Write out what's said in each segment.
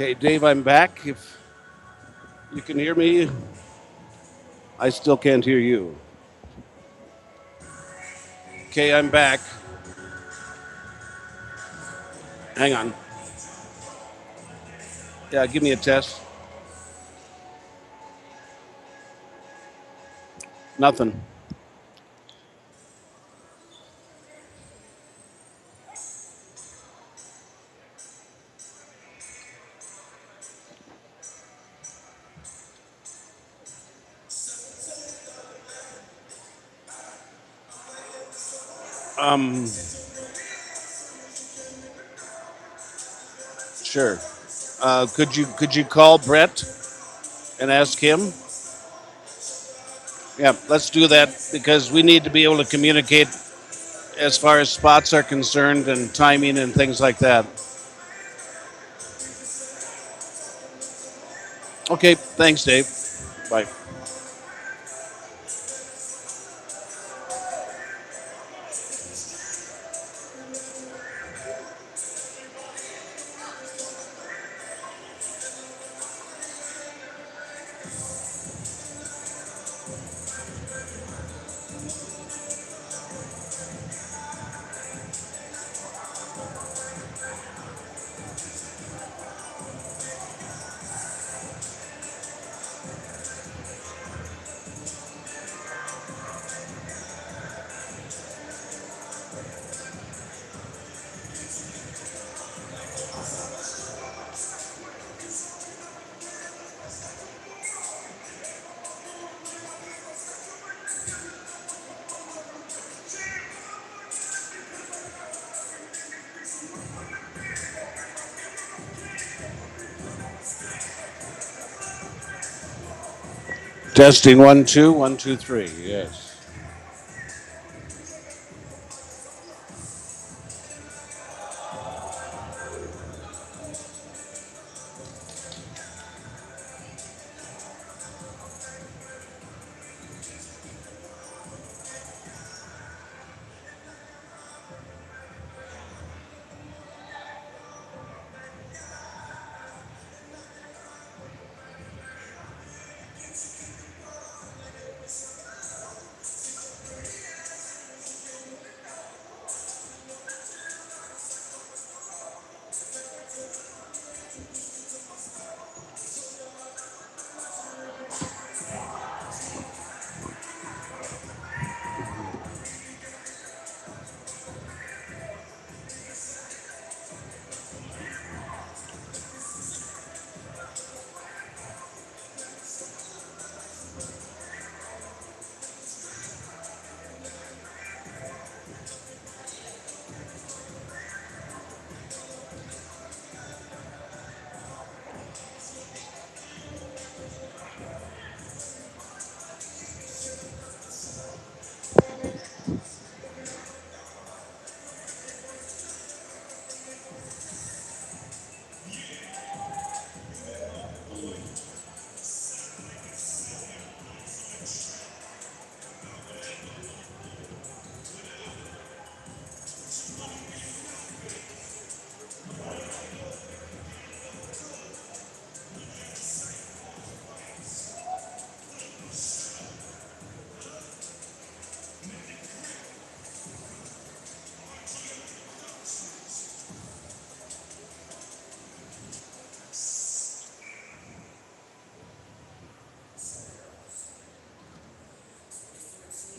Okay, Dave, I'm back. If you can hear me, I still can't hear you. Okay, I'm back. Hang on. Yeah, give me a test. Nothing. Um, sure. Could you call Brett and ask him? Yeah, let's do that because we need to be able to communicate as far as spots are concerned and timing and things like that. Okay, thanks, Dave. Bye. Testing 1 2 1 2 3. Yes.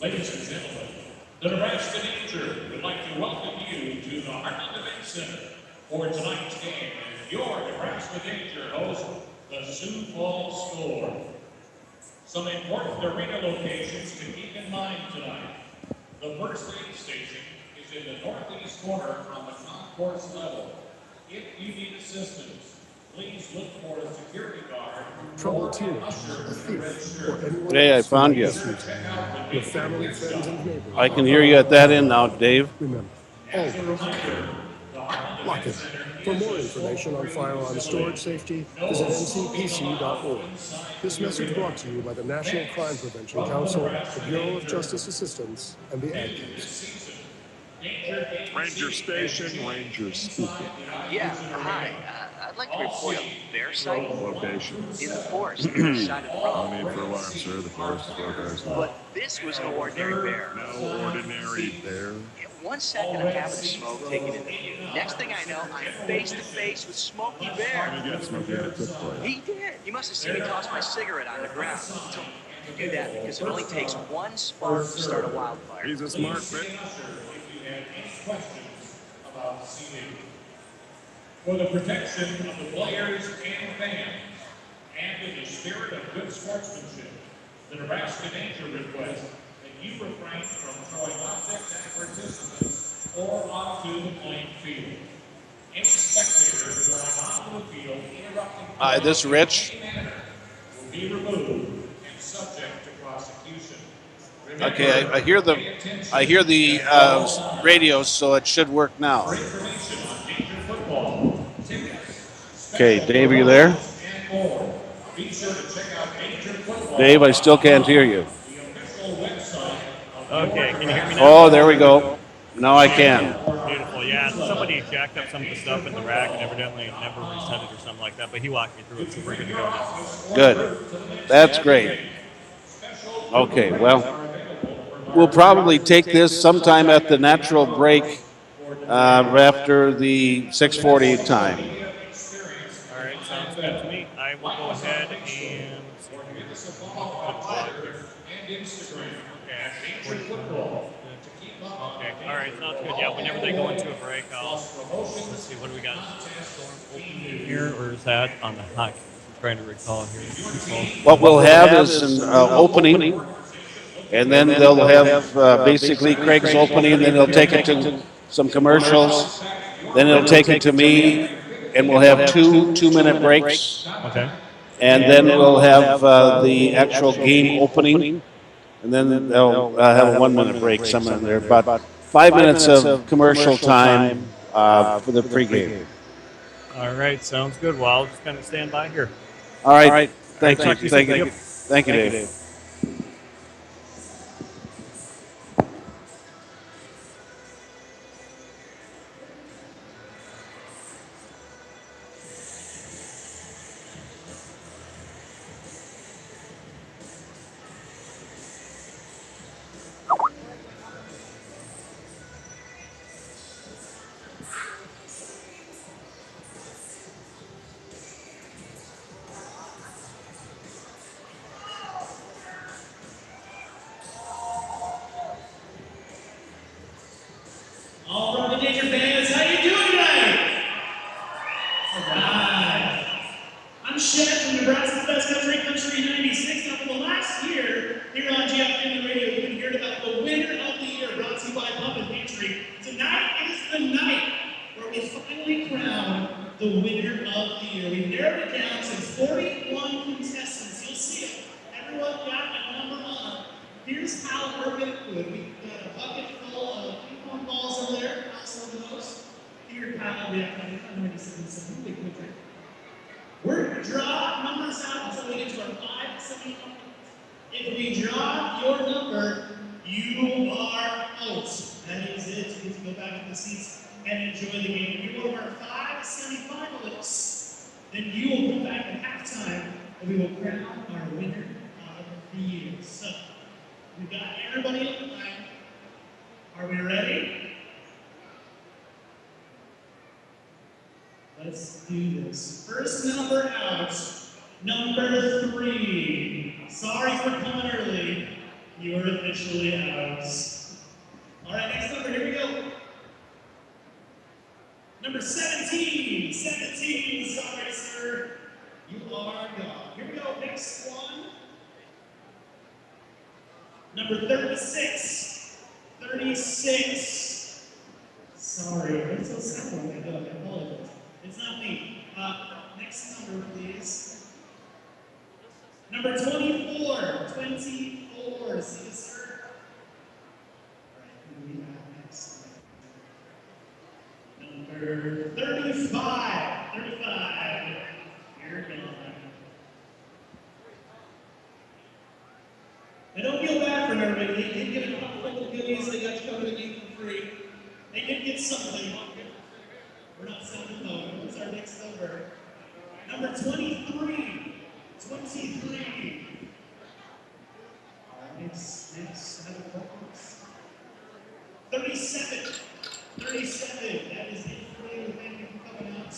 Ladies and gentlemen, the Nebraska Nature would like to welcome you to the Heartland Event Center for tonight's game. And your Nebraska Nature hosts the Sioux Falls Score. Some important arena locations to keep in mind tonight. The first aid station is in the northeast corner on the concourse level. If you need assistance, please look for a security guard Troubled teenager, a thief, or anyone Hey, I else who found might you. misuse you. Your family, friends, and neighbors I can are hear you all at that on end now, guard. Dave. Remember, always lock it. For more information on firearm storage safety, visit ncpc.org. This message brought to you by the National Crime Prevention Council, the Bureau of Justice Assistance, and the Ad Council. Ranger Station, Ranger speaking. Yeah, hi. I'd like to report a bear sighting Location. in the forest on the other side of the road. No need for alarm, sir. The forest is well guarded. But this was no ordinary bear. No ordinary bear. In 1 second, I'm having smoke taken into view. Next thing I know, I'm face to face with Smokey Bear. Let me get Smokey had a tip for you. He did. He must have seen me toss my cigarette on the ground. So do that because it only takes one spark to start a wildfire. He's a smart Please bit. stand up, sir, if you have any questions about CD. For the protection of the players and fans, and in the spirit of good sportsmanship, the Nebraska Danger requests that you refrain from throwing objects at participants or onto the playing field. Any spectator going onto the field interrupting Hi, this is Rich. in any manner will be removed and subject to prosecution. Remember, Okay, I hear the radio, so it should work now. for information on Danger football, tickets, Okay, Dave, are you there? and more, be sure to check out Danger Football. Dave, I still can't hear you. The official website of Okay, can you hear me now? Oh, there we go. Now I can. Beautiful. Yeah, somebody jacked up some of the stuff in the rack and evidently it never reset it or something like that. But he walked me through it, so we're good to go now. Good. That's great. Okay, well, we'll probably take this sometime at the natural break after the 6:40 time. All right, sounds good to me. I will go ahead and see if I can get this up on and Instagram. Okay, all right, sounds good. Yeah, whenever they go into a break, let's see, what do we got? Open here, or is that on the high? I'm trying to recall here. What we'll have is an opening, and then they'll have basically Craig's opening, and then they'll take it to some commercials, then they'll take it to me, and we'll have two-minute breaks, Okay. and then we'll have the actual game opening, and then they'll have a 1-minute break, somewhere in there, about 5 minutes of commercial time for the pregame. All right, sounds good. Well, I'll just kind of stand by here. All right, thank Talk to you, you soon. thank you, Yep. thank you, Dave. All right, Danger fans, how you doing tonight? All right. I'm Chef from Nebraska's Best Country 96. Now, for the last year, here on GFN Radio, we've been hearing about the winner of the year, brought to you by Pump and Pantry. Tonight is the night where we finally crown the winner of the year. We've narrowed it down to 41 contestants. You'll see it. Everyone got a number on. Here's how we're going to do it. We've got a bucket full of ping-pong balls over there. Also one of those. Here, pal, we have 197. Big quick drink. We're going to draw numbers out until we get to our 5-7. If we draw your number, you are out. That is it. You get to go back to the seats and enjoy the game. If you're one of our 5 semifinalists, then you will come back at halftime and we will crown our winner of the year. So, we've got everybody on the line. Are we ready? Let's do this. First number out, number 3. Sorry for coming early. You are officially out. All right, next number, here we go. Number 17. 17, sorry, sir. You are gone. Here we go, next one. Number 36. 36. Sorry, I'm so sad when I go. I apologize. It's not me. Next number, please. Number 24. 24. See you, sir. All right, who do we have next? Number 35. 35. You're gone. And don't feel bad for everybody. They did get a couple of goodies. They got to come to the game for free. They did get something. We're not selling the phone. What's our next number? Number 23. 23. Next set of points. 37. 37. That is it for you. Thank you for coming out.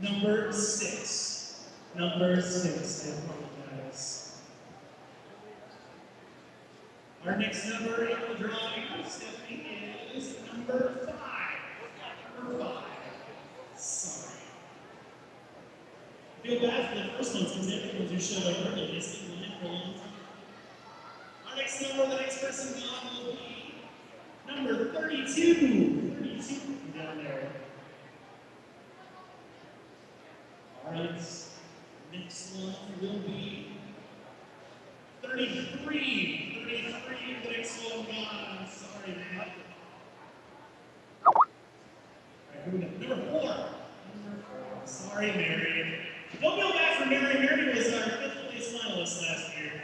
Number 6. Number 6. I apologize. Our next number in the drawing, Stephanie, is number 5. Number 5. Sorry. I feel bad for the first ones because everyone just showed up early. They stayed in line for a long time. Our next number, the next person gone will be number 32. 32 down there. All right. Next one will be 33. 33, the next one gone. Sorry, man. All right, here we go. Number 4. Sorry, Mary. Don't feel bad for Mary. Mary was our 5th place finalist last year.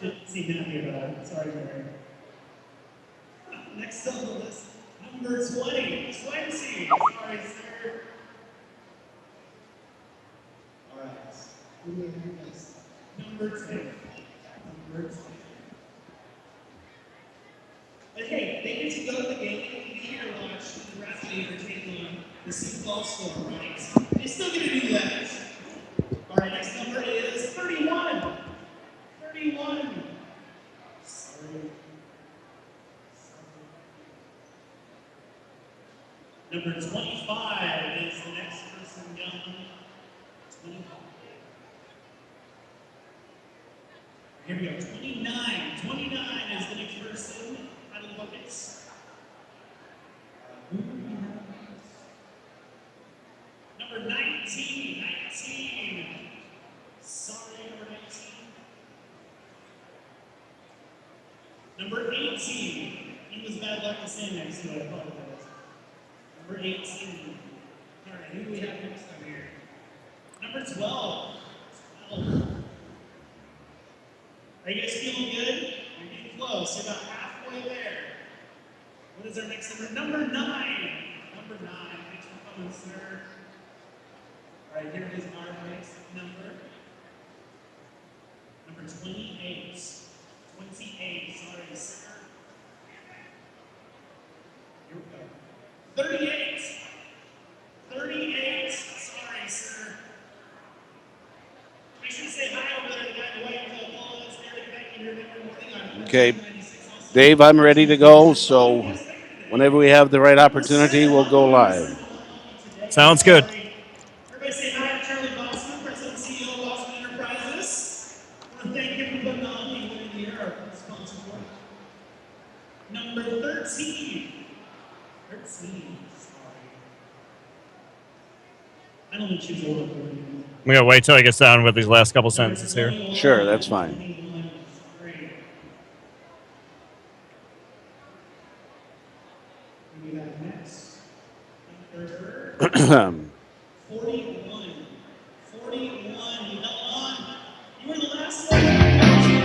Didn't seem happy about it. Sorry, Mary. Next on the list, number 20. 20. Sorry, sir. All right. Who will be next? Number 10. Number 10. But hey, they get to go to the game. They can be here and watch the Nebraska take on the Sioux Falls Storm, right? They're still going to do that. All right, next number is 31. 31. Sorry. Number 25 is the next person down. 25. Here we go. 29. 29 is the next person out of the buckets. Number 19. 19. Sorry, number 19. Number 18. He was bad luck to stand next to, I apologize. Number 18. All right, who do we have next time here? Number 12. 12. Are you guys feeling good? You're getting close. You're about halfway there. What is our next number? Number 9. Number 9. Thanks for coming, sir. All right, here is our next number. Number 28. 28. Sorry, sir. Here we go. 38. 38. Sorry, sir. Make sure to say hi over there to the guy in the white polo. That's Eric Beck in your morning on. Okay. Dave, I'm ready to go, so whenever we have the right opportunity, we'll go live. Sounds good. Everybody say hi to Charlie Boston, President and CEO of Boston Enterprises. I want to thank him for putting on the Win of the Year, our sponsor for it. Number 13. 13. Sorry. I don't think she's old enough for it. We gotta wait till he gets down with these last couple sentences here. Sure, that's fine. We have next. Number 41. 41. You held on. You were the last one.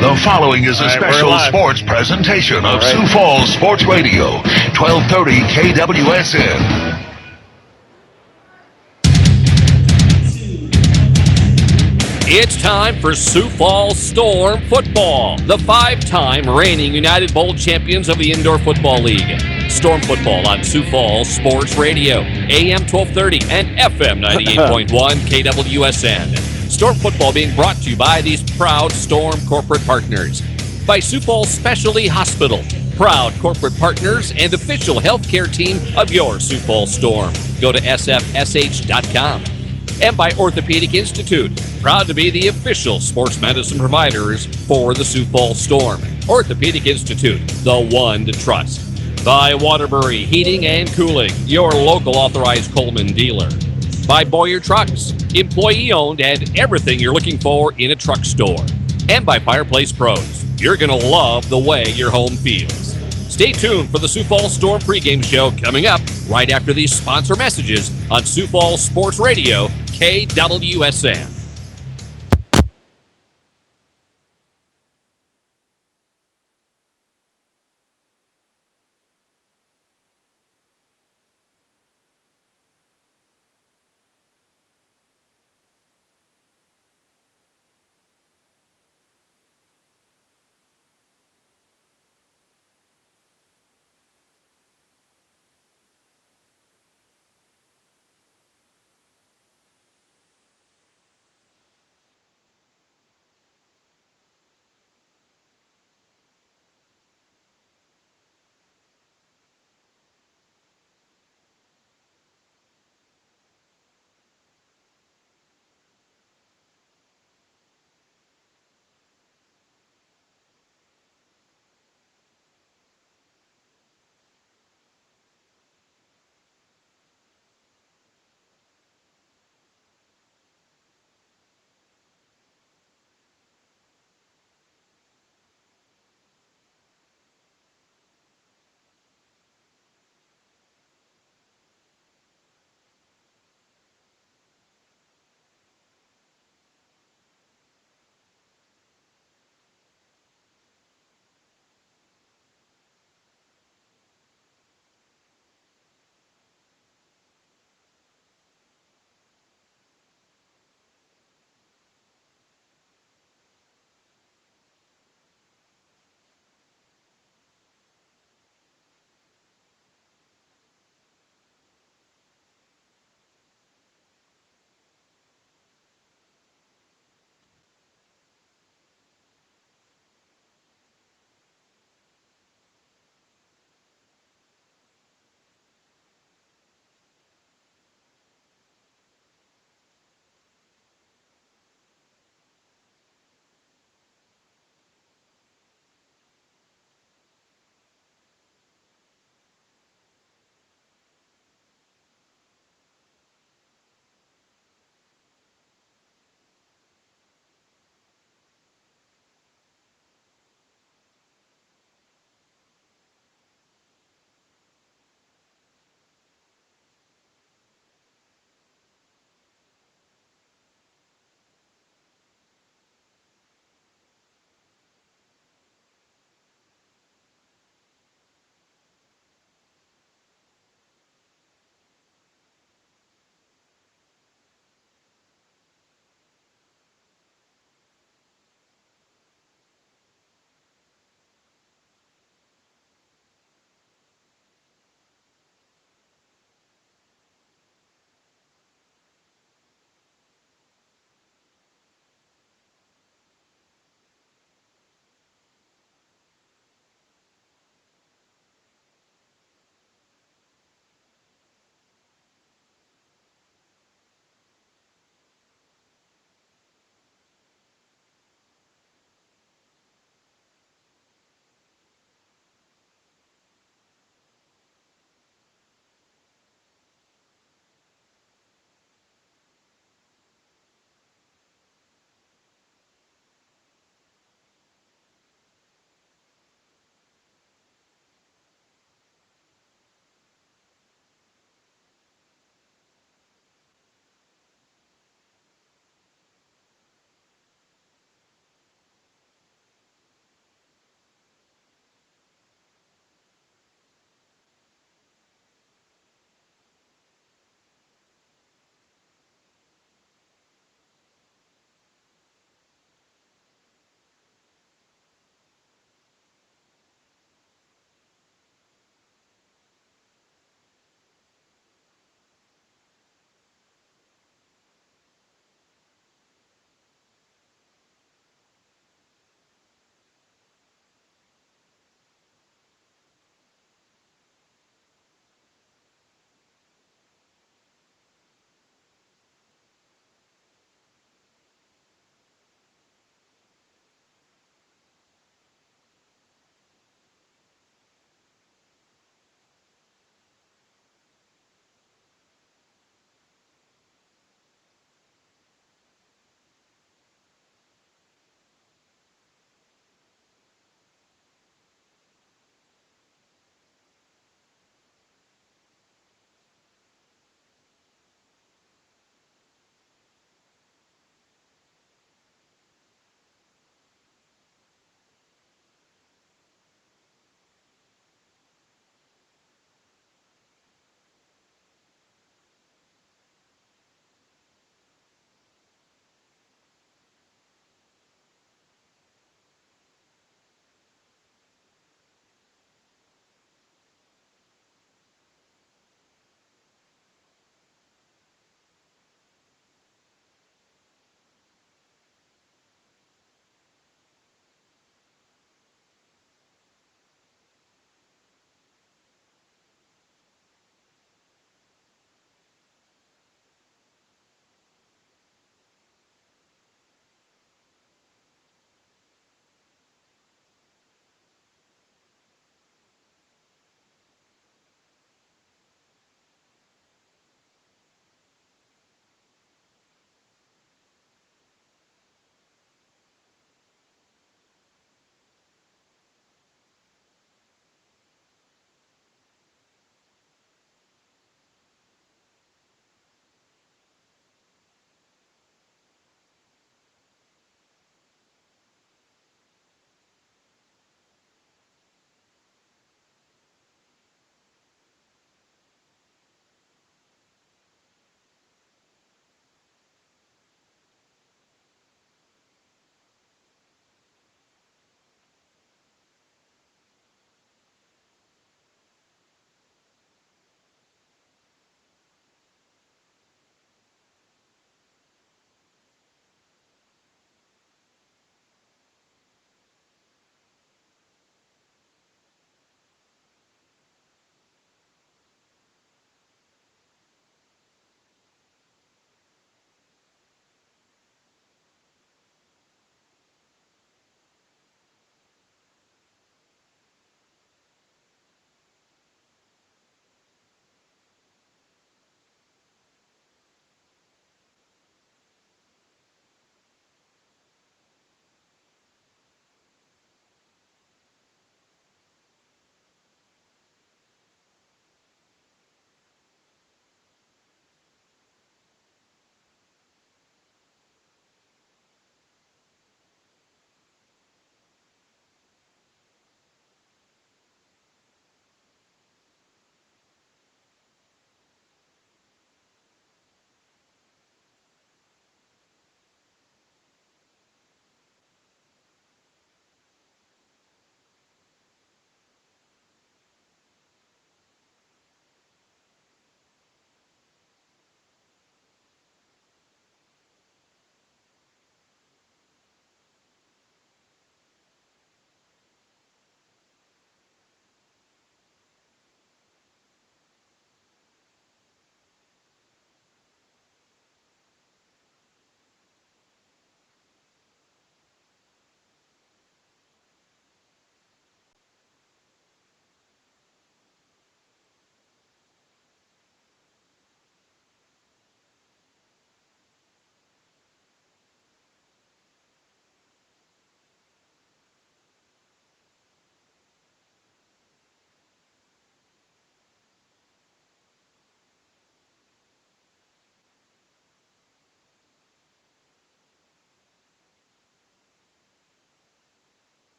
The following is a All right, we're special live. sports presentation of right. Sioux Falls Sports Radio, 1230 KWSN. It's time for Sioux Falls Storm football, the 5-time reigning United Bowl champions of the Indoor Football League. Storm football on Sioux Falls Sports Radio, AM 1230 and FM 98.1 KWSN. Storm football being brought to you by these proud Storm corporate partners. By Sioux Falls Specialty Hospital, proud corporate partners and official healthcare team of your Sioux Falls Storm. Go to sfsh.com. And by Orthopedic Institute, proud to be the official sports medicine providers for the Sioux Falls Storm. Orthopedic Institute, the one to trust. By Waterbury Heating and Cooling, your local authorized Coleman dealer. By Boyer Trucks, employee-owned and everything you're looking for in a truck store. And by Fireplace Pros, you're going to love the way your home feels. Stay tuned for the Sioux Falls Storm pregame show coming up right after these sponsor messages on Sioux Falls Sports Radio, KWSN.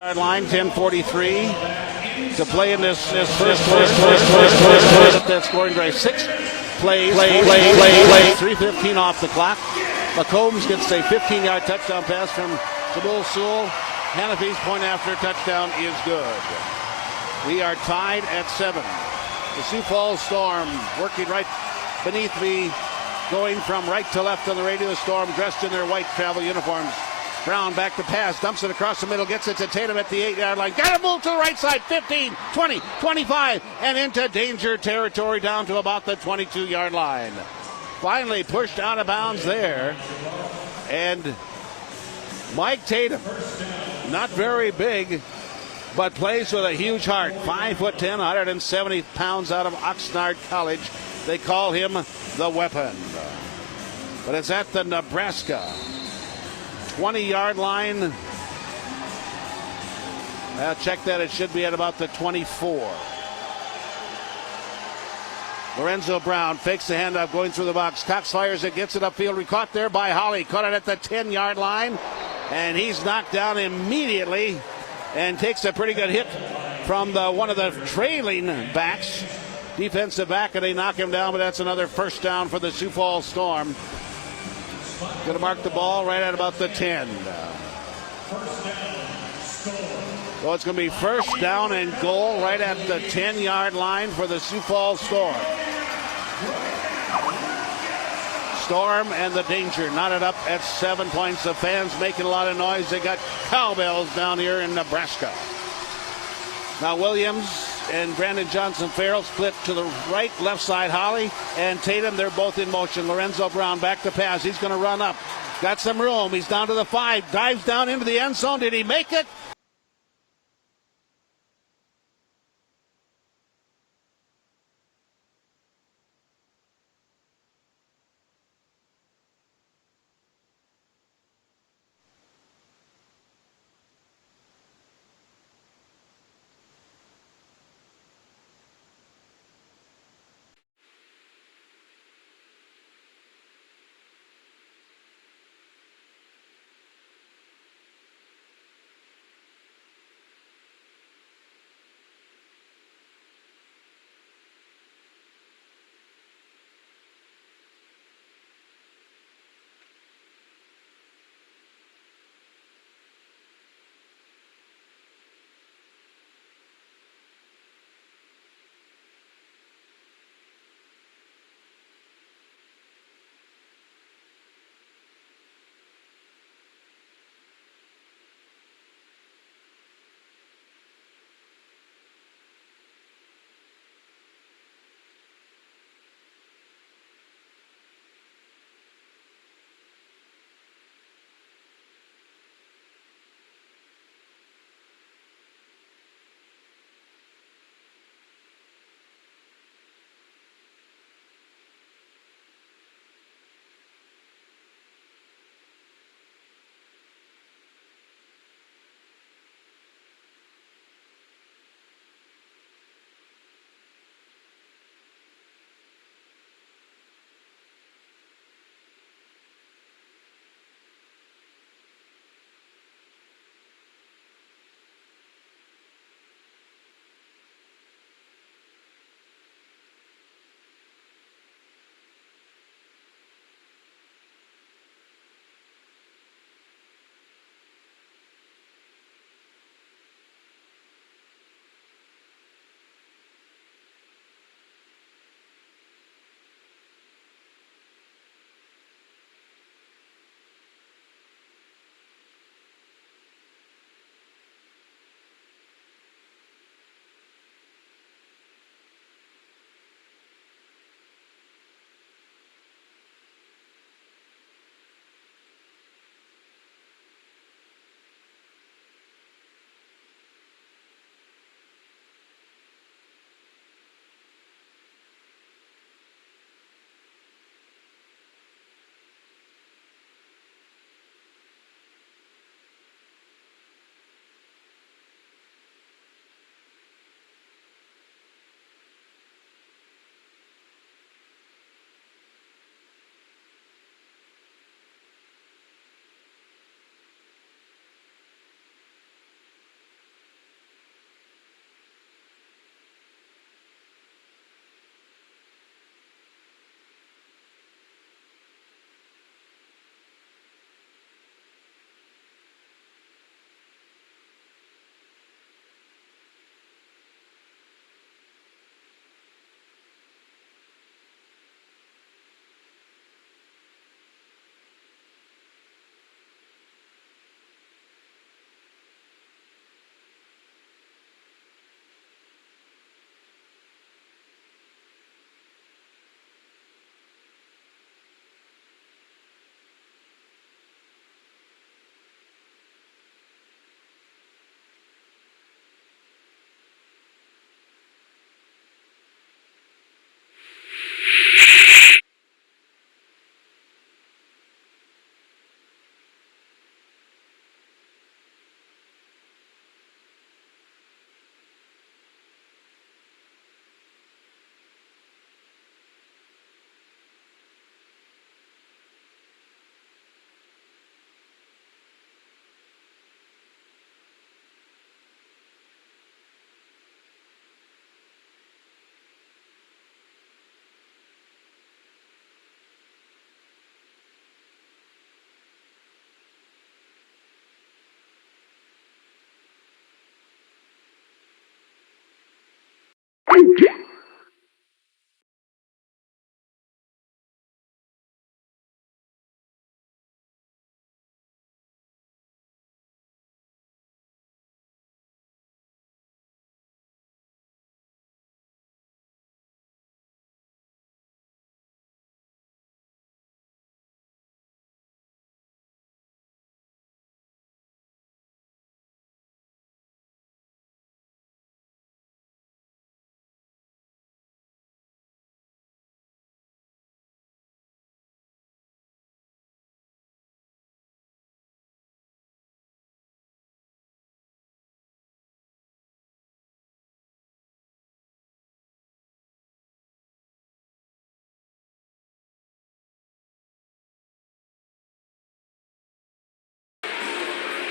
Line 10:43 to play in this first that scoring drive. 6 plays, 3:15 off the clock. McCombs gets a 15-yard touchdown pass from Sioux. Hanafy's point after touchdown is good. We are tied at 7. The Sioux Falls Storm working right beneath me, going from right to left on the radio. The Storm dressed in their white travel uniforms. Brown back to pass, dumps it across the middle, gets it to Tatum at the 8-yard line. Got to move to the right side, 15, 20, 25, and into danger territory down to about the 22-yard line. Finally pushed out of bounds there. And Mike Tatum, not very big, but plays with a huge heart. 5'10", 170 pounds out of Oxnard College. They call him the weapon. But it's at the Nebraska 20-yard line. I'll check that. It should be at about the 24. Lorenzo Brown fakes the handoff going through the box. Cox fires it, gets it upfield. Caught there by Holly. Caught it at the 10-yard line. And he's knocked down immediately and takes a pretty good hit from one of the trailing backs. Defensive back, and they knock him down, but that's another first down for the Sioux Falls Storm. Going to mark the ball right at about the 10. So it's going to be first down and goal right at the 10-yard line for the Sioux Falls Storm. Storm and the danger knotted up at 7 points. The fans making a lot of noise. They got cowbells down here in Nebraska. Now Williams and Brandon Johnson-Farrell split to the right, left side. Holly and Tatum, they're both in motion. Lorenzo Brown back to pass. He's going to run up. Got some room. He's down to the 5. Dives down into the end zone. Did he make it?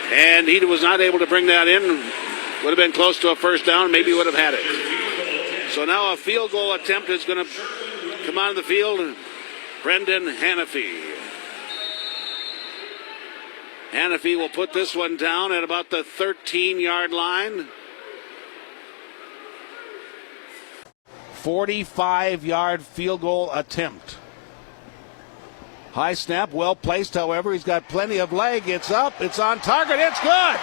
And he was not able to bring that in. Would have been close to a first down. Maybe would have had it. So now a field goal attempt is going to come on the field. Brendan Hannafy. Hannafy will put this one down at about the 13-yard line. 45-yard field goal attempt. High snap, well placed, however. He's got plenty of leg. It's up, it's on target, it's good!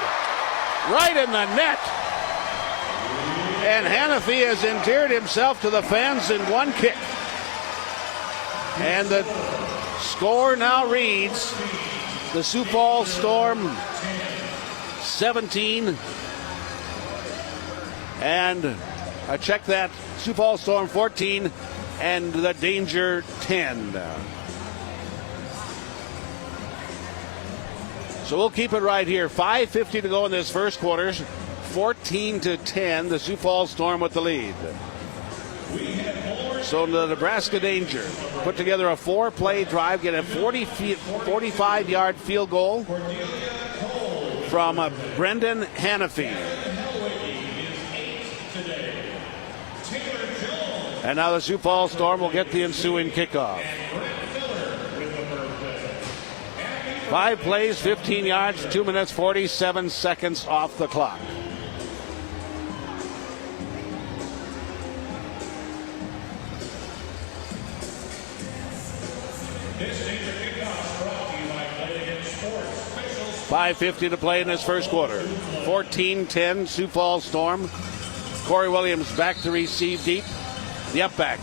Right in the net. And Hannafy has endeared himself to the fans in one kick. And the score now reads, the Sioux Falls Storm 17. And I check that, Sioux Falls Storm 14 and the Danger 10. So we'll keep it right here. 5:50 to go in this first quarter. 14-10, the Sioux Falls Storm with the lead. So the Nebraska Danger put together a 4-play drive, get a 45-yard field goal from Brendan Hannafy. And now the Sioux Falls Storm will get the ensuing kickoff. 5 plays, 15 yards, 2 minutes, 47 seconds off the clock. $5:50 to play in this first quarter. 14-10 Sioux Falls Storm. Corey Williams back to receive deep. The up back,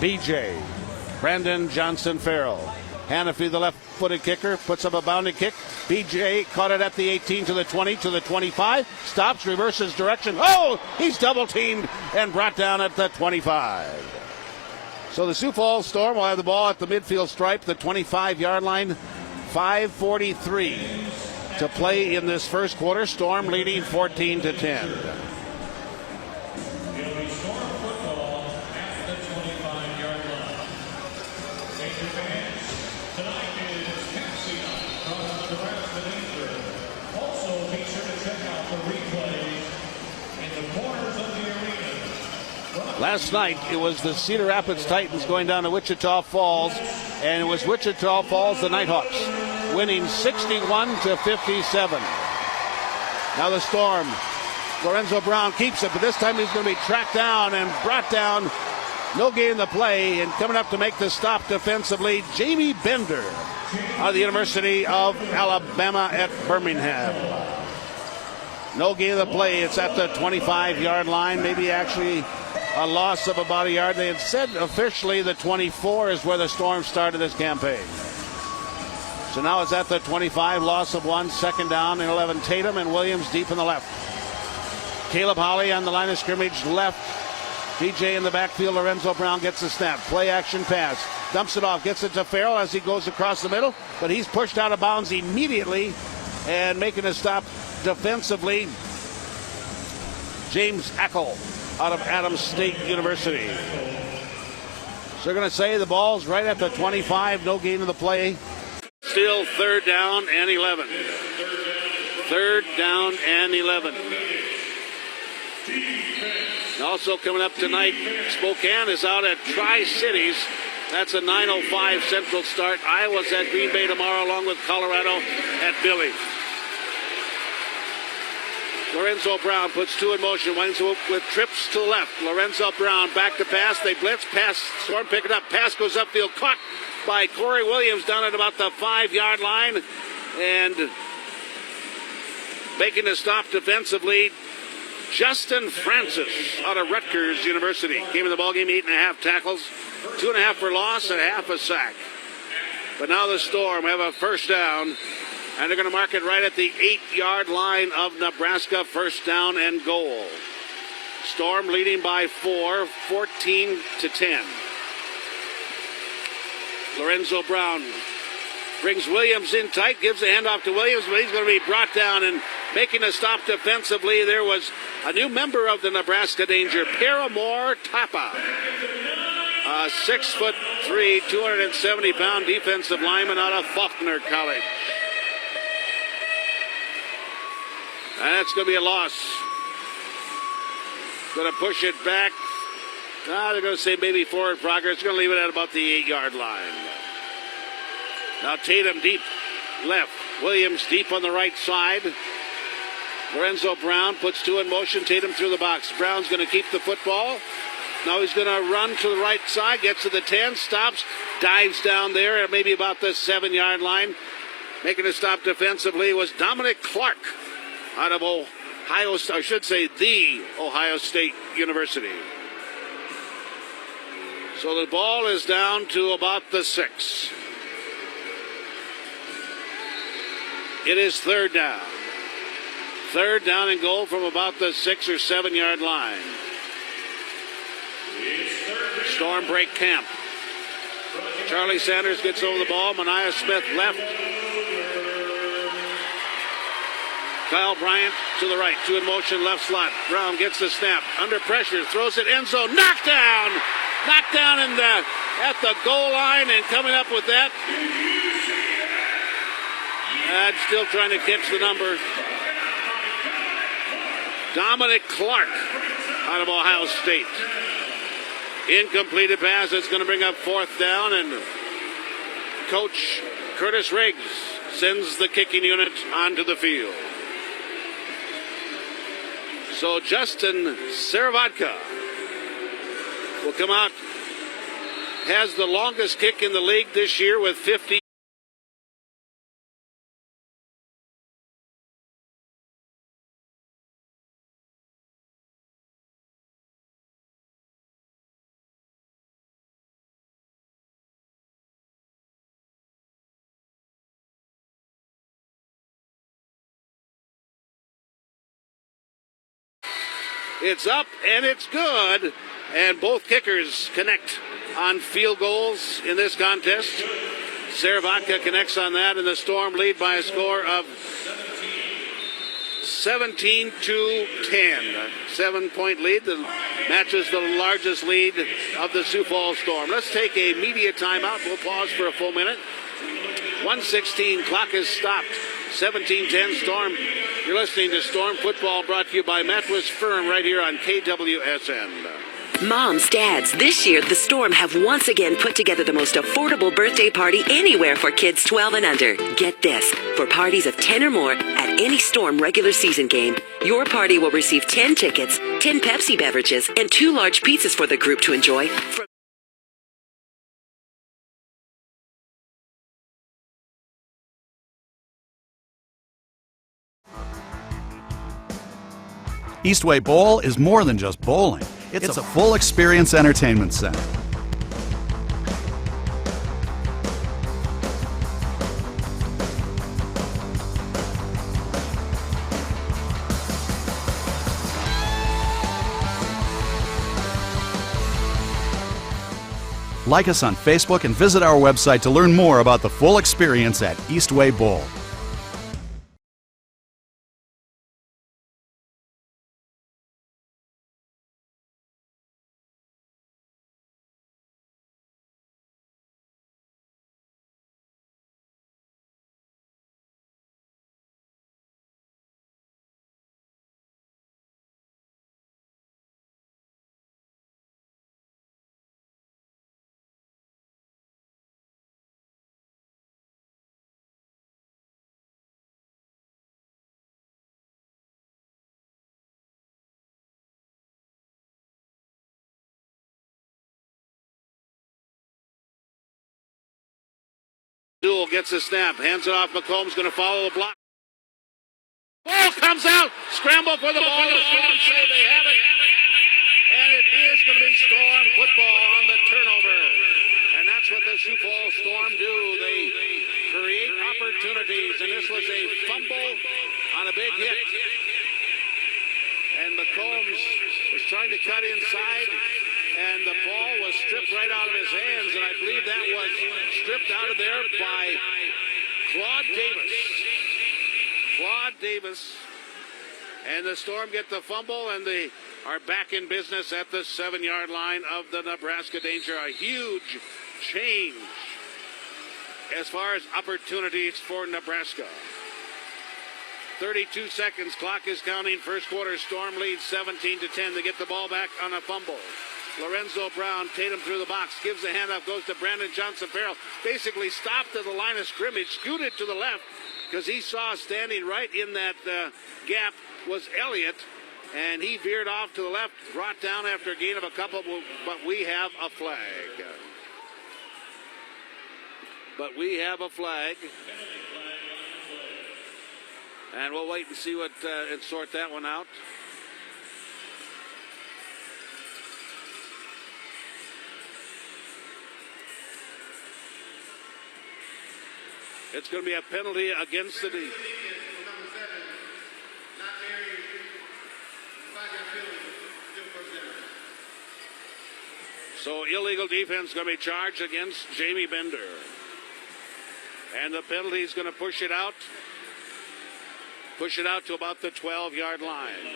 BJ. Brandon Johnson Farrell. Hannafy, the left-footed kicker, puts up a bounding kick. BJ caught it at the 18 to the 20 to the 25. Stops, reverses direction. Oh, he's double-teamed and brought down at the 25. So the Sioux Falls Storm will have the ball at the midfield stripe, the 25-yard line. 5:43 to play in this first quarter. Storm leading 14-10. Last night, it was the Cedar Rapids Titans going down to Wichita Falls, and it was Wichita Falls, the Nighthawks, winning 61-57. Now the Storm, Lorenzo Brown keeps it, but this time he's going to be tracked down and brought down. No gain in the play, and coming up to make the stop defensively, Jamie Bender out of the University of Alabama at Birmingham. No gain in the play. It's at the 25-yard line, maybe actually a loss of about a yard. They had said officially the 24 is where the Storm started this campaign. So now it's at the 25, loss of 1, second down and 11. Tatum and Williams deep in the left. Caleb Holly on the line of scrimmage left. DJ in the backfield. Lorenzo Brown gets the snap. Play action pass. Dumps it off. Gets it to Farrell as he goes across the middle. But he's pushed out of bounds immediately. And making a stop defensively, James Ackle out of Adams State University. So they're going to say the ball's right at the 25. No gain in the play. Still third down and 11. Third down and 11. Also coming up tonight, Spokane is out at Tri-Cities. That's a 9:05 Central start. Iowa's at Green Bay tomorrow, along with Colorado at Billy. Lorenzo Brown puts two in motion, winds with trips to the left. Lorenzo Brown back to pass. They blitz. Pass. Storm pick it up. Pass goes upfield. Caught by Corey Williams down at about the 5-yard line. And making a stop defensively, Justin Francis out of Rutgers University. Came in the ballgame, 8.5 tackles, 2.5 for loss, and half a sack. But now the Storm have a first down, and they're going to mark it right at the 8-yard line of Nebraska, first down and goal. Storm leading by 4, 14-10. Lorenzo Brown brings Williams in tight, gives the handoff to Williams, but he's going to be brought down, and making a stop defensively, there was a new member of the Nebraska Danger, Paramore Tapa. A 6'3", 270-pound defensive lineman out of Faulkner College. And that's going to be a loss. Going to push it back. They're going to say maybe forward progress. Going to leave it at about the 8-yard line. Now Tatum deep left. Williams deep on the right side. Lorenzo Brown puts two in motion. Tatum through the box. Brown's going to keep the football. Now he's going to run to the right side. Gets to the 10. Stops. Dives down there at maybe about the 7-yard line. Making a stop defensively was Dominic Clark out of Ohio, I should say the Ohio State University. So the ball is down to about the 6. It is third down. Third down and goal from about the 6 or 7-yard line. Storm break camp. Charlie Sanders gets over the ball. Mania Smith left. Kyle Bryant to the right. Two in motion, left slot. Brown gets the snap. Under pressure. Throws it end zone. Knockdown! Knockdown at the goal line, and coming up with that. Still trying to catch the number. Dominic Clark out of Ohio State. Incompleted pass. It's going to bring up fourth down, and Coach Curtis Riggs sends the kicking unit onto the field. So Justin Seravatka will come out. Has the longest kick in the league this year with 50. It's up and it's good, and both kickers connect on field goals in this contest. Seravatka connects on that, and the Storm lead by a score of 17-10. 7-point lead that matches the largest lead of the Sioux Falls Storm. Let's take a media timeout. We'll pause for a full minute. 1:16 clock is stopped. 17-10 Storm. You're listening to Storm Football, brought to you by Mattress Firm right here on KWSN. Moms, dads, this year the Storm have once again put together the most affordable birthday party anywhere for kids 12 and under. Get this, for parties of 10 or more at any Storm regular season game, your party will receive 10 tickets, 10 Pepsi beverages, and 2 large pizzas for the group to enjoy. Eastway Bowl is more than just bowling. It's a full experience entertainment center. Like us on Facebook and visit our website to learn more about the full experience at Eastway Bowl. Duel gets a snap, hands it off. McComb's going to follow the block. Ball comes out. Scramble for the ball. The Storm say they have it. And it is going to be Storm football on the turnover. And that's what the Sioux Falls Storm do. They create opportunities. And this was a fumble on a big hit. And McCombs was trying to cut inside. And the ball was stripped right out of his hands. And I believe that was stripped out of there by Claude Davis. Claude Davis. And the Storm get the fumble, and they are back in business at the 7-yard line of the Nebraska Danger. A huge change as far as opportunities for Nebraska. 32 seconds, clock is counting. First quarter, Storm leads 17-10. They get the ball back on a fumble. Lorenzo Brown, Tatum through the box, gives the handoff, goes to Brandon Johnson-Farrell. Basically stopped at the line of scrimmage, scooted to the left, because he saw standing right in that gap was Elliott, and he veered off to the left, brought down after a gain of a couple, but we have a flag. And we'll wait and see what and sort that one out. It's going to be a penalty against the D. So illegal defense going to be charged against Jamie Bender. And the penalty is going to push it out to about the 12-yard line.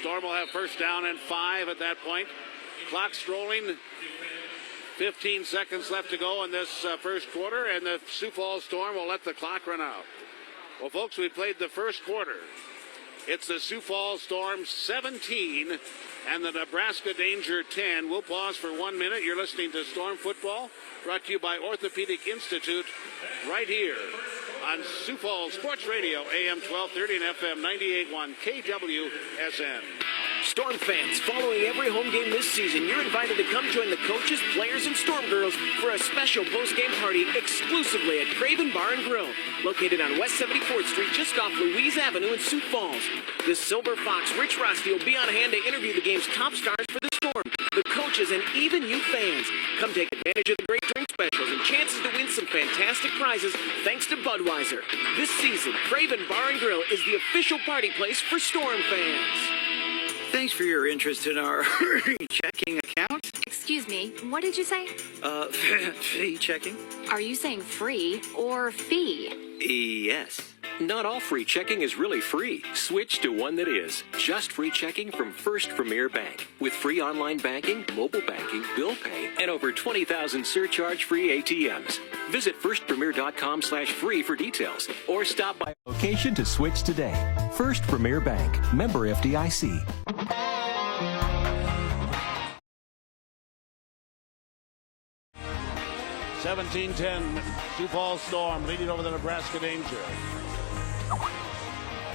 Storm will have first down and 5 at that point. Clock's rolling. 15 seconds left to go in this first quarter, and the Sioux Falls Storm will let the clock run out. Well, folks, we played the first quarter. It's the Sioux Falls Storm 17 and the Nebraska Danger 10. We'll pause for 1 minute. You're listening to Storm Football, brought to you by Orthopedic Institute, right here on Sioux Falls Sports Radio, AM 1230 and FM 98.1 KWSN. Storm fans, following every home game this season, you're invited to come join the coaches, players, and Storm girls for a special post-game party exclusively at Craven Bar and Grill, located on West 74th Street, just off Louise Avenue in Sioux Falls. The Silver Fox, Rich Roste, will be on hand to interview the game's top stars for the Storm, the coaches, and even you fans. Come take advantage of the great drink specials and chances to win some fantastic prizes thanks to Budweiser. This season, Craven Bar and Grill is the official party place for Storm fans. Thanks for your interest in our checking account. Excuse me, what did you say? Fee checking? Are you saying free or fee? Yes. Not all free checking is really free. Switch to one that is. Just free checking from First Premier Bank. With free online banking, mobile banking, bill pay, and over 20,000 surcharge-free ATMs. Visit firstpremier.com/free for details, or stop by location to switch today. First Premier Bank. Member FDIC. (17-10), Sioux Falls Storm leading over the Nebraska Danger.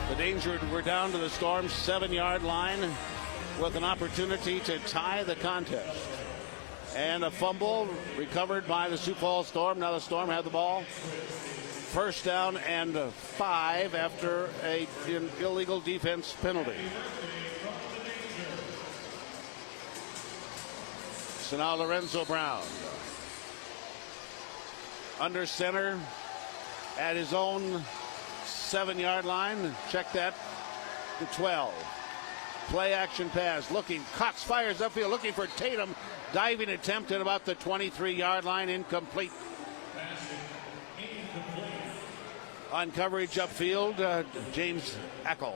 The Danger were down to the Storm's 7-yard line with an opportunity to tie the contest. And a fumble recovered by the Sioux Falls Storm. Now the Storm have the ball. First down and 5 after an illegal defense penalty. So now Lorenzo Brown under center at his own 7-yard line. Check that. The 12. Play action pass. Looking. Cox fires upfield looking for Tatum. Diving attempt at about the 23-yard line. Incomplete. On coverage upfield, James Eckel.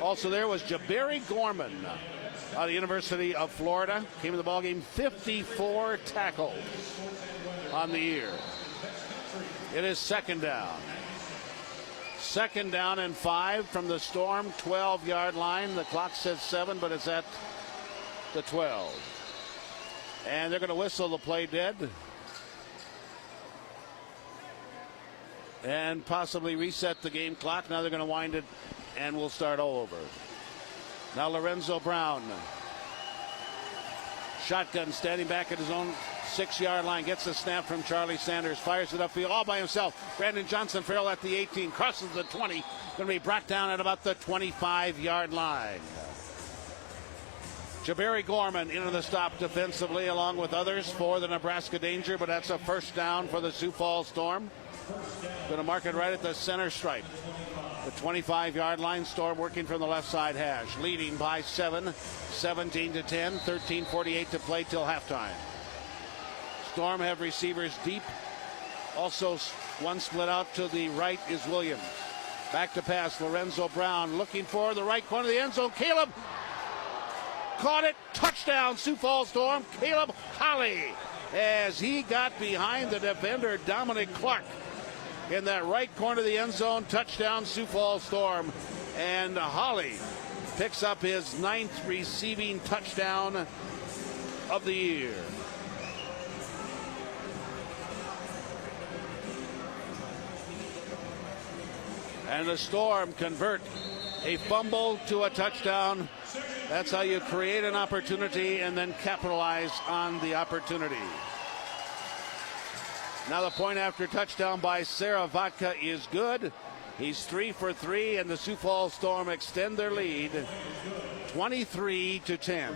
Also there was Jabari Gorman out of the University of Florida. Came in the ballgame, 54 tackles on the year. It is second down. Second down and 5 from the Storm 12-yard line. The clock says 7, but it's at the 12. And they're going to whistle the play dead. And possibly reset the game clock. Now they're going to wind it, and we'll start all over. Now Lorenzo Brown. Shotgun standing back at his own 6-yard line. Gets the snap from Charlie Sanders. Fires it upfield all by himself. Brandon Johnson Farrell at the 18. Crosses the 20. Going to be brought down at about the 25-yard line. Jabari Gorman into the stop defensively along with others for the Nebraska Danger, but that's a first down for the Sioux Falls Storm. Going to mark it right at the center stripe. The 25-yard line. Storm working from the left side hash. Leading by 7, 17-10, 13:48 to play till halftime. Storm have receivers deep. Also one split out to the right is Williams. Back to pass. Lorenzo Brown looking for the right corner of the end zone. Caleb caught it. Touchdown, Sioux Falls Storm. Caleb Holly, as he got behind the defender, Dominic Clark, in that right corner of the end zone. Touchdown, Sioux Falls Storm. And Holly picks up his 9th receiving touchdown of the year. And the Storm convert a fumble to a touchdown. That's how you create an opportunity and then capitalize on the opportunity. Now the point after touchdown by Sarah Vodka is good. He's 3 for 3, and the Sioux Falls Storm extend their lead 23-10.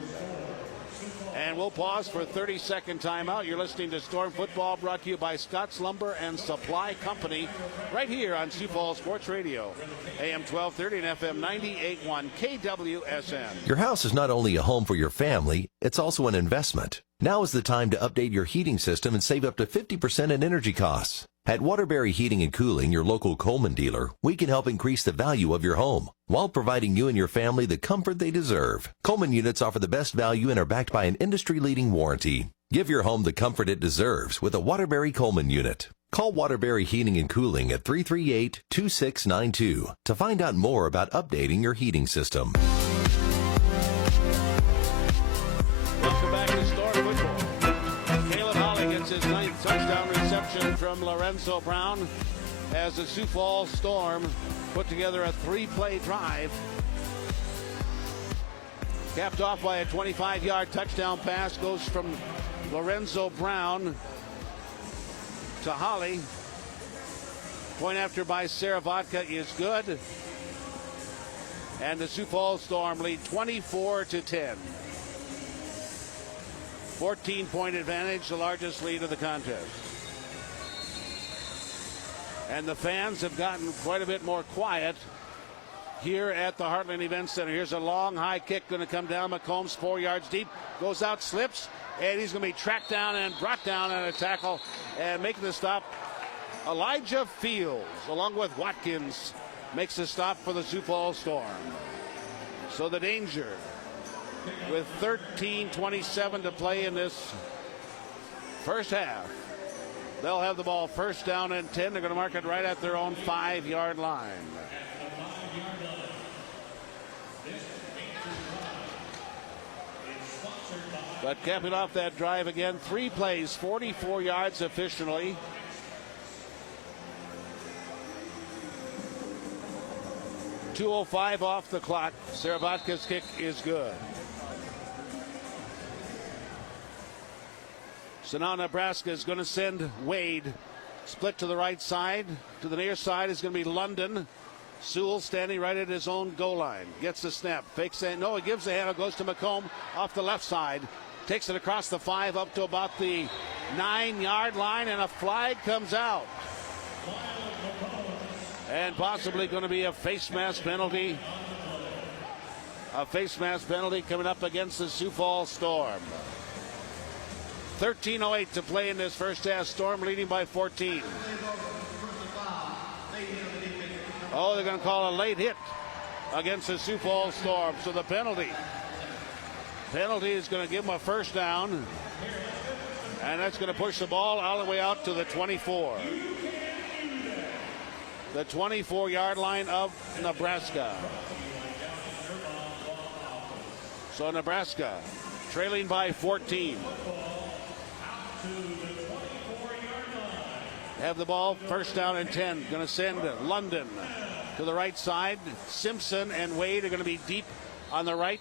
And we'll pause for a 30-second timeout. You're listening to Storm Football, brought to you by Scott's Lumber and Supply Company, right here on Sioux Falls Sports Radio, AM 1230 and FM 98.1 KWSN. Your house is not only a home for your family, it's also an investment. Now is the time to update your heating system and save up to 50% in energy costs. At Waterbury Heating and Cooling, your local Coleman dealer, we can help increase the value of your home while providing you and your family the comfort they deserve. Coleman units offer the best value and are backed by an industry-leading warranty. Give your home the comfort it deserves with a Waterbury Coleman unit. Call Waterbury Heating and Cooling at 338-2692 to find out more about updating your heating system. Welcome back to Storm Football. Caleb Holly gets his 9th touchdown reception from Lorenzo Brown as the Sioux Falls Storm put together a 3-play drive. Capped off by a 25-yard touchdown pass. Goes from Lorenzo Brown to Holly. Point after by Sarah Vodka is good. And the Sioux Falls Storm lead 24-10. 14-point advantage, the largest lead of the contest. And the fans have gotten quite a bit more quiet here at the Heartland Event Center. Here's a long, high kick going to come down. McCombs 4 yards deep. Goes out, slips, and he's going to be tracked down and brought down on a tackle. And making the stop, Elijah Fields, along with Watkins, makes the stop for the Sioux Falls Storm. So the Danger, with 13:27 to play in this first half, they'll have the ball first down and 10. They're going to mark it right at their own 5-yard line. But capping off that drive again, 3 plays, 44 yards efficiently. .205 off the clock. Sarah Vodka's kick is good. So now Nebraska is going to send Wade. Split to the right side. To the near side is going to be London. Sewell standing right at his own goal line. Gets the snap. Fakes it. No, he gives the handle. Goes to McComb off the left side. Takes it across the 5 up to about the 9-yard line. And a flag comes out. And possibly going to be a face mask penalty. A face mask penalty coming up against the Sioux Falls Storm. 13:08 to play in this first half. Storm leading by 14. Oh, they're going to call a late hit against the Sioux Falls Storm. So the penalty is going to give them a first down. And that's going to push the ball all the way out to the 24. The 24-yard line of Nebraska. So Nebraska trailing by 14. Have the ball first down and 10. Going to send London to the right side. Simpson and Wade are going to be deep on the right.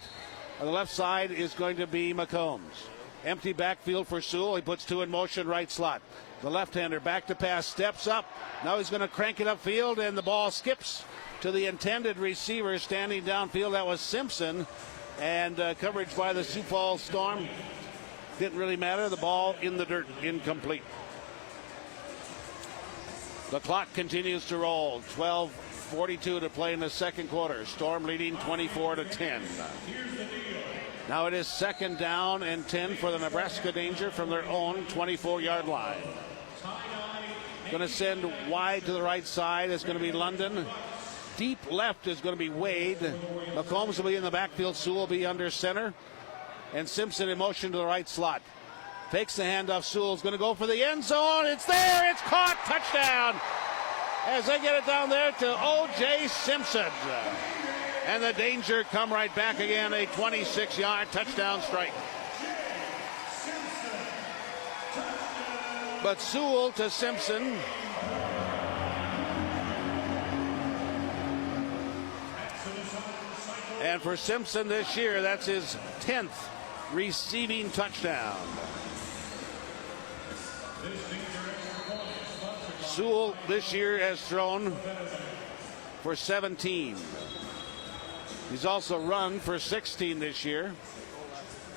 On the left side is going to be McCombs. Empty backfield for Sewell. He puts 2 in motion, right slot. The left-hander back to pass, steps up. Now he's going to crank it upfield, and the ball skips to the intended receiver standing downfield. That was Simpson, and coverage by the Sioux Falls Storm didn't really matter. The ball in the dirt, incomplete. The clock continues to roll. 12:42 to play in the second quarter. Storm leading 24-10. Now it is 2nd down and 10 for the Nebraska Danger from their own 24-yard line. Going to send wide to the right side. It's going to be London. Deep left is going to be Wade. McCombs will be in the backfield. Sewell will be under center. And Simpson in motion to the right slot. Fakes the handoff. Sewell's going to go for the end zone. It's there. It's caught. Touchdown. As they get it down there to O.J. Simpson. And the Danger come right back again. A 26-yard touchdown strike. But Sewell to Simpson. And for Simpson this year, that's his 10th receiving touchdown. Sewell this year has thrown for 17. He's also run for 16 this year.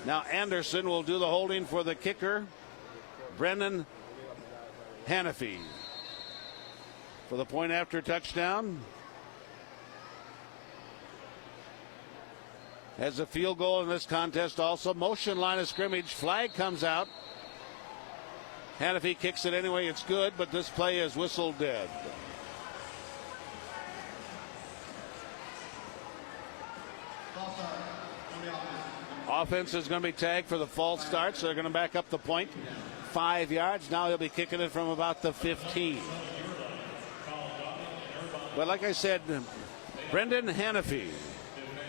Now Anderson will do the holding for the kicker, Brendan Hannafy, for the point after touchdown. Has a field goal in this contest also. Motion line of scrimmage. Flag comes out. Hannafy kicks it anyway. It's good, but this play is whistled dead. Offense is going to be tagged for the false start, so they're going to back up the point 5 yards. Now he'll be kicking it from about the 15. But like I said, Brendan Hannafy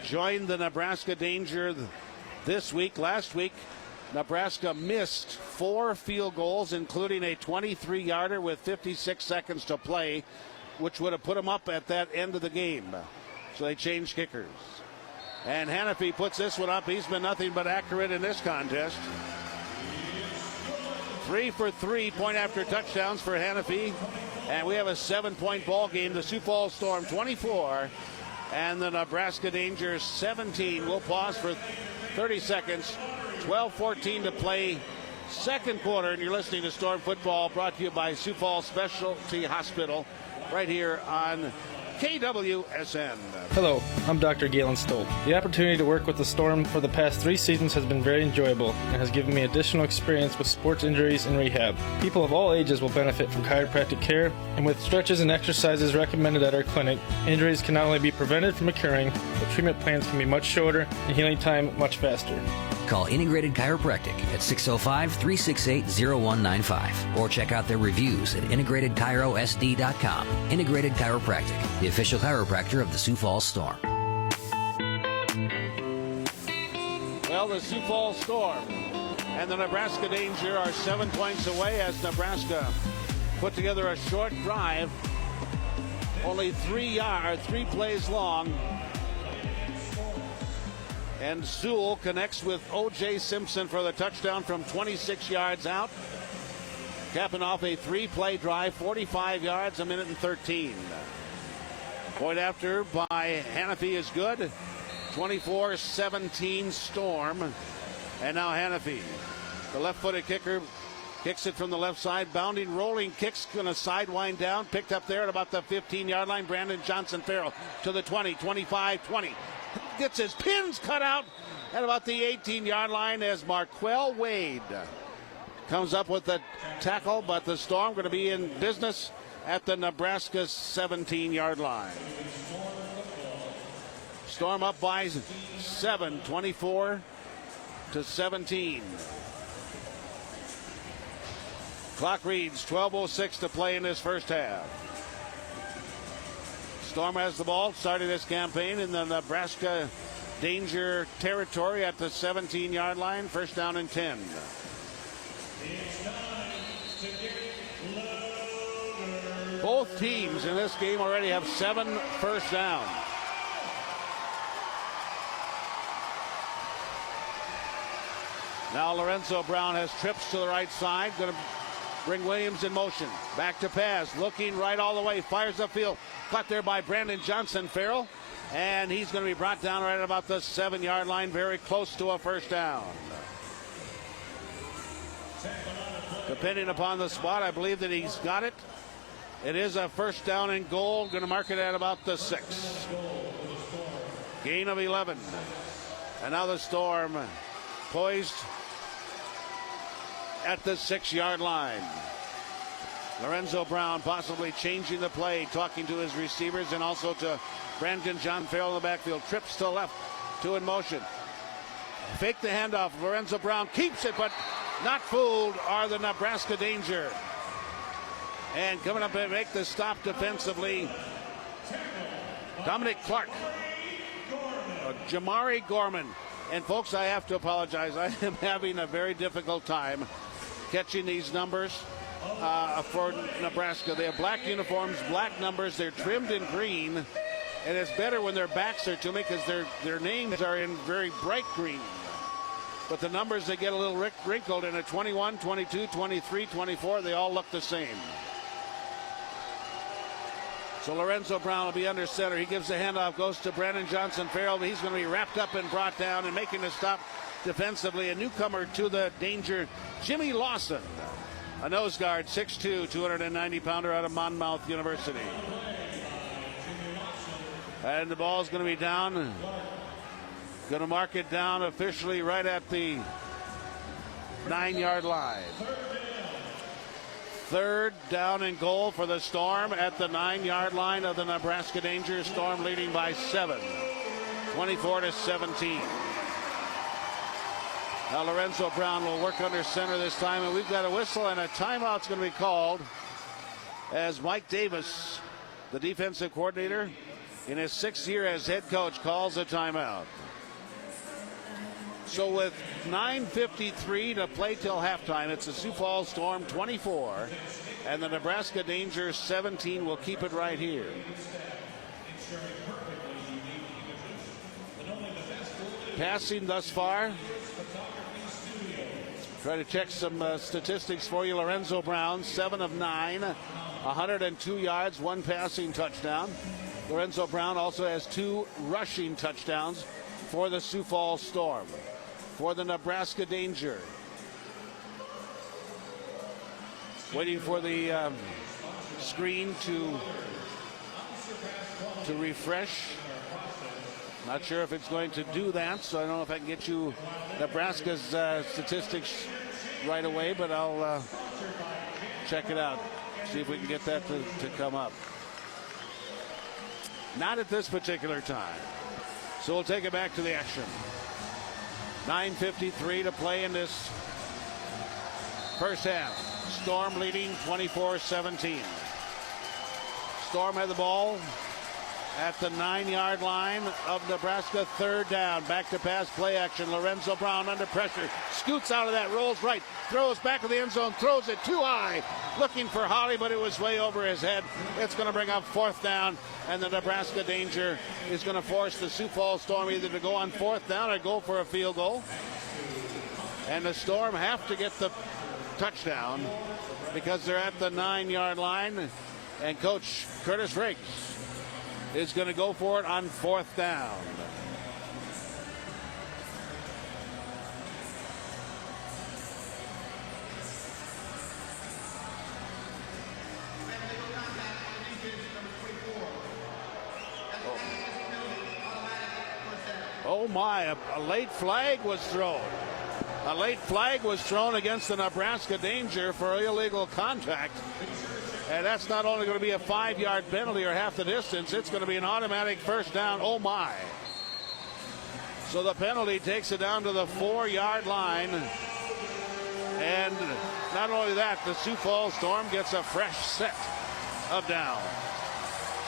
joined the Nebraska Danger this week. Last week, Nebraska missed 4 field goals, including a 23-yarder with 56 seconds to play, which would have put them up at that end of the game. So they changed kickers. And Hannafy puts this one up. He's been nothing but accurate in this contest. 3 for 3 point after touchdowns for Hannafy. And we have a 7-point ball game. The Sioux Falls Storm 24 and the Nebraska Danger 17. We'll pause for 30 seconds. 12:14 to play second quarter. And you're listening to Storm Football, brought to you by Sioux Falls Specialty Hospital right here on KWSN. Hello, I'm Dr. Galen Stolt. The opportunity to work with the Storm for the past 3 seasons has been very enjoyable and has given me additional experience with sports injuries and rehab. People of all ages will benefit from chiropractic care, and with stretches and exercises recommended at our clinic, injuries can not only be prevented from occurring, but treatment plans can be much shorter and healing time much faster. Call Integrated Chiropractic at 605-368-0195 or check out their reviews at integratedchirosd.com. Integrated Chiropractic, the official chiropractor of the Sioux Falls Storm. Well, the Sioux Falls Storm and the Nebraska Danger are 7 points away as Nebraska put together a short drive, only 3 plays long. And Sewell connects with O.J. Simpson for the touchdown from 26 yards out. Capping off a 3-play drive, 45 yards, 1:13. Point after by Hannafy is good. 24-17 Storm. And now Hannafy, the left-footed kicker, kicks it from the left side. Bounding, rolling kicks, going to sidewind down. Picked up there at about the 15-yard line. Brandon Johnson-Farrell to the 20, 25, 20. Gets his pins cut out at about the 18-yard line as Marquell Wade comes up with the tackle, but the Storm going to be in business at the Nebraska 17-yard line. Storm up by 7, 24-17. Clock reads 12:06 to play in this first half. Storm has the ball, starting this campaign in the Nebraska Danger territory at the 17-yard line. First down and 10. Both teams in this game already have 7 first downs. Now Lorenzo Brown has trips to the right side. Going to bring Williams in motion. Back to pass. Looking right all the way. Fires upfield. Caught there by Brandon Johnson Farrell. And he's going to be brought down right about the 7-yard line. Very close to a first down. Depending upon the spot, I believe that he's got it. It is a first down and goal. Going to mark it at about the 6. Gain of 11. And now the Storm poised at the 6-yard line. Lorenzo Brown possibly changing the play, talking to his receivers and also to Brandon John Farrell in the backfield. Trips to left, 2 in motion. Fake the handoff. Lorenzo Brown keeps it, but not fooled are the Nebraska Danger. And coming up and make the stop defensively, Dominic Clark. Jamari Gorman. And folks, I have to apologize. I am having a very difficult time catching these numbers for Nebraska. They have black uniforms, black numbers. They're trimmed in green. And it's better when their backs are to me because their names are in very bright green. But the numbers, they get a little wrinkled in a 21, 22, 23, 24. They all look the same. So Lorenzo Brown will be under center. He gives the handoff, goes to Brandon Johnson Farrell. He's going to be wrapped up and brought down and making a stop defensively. A newcomer to the Danger, Jimmy Lawson. A nose guard, 6'2", 290-pounder out of Monmouth University. And the ball's going to be down. Going to mark it down officially right at the 9-yard line. 3rd down and goal for the Storm at the 9-yard line of the Nebraska Danger. Storm leading by 7, 24-17. Now Lorenzo Brown will work under center this time, and we've got a whistle and a timeout's going to be called as Mike Davis, the defensive coordinator, in his 6th year as head coach, calls a timeout. So with 9:53 to play till halftime, it's the Sioux Falls Storm 24 and the Nebraska Danger 17. Will keep it right here. Passing thus far. Try to check some statistics for you. Lorenzo Brown, 7 of 9, 102 yards, 1 passing touchdown. Lorenzo Brown also has 2 rushing touchdowns for the Sioux Falls Storm. For the Nebraska Danger, waiting for the screen to refresh. Not sure if it's going to do that, so I don't know if I can get you Nebraska's statistics right away, but I'll check it out, see if we can get that to come up. Not at this particular time. So we'll take it back to the action. 9:53 to play in this first half. Storm leading 24-17. Storm had the ball at the 9-yard line of Nebraska. 3rd down. Back to pass, play action. Lorenzo Brown under pressure. Scoots out of that, rolls right, throws back to the end zone, throws it too high. Looking for Holly, but it was way over his head. It's going to bring up 4th down, and the Nebraska Danger is going to force the Sioux Falls Storm either to go on 4th down or go for a field goal. And the Storm have to get the touchdown because they're at the 9-yard line, and Coach Curtis Riggs is going to go for it on 4th down. Oh my, a late flag was thrown. A late flag was thrown against the Nebraska Danger for illegal contact. And that's not only going to be a 5-yard penalty or half the distance, it's going to be an automatic first down. Oh my. So the penalty takes it down to the 4-yard line. And not only that, the Sioux Falls Storm gets a fresh set of down.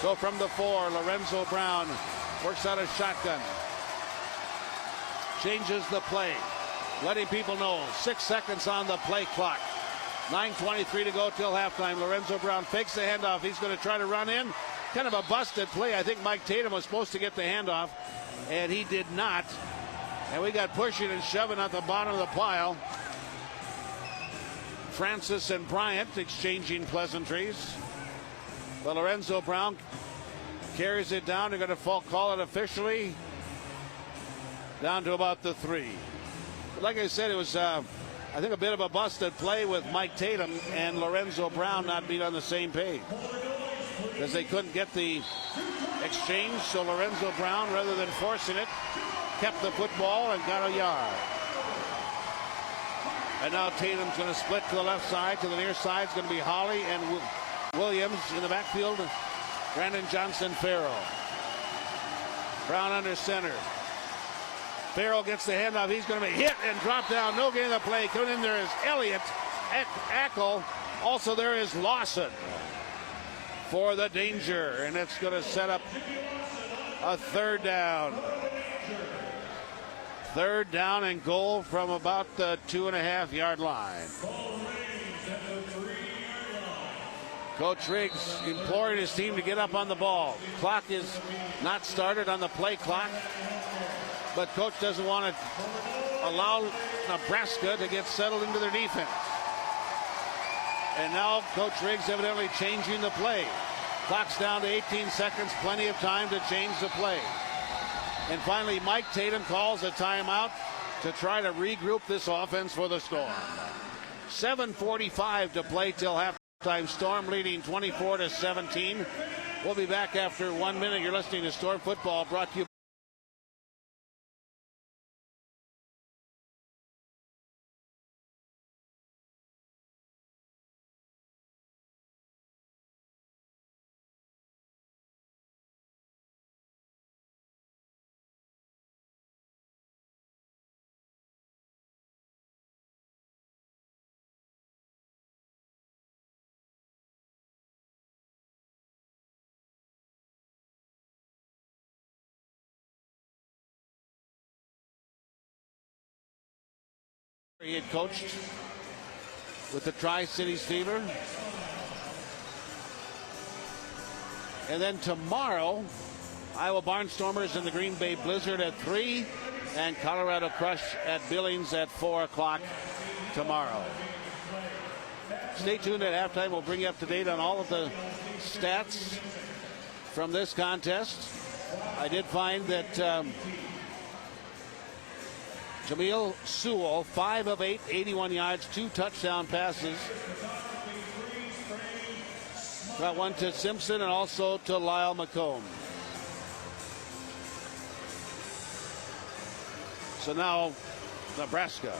So from the 4, Lorenzo Brown works out a shotgun. Changes the play. Letting people know 6 seconds on the play clock. 9:23 to go till halftime. Lorenzo Brown fakes the handoff. He's going to try to run in. Kind of a busted play. I think Mike Tatum was supposed to get the handoff, and he did not. And we got pushing and shoving at the bottom of the pile. Francis and Bryant exchanging pleasantries. But Lorenzo Brown carries it down. They're going to call it officially down to about the 3. But like I said, it was, I think, a bit of a busted play with Mike Tatum and Lorenzo Brown not being on the same page, because they couldn't get the exchange. So Lorenzo Brown, rather than forcing it, kept the football and got a yard. And now Tatum's going to split to the left side. To the near side is going to be Holly and Williams. In the backfield, Brandon Johnson Farrell. Brown under center. Farrell gets the handoff. He's going to be hit and drop down. No gain of the play. Coming in there is Elliott at Ackle. Also there is Lawson for the danger. And it's going to set up a third down. Third down and goal from about the 2.5-yard line. Coach Riggs imploring his team to get up on the ball. Clock is not started on the play clock, but coach doesn't want to allow Nebraska to get settled into their defense. And now Coach Riggs evidently changing the play. Clock's down to 18 seconds, plenty of time to change the play. And finally, Mike Tatum calls a timeout to try to regroup this offense for the Storm. 7:45 to play till halftime. Storm leading 24-17. We'll be back after 1 minute. You're listening to Storm Football, brought to you he had coached with the Tri-Cities Fever. And then tomorrow, Iowa Barnstormers and the Green Bay Blizzard at 3, and Colorado Crush at Billings at 4 o'clock tomorrow. Stay tuned at halftime. We'll bring you up to date on all of the stats from this contest. I did find that Jamil Sewell, 5 of 8, 81 yards, 2 touchdown passes. Got one to Simpson and also to Lyle McComb. So now Nebraska.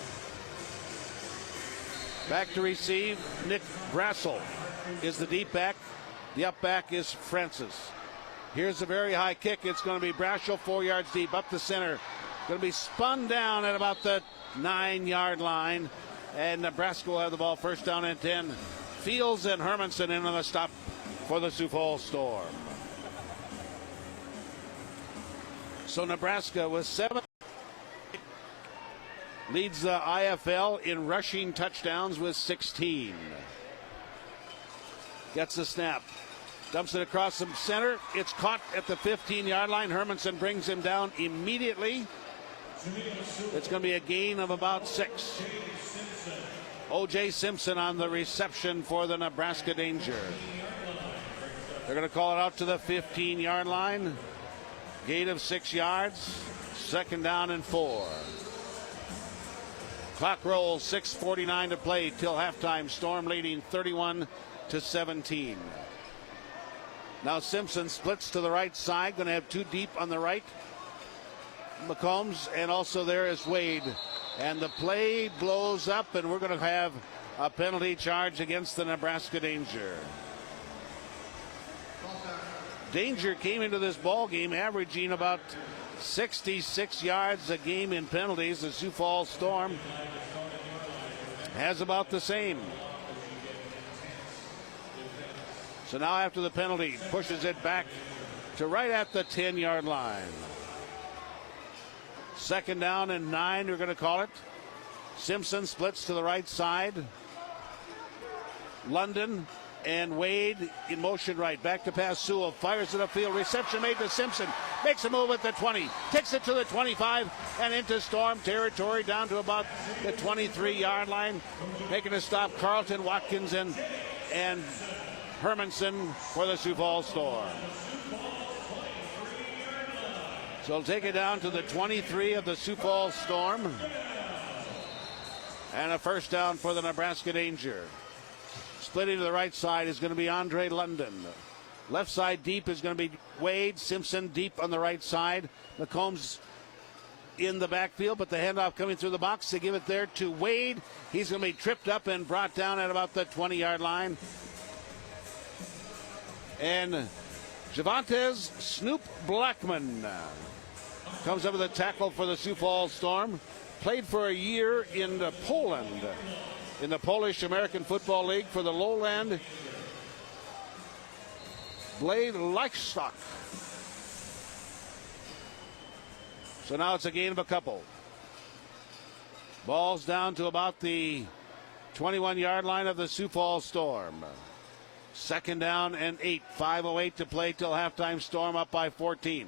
Back to receive. Nick Brassel is the deep back. The up back is Francis. Here's a very high kick. It's going to be Brassel 4 yards deep up the center. Going to be spun down at about the 9-yard line. And Nebraska will have the ball first down and 10. Fields and Hermanson in on the stop for the Sioux Falls Storm. So Nebraska with 7 leads the IFL in rushing touchdowns with 16. Gets the snap. Dumps it across the center. It's caught at the 15-yard line. Hermanson brings him down immediately. It's going to be a gain of about 6. O.J. Simpson on the reception for the Nebraska Danger. They're going to call it out to the 15-yard line. Gain of 6 yards. Second down and 4. Clock rolls, 6:49 to play till halftime. Storm leading 31-17. Now Simpson splits to the right side. Going to have 2 deep on the right. McCombs, and also there is Wade. And the play blows up, and we're going to have a penalty charge against the Nebraska Danger. Danger came into this ball game averaging about 66 yards a game in penalties. The Sioux Falls Storm has about the same. So now after the penalty, pushes it back to right at the 10-yard line. Second down and 9, we're going to call it. Simpson splits to the right side. London And Wade in motion right. Back to pass Sewell. Fires it upfield. Reception made to Simpson. Makes a move at the 20. Takes it to the 25 and into Storm territory down to about the 23-yard line. Making a stop. Carlton, Watkins, and Hermanson for the Sioux Falls Storm. So he'll take it down to the 23 of the Sioux Falls Storm. And a first down for the Nebraska Danger. Splitting to the right side is going to be Andre London. Left side deep is going to be Wade. Simpson deep on the right side. McCombs in the backfield, but the handoff coming through the box. They give it there to Wade. He's going to be tripped up and brought down at about the 20-yard line. And Javantes Snoop Blackman comes up with a tackle for the Sioux Falls Storm. Played for a year in Poland, in the Polish American Football League for the Lowland Blade Livestock. So now it's a gain of a couple. Ball's down to about the 21-yard line of the Sioux Falls Storm. Second down and 8. 5:08 to play till halftime. Storm up by 14.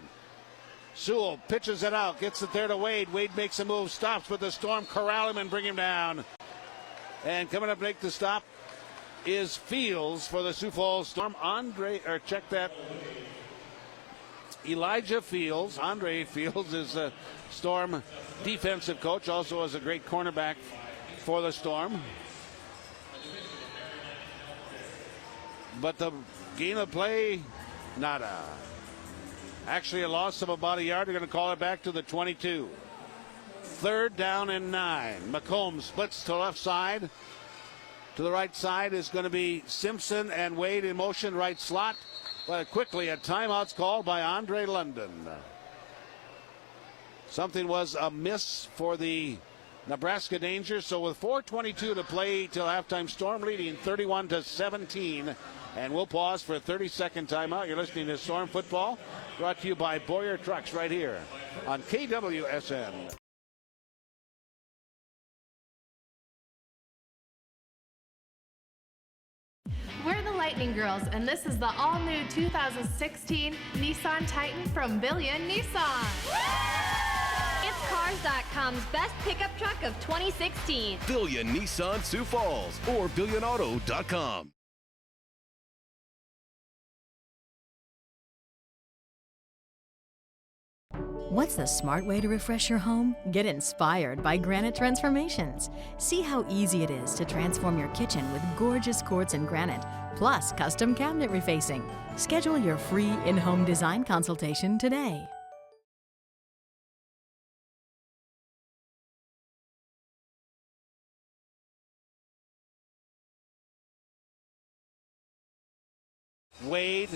Sewell pitches it out, gets it there to Wade. Wade makes a move, stops, but the Storm corral him and bring him down. And coming up to make the stop is Fields for the Sioux Falls Storm. Elijah Fields. Andre Fields is the Storm defensive coach, also as a great cornerback for the Storm. But the gain of play, nada. Actually, a loss of about a yard. They're going to call it back to the 22. Third down and 9. McCombs splits to the left side. To the right side is going to be Simpson and Wade in motion, right slot. But quickly, a timeout's called by Andre London. Something was amiss for the Nebraska Danger. So with 4:22 to play till halftime, Storm leading 31-17. And we'll pause for a 30-second timeout. You're listening to Storm Football, brought to you by Boyer Trucks right here on KWSN. We're the Lightning Girls, and this is the all-new 2016 Nissan Titan from Billion Nissan. It's Cars.com's best pickup truck of 2016. Billion Nissan Sioux Falls or BillionAuto.com. What's the smart way to refresh your home? Get inspired by Granite Transformations. See how easy it is to transform your kitchen with gorgeous quartz and granite, plus custom cabinet refacing. Schedule your free in-home design consultation today. Wade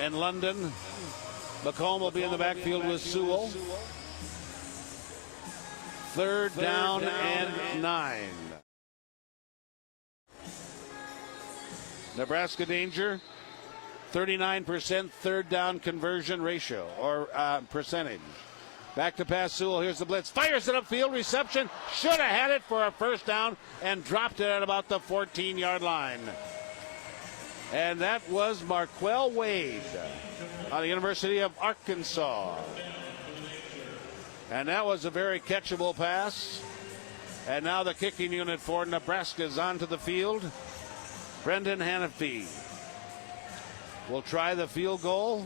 and London. McComb will be in the backfield with Sewell. Third down and 9. Nebraska Danger, 39% third down conversion ratio or percentage. Back to pass Sewell. Here's the blitz. Fires it upfield. Reception. Should have had it for a first down and dropped it at about the 14-yard line. And that was Marquel Wade out of the University of Arkansas. And that was a very catchable pass. And now the kicking unit for Nebraska is onto the field. Brendan Hannafy will try the field goal.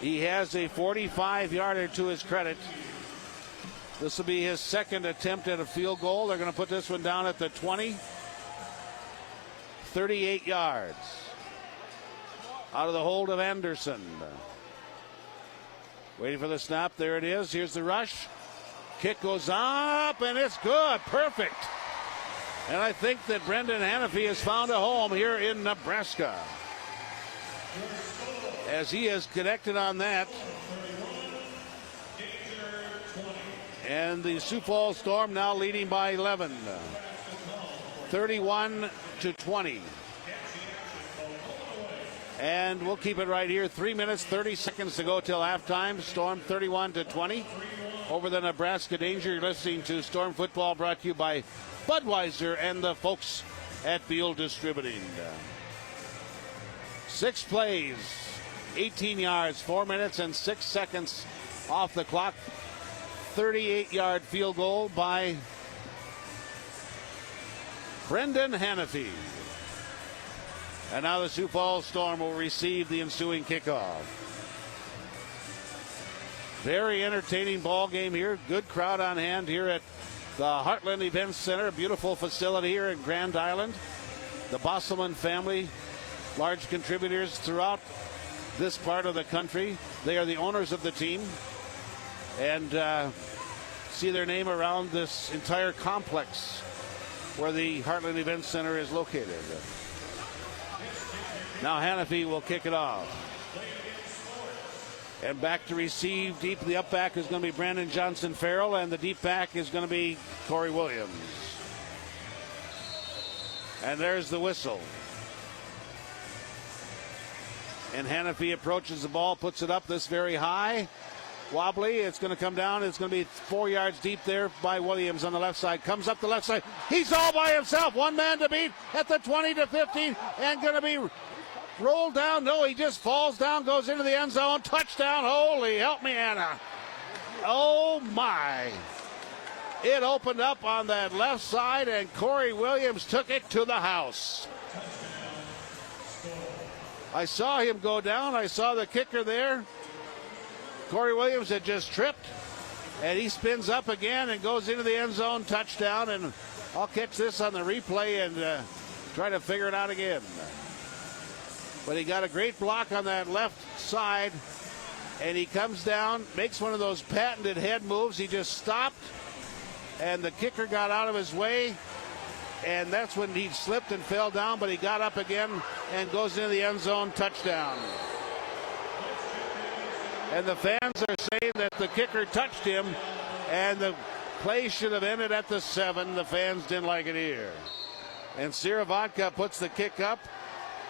He has a 45-yarder to his credit. This will be his second attempt at a field goal. They're going to put this one down at the 20. 38 yards. Out of the hold of Anderson. Waiting for the snap. There it is. Here's the rush. Kick goes up, and it's good. Perfect. And I think that Brendan Hannafy has found a home here in Nebraska, as he has connected on that. And the Sioux Falls Storm now leading by 11. 31-20. And we'll keep it right here. 3 minutes, 30 seconds to go till halftime. Storm 31-20 over the Nebraska Danger. You're listening to Storm Football, brought to you by Budweiser and the folks at Beal Distributing. 6 plays, 18 yards, 4 minutes and 6 seconds off the clock. 38-yard field goal by Brendan Hannafy. And now the Sioux Falls Storm will receive the ensuing kickoff. Very entertaining ball game here. Good crowd on hand here at the Heartland Events Center. A beautiful facility here in Grand Island. The Bosselman family, large contributors throughout this part of the country. They are the owners of the team. And see their name around this entire complex where the Heartland Events Center is located. Now Hannafy will kick it off. And back to receive deep. The up back is going to be Brandon Johnson Farrell, and the deep back is going to be Corey Williams. And there's the whistle. And Hannafy approaches the ball, puts it up this very high. Wobbly, it's going to come down. It's going to be 4 yards deep there by Williams on the left side. Comes up the left side. He's all by himself. One man to beat at the 20 to 15 and going to be rolled down. No, he just falls down, goes into the end zone. Touchdown. Holy help me, Anna. Oh, my. It opened up on that left side, and Corey Williams took it to the house. I saw him go down. I saw the kicker there. Corey Williams had just tripped, and he spins up again and goes into the end zone. Touchdown, and I'll catch this on the replay and try to figure it out again. But he got a great block on that left side, and he comes down, makes one of those patented head moves. He just stopped, and the kicker got out of his way, and that's when he slipped and fell down, but he got up again and goes into the end zone. Touchdown. And the fans are saying that the kicker touched him, and the play should have ended at the 7. The fans didn't like it here. And Siravodka puts the kick up.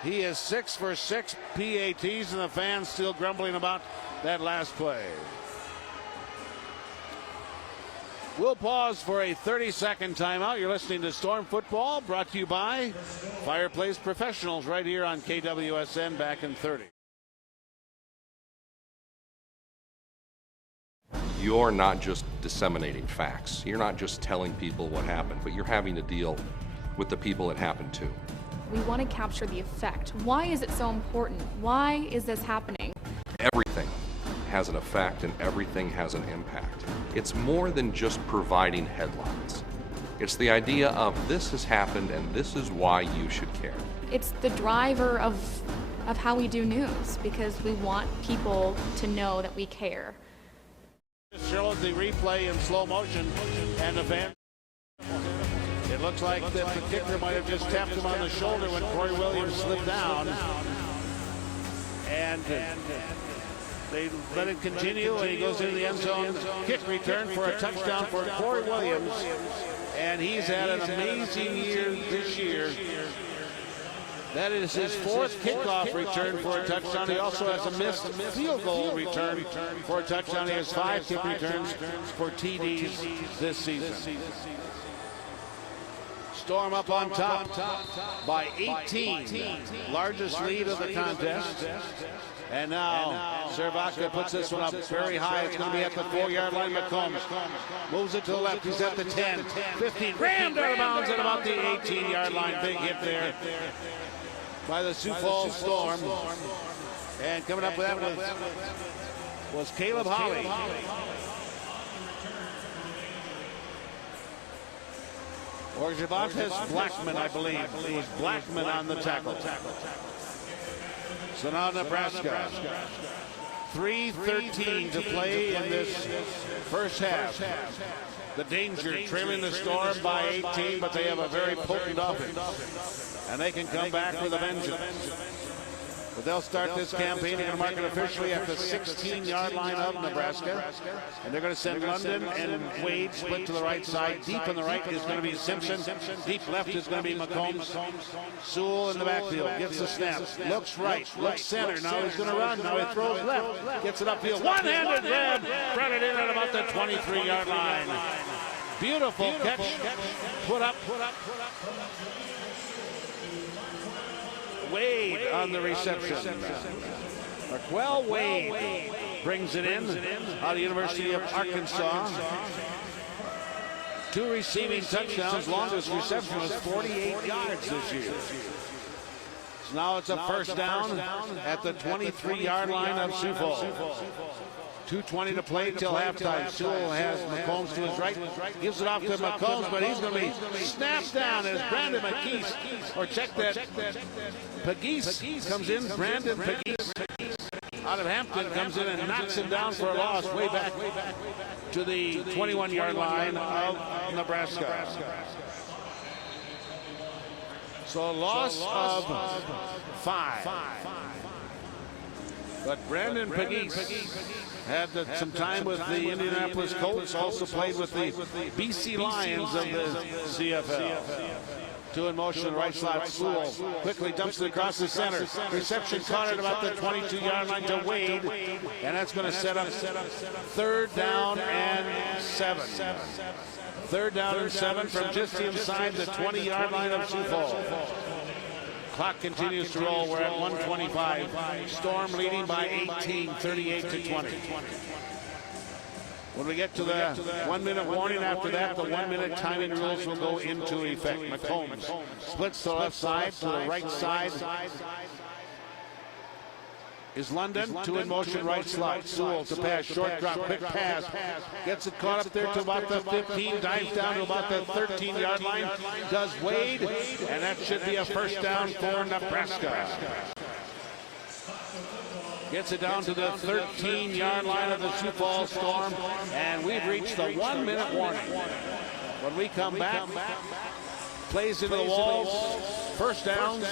He is 6 for 6 PATs, and the fans still grumbling about that last play. We'll pause for a 30-second timeout. You're listening to Storm Football, brought to you by Fireplace Professionals right here on KWSN. Back in 30. You're not just disseminating facts. You're not just telling people what happened, but you're having to deal with the people it happened to. We want to capture the effect. Why is it so important? Why is this happening? Everything has an effect and everything has an impact. It's more than just providing headlines. It's the idea of this has happened and this is why you should care. It's the driver of how we do news, because we want people to know that we care. Showed the replay in slow motion, and the fan. It looks like that the kicker might have just tapped him on the shoulder when Corey Williams slipped down. And they let it continue, and he goes into the end zone. Kick return for a touchdown for Corey Williams. And he's had an amazing year this year. That is his 4th kickoff return for a touchdown. He also has a missed field goal return for a touchdown. He has 5 kick returns for TDs this season. Storm up on top by 18. Largest lead of the contest. And now Servaca puts this one up very high. It's going to be at the 4-yard line. McCombs moves it to the left. He's at the 10, 15. Rammed out of bounds at about the 18-yard line. Big hit there by the Sioux Falls Storm. And coming up with that was Caleb Holly. Or Javantes Blackman, I believe. It was Blackman on the tackle. So now Nebraska. 3:13 to play in this first half. The Danger trailing the Storm by 18, but they have a very potent offense. And they can come back with a vengeance. But they'll start this campaign. They're going to mark it officially at the 16-yard line of Nebraska. And they're going to send London and Wade split to the right side. Deep on the right is going to be Simpson. Deep left is going to be McCombs. Sewell in the backfield. Gets the snap. Looks right. Looks center. Now he's going to run. Now he throws left. Gets it upfield. One-handed grab. Brought it in at about the 23-yard line. Beautiful catch. Put up. Wade on the reception. Marquell Wade brings it in out of the University of Arkansas. 2 receiving touchdowns. Longest reception was 48 yards this year. So now it's a first down at the 23-yard line of Sioux Falls. 2:20 to play till halftime. Sewell has McCombs to his right, gives it off to McCombs, but he's going to be snapped down as Brandon McGeese, or check that, Pegues comes in. Brandon Pegues out of Hampton comes in and knocks him down for a loss way back to the 21-yard line of Nebraska. So a loss of 5. But Brandon Pegues had some time with the Indianapolis Colts, also played with the BC Lions of the CFL. 2 in motion, right slot. Sewell quickly dumps it across the center. Reception caught at about the 22-yard line to Wade, and that's going to set up 3rd down and 7. 3rd down and 7 from just inside the 20-yard line of Sioux Falls. Clock continues to roll. We're at 1:25. Storm leading by 18, 38-20. When we get to the 1-minute warning after that, the 1-minute timing rules will go into effect. McCombs splits to the left side, to the right side is London. 2 in motion, right slot. Sewell to pass, short drop, quick pass. Gets it caught up there to about the 15, dives down to about the 13-yard line. Does Wade, and that should be a first down for Nebraska. Gets it down to the 13-yard line of the Sioux Falls Storm, and we've reached the 1-minute warning. When we come back, plays into the walls, first downs,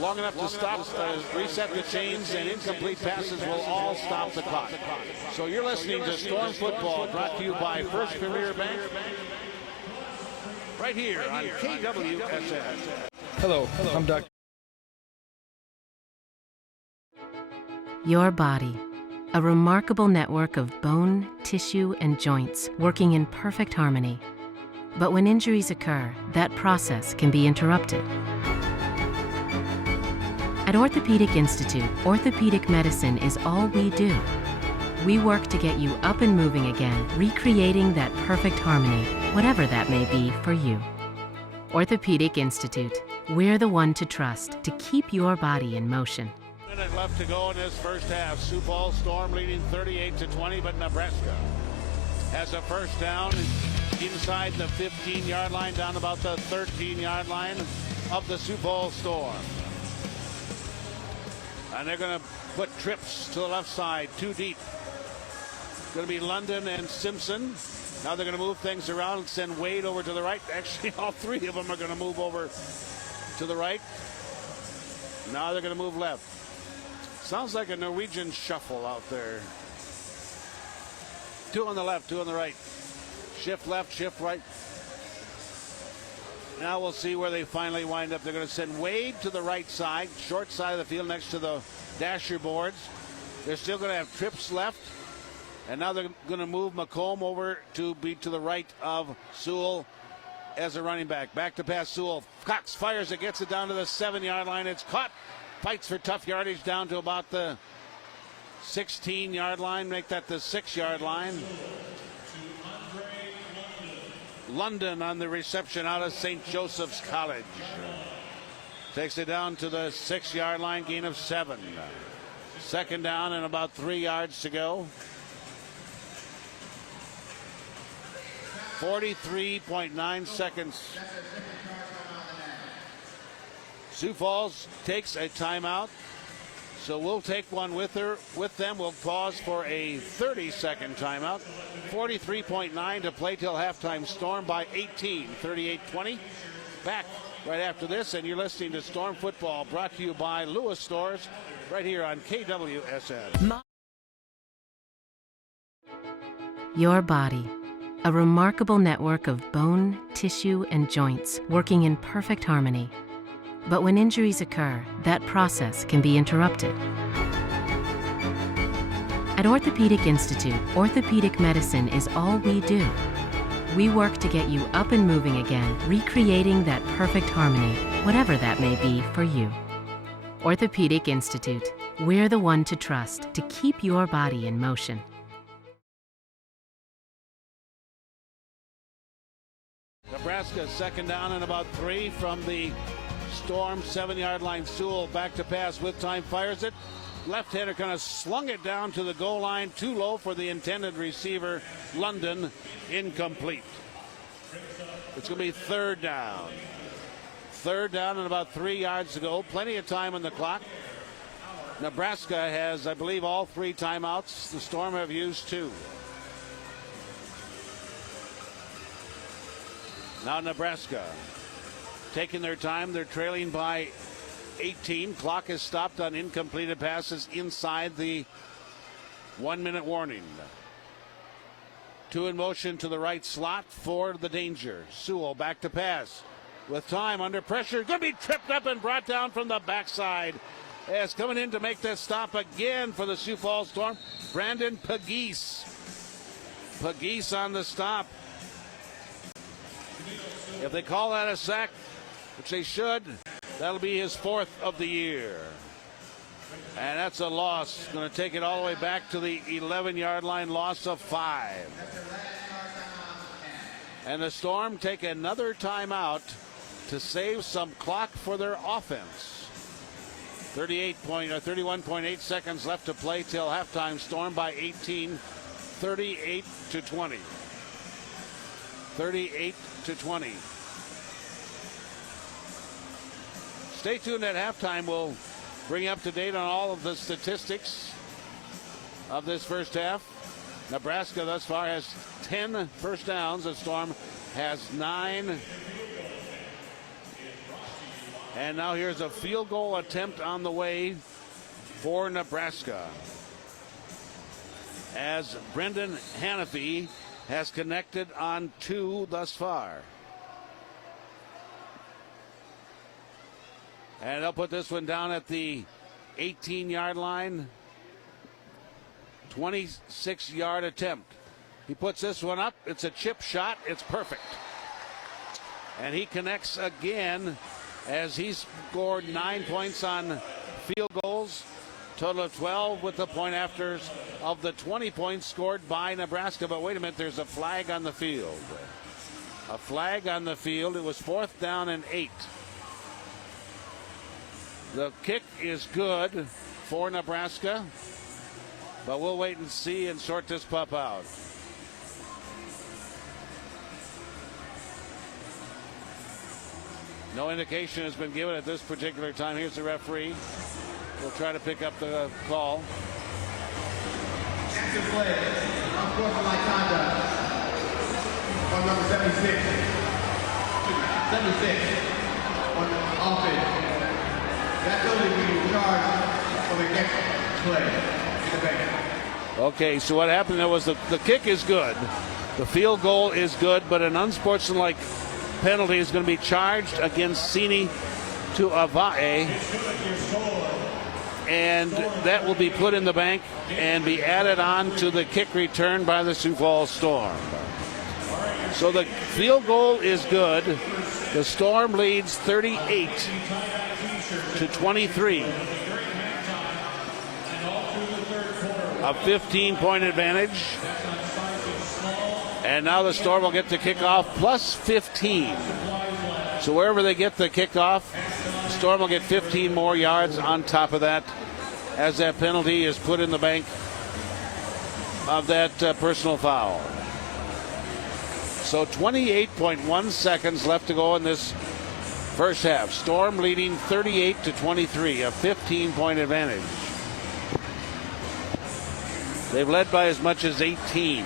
long enough to stop, reset the chains, and incomplete passes will all stop the clock. So you're listening to Storm Football, brought to you by First Premier Bank, right here on KWSN. Hello, I'm Dr. Your body, a remarkable network of bone, tissue, and joints working in perfect harmony. But when injuries occur, that process can be interrupted. At Orthopedic Institute, orthopedic medicine is all we do. We work to get you up and moving again, recreating that perfect harmony, whatever that may be for you. Orthopedic Institute, we're the one to trust to keep your body in motion. Minute left to go in this first half. Sioux Falls Storm leading 38-20, but Nebraska has a first down inside the 15-yard line, down about the 13-yard line of the Sioux Falls Storm. And they're going to put trips to the left side, 2 deep. It's going to be London and Simpson. Now they're going to move things around and send Wade over to the right. Actually, all 3 of them are going to move over to the right. Now they're going to move left. Sounds like a Norwegian shuffle out there. 2 on the left, 2 on the right. Shift left, shift right. Now we'll see where they finally wind up. They're going to send Wade to the right side, short side of the field next to the dasher boards. They're still going to have trips left. And now they're going to move McComb over to be to the right of Sewell as a running back. Back to pass Sewell. Cox fires it, gets it down to the 7-yard line. It's caught. Fights for tough yardage down to about the 16-yard line. Make that the 6-yard line. London on the reception out of St. Joseph's College. Takes it down to the 6-yard line, gain of 7. Second down and about 3 yards to go. 43.9 seconds. Sioux Falls takes a timeout, so we'll take one with them. We'll pause for a 30-second timeout. 43.9 to play till halftime. Storm by 18, 38-20. Back right after this, and you're listening to Storm Football, brought to you by Lewis Stores, right here on KWSN. Your body, a remarkable network of bone, tissue, and joints working in perfect harmony. But when injuries occur, that process can be interrupted. At Orthopedic Institute, orthopedic medicine is all we do. We work to get you up and moving again, recreating that perfect harmony, whatever that may be for you. Orthopedic Institute. We're the one to trust to keep your body in motion. Nebraska second down and about 3 from the Storm 7-yard line. Sioux back to pass with time, fires it. Left-hander kind of slung it down to the goal line, too low for the intended receiver, London, incomplete. It's going to be third down. Third down and about 3 yards to go. Plenty of time on the clock. Nebraska has, I believe, all 3 timeouts. The Storm have used 2. Now Nebraska taking their time. They're trailing by 18. Clock is stopped on incompleted passes inside the 1-minute warning. 2 in motion to the right slot for the danger. Sewell back to pass. With time, under pressure, going to be tripped up and brought down from the backside. As coming in to make that stop again for the Sioux Falls Storm, Brandon Pegues. Pegues on the stop. If they call that a sack, which they should, that'll be his 4th of the year. And that's a loss. Going to take it all the way back to the 11-yard line, loss of 5. And the Storm take another timeout to save some clock for their offense. 31.8 seconds left to play till halftime. Storm by 18, 38-20. 38-20. Stay tuned at halftime. We'll bring you up to date on all of the statistics of this first half. Nebraska thus far has 10 first downs. The Storm has 9. And now here's a field goal attempt on the way for Nebraska, as Brendan Hannafy has connected on 2 thus far. And they'll put this one down at the 18-yard line. 26-yard attempt. He puts this one up. It's a chip shot. It's perfect. And he connects again, as he scored 9 points on field goals. Total of 12 with the point afters of the 20 points scored by Nebraska. But wait a minute, there's a flag on the field. A flag on the field. It was 4th down and 8. The kick is good for Nebraska, but we'll wait and see and sort this pup out. No indication has been given at this particular time. Here's the referee. We'll try to pick up the call. Active play, unsportsmanlike conduct on number 76. 76 on offense. That's only being charged for the next play in the bank. Okay, so what happened there was the kick is good. The field goal is good, but an unsportsmanlike penalty is going to be charged against Sini to Avae. And that will be put in the bank and be added on to the kick return by the Sioux Falls Storm. So the field goal is good. The Storm leads 38-23. A 15-point advantage. And now the Storm will get the kickoff plus 15. So wherever they get the kickoff, the Storm will get 15 more yards on top of that, as that penalty is put in the bank of that personal foul. So 28.1 seconds left to go in this first half. Storm leading 38-23, a 15-point advantage. They've led by as much as 18.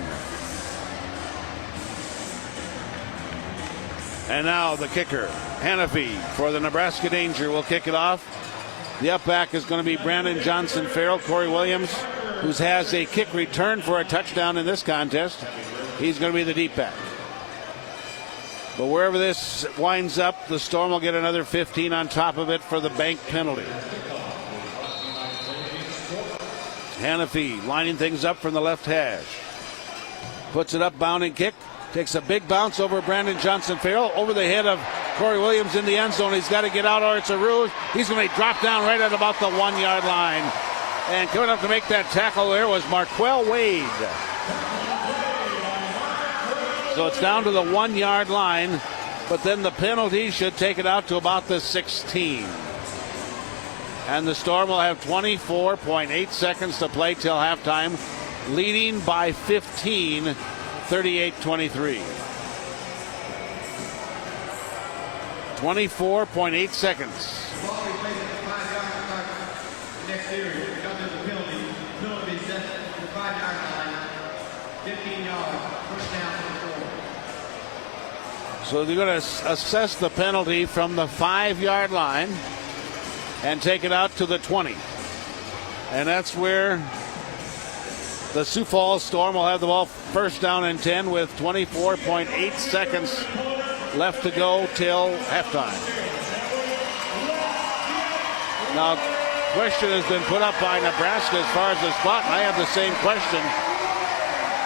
And now the kicker, Hannafy, for the Nebraska Danger, will kick it off. The up back is going to be Brandon Johnson Farrell. Corey Williams, who has a kick return for a touchdown in this contest, he's going to be the deep back. But wherever this winds up, the Storm will get another 15 on top of it for the bank penalty. Hannafy lining things up from the left hash. Puts it up, bounding kick. Takes a big bounce over Brandon Johnson-Farrell, over the head of Corey Williams in the end zone. He's got to get out or it's a rouge. He's going to be dropped down right at about the 1 yard line. And coming up to make that tackle there was Marquell Wade. So it's down to the 1 yard line, but then the penalty should take it out to about the 16. And the Storm will have 24.8 seconds to play till halftime, leading by 15, 38-23. 24.8 seconds. Next area, comes as a penalty. Penalty set to the 5 yard line. 15 yards. First down for the Storm. So they're going to assess the penalty from the 5 yard line and take it out to the 20. And that's where the Sioux Falls Storm will have the ball first down and 10 with 24.8 seconds left to go till halftime. Now, question has been put up by Nebraska as far as the spot, and I have the same question.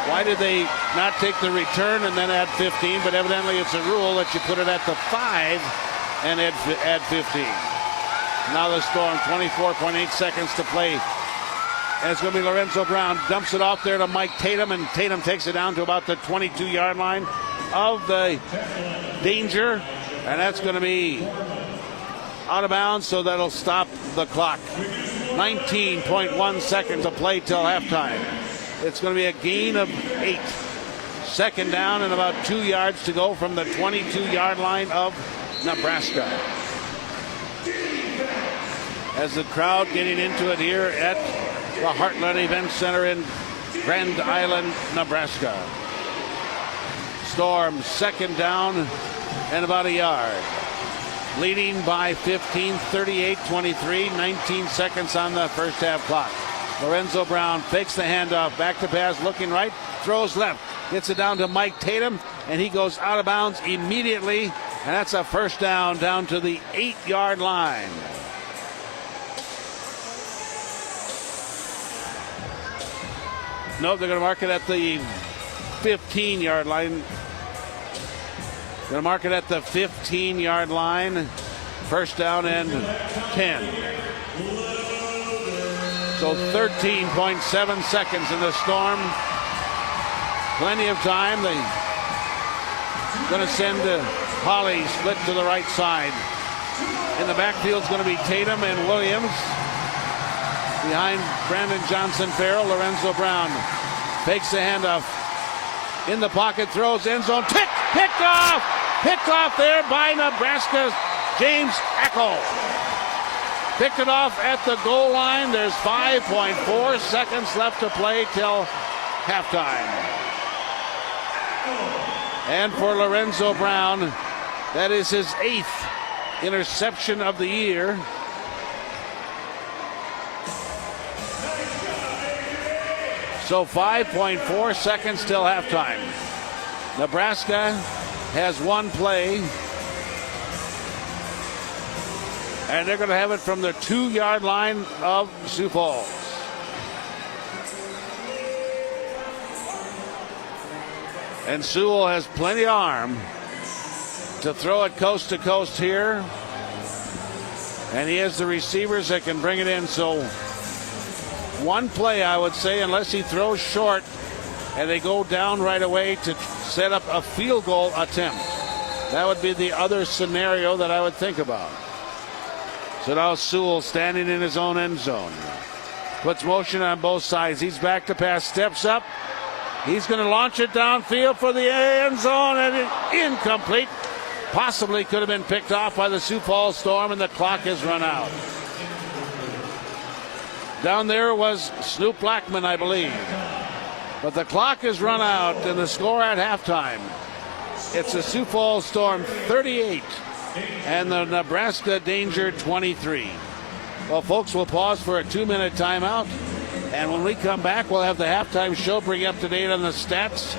Why did they not take the return and then add 15? But evidently it's a rule that you put it at the 5 and add 15. Now the Storm, 24.8 seconds to play. And it's going to be Lorenzo Brown. Dumps it off there to Mike Tatum, and Tatum takes it down to about the 22 yard line of the danger. And that's going to be out of bounds, so that'll stop the clock. 19.1 seconds to play till halftime. It's going to be a gain of 8. Second down and about 2 yards to go from the 22 yard line of Nebraska. As the crowd getting into it here at the Heartland Event Center in Grand Island, Nebraska. Storm second down and about a yard. Leading by 15, 38-23, 19 seconds on the first half clock. Lorenzo Brown fakes the handoff, back to pass, looking right, throws left, gets it down to Mike Tatum, and he goes out of bounds immediately, and that's a first down to the 8 yard line. No, they're going to mark it at the 15 yard line. Going to mark it at the 15 yard line. First down and 10. So 13.7 seconds in the Storm. Plenty of time. They're going to send Holly split to the right side. In the backfield is going to be Tatum and Williams. Behind Brandon Johnson-Farrell, Lorenzo Brown fakes the handoff. In the pocket, throws, end zone, picked off there by Nebraska's James Eckel. Picked it off at the goal line. There's 5.4 seconds left to play till halftime. And for Lorenzo Brown, that is his 8th interception of the year. So 5.4 seconds till halftime. Nebraska has one play, and they're going to have it from the 2 yard line of Sioux Falls. And Sewell has plenty of arm to throw it coast to coast here, and he has the receivers that can bring it in. So one play, I would say, unless he throws short and they go down right away to set up a field goal attempt. That would be the other scenario that I would think about. So now Sewell standing in his own end zone. Puts motion on both sides. He's back to pass, steps up. He's going to launch it downfield for the end zone, and incomplete. Possibly could have been picked off by the Sioux Falls Storm, and the clock has run out. Down there was Snoop Blackman, I believe. But the clock has run out, and the score at halftime. It's the Sioux Falls Storm 38 and the Nebraska Danger 23. Well, folks, we'll pause for a 2-minute timeout. And when we come back, we'll have the halftime show, bring you up to date on the stats.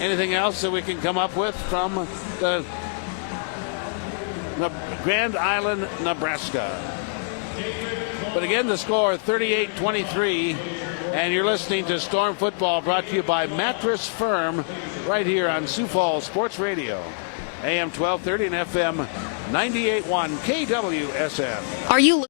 Anything else that we can come up with from the Grand Island, Nebraska. But again, the score 38-23 And you're listening to Storm Football, brought to you by Mattress Firm, right here on Sioux Falls Sports Radio, AM 1230 and FM 98.1 KWSN. Are you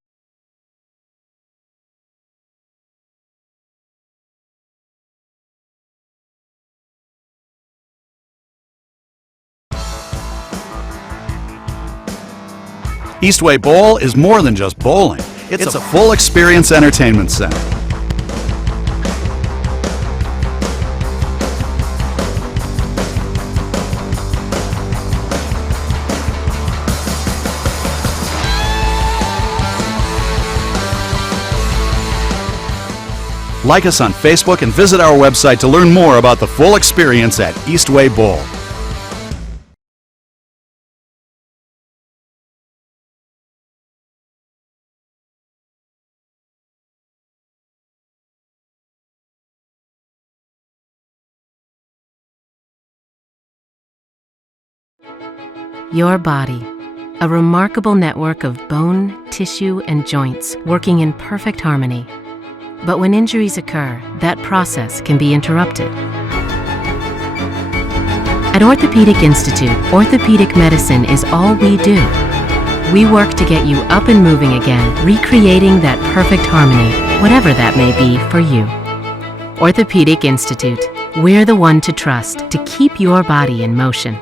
Eastway Bowl is more than just bowling. It's a full experience entertainment center. Like us on Facebook and visit our website to learn more about the full experience at Eastway Bowl. Your body, a remarkable network of bone, tissue, and joints working in perfect harmony. But when injuries occur, that process can be interrupted. At Orthopedic Institute, orthopedic medicine is all we do. We work to get you up and moving again, recreating that perfect harmony, whatever that may be for you. Orthopedic Institute, we're the one to trust to keep your body in motion.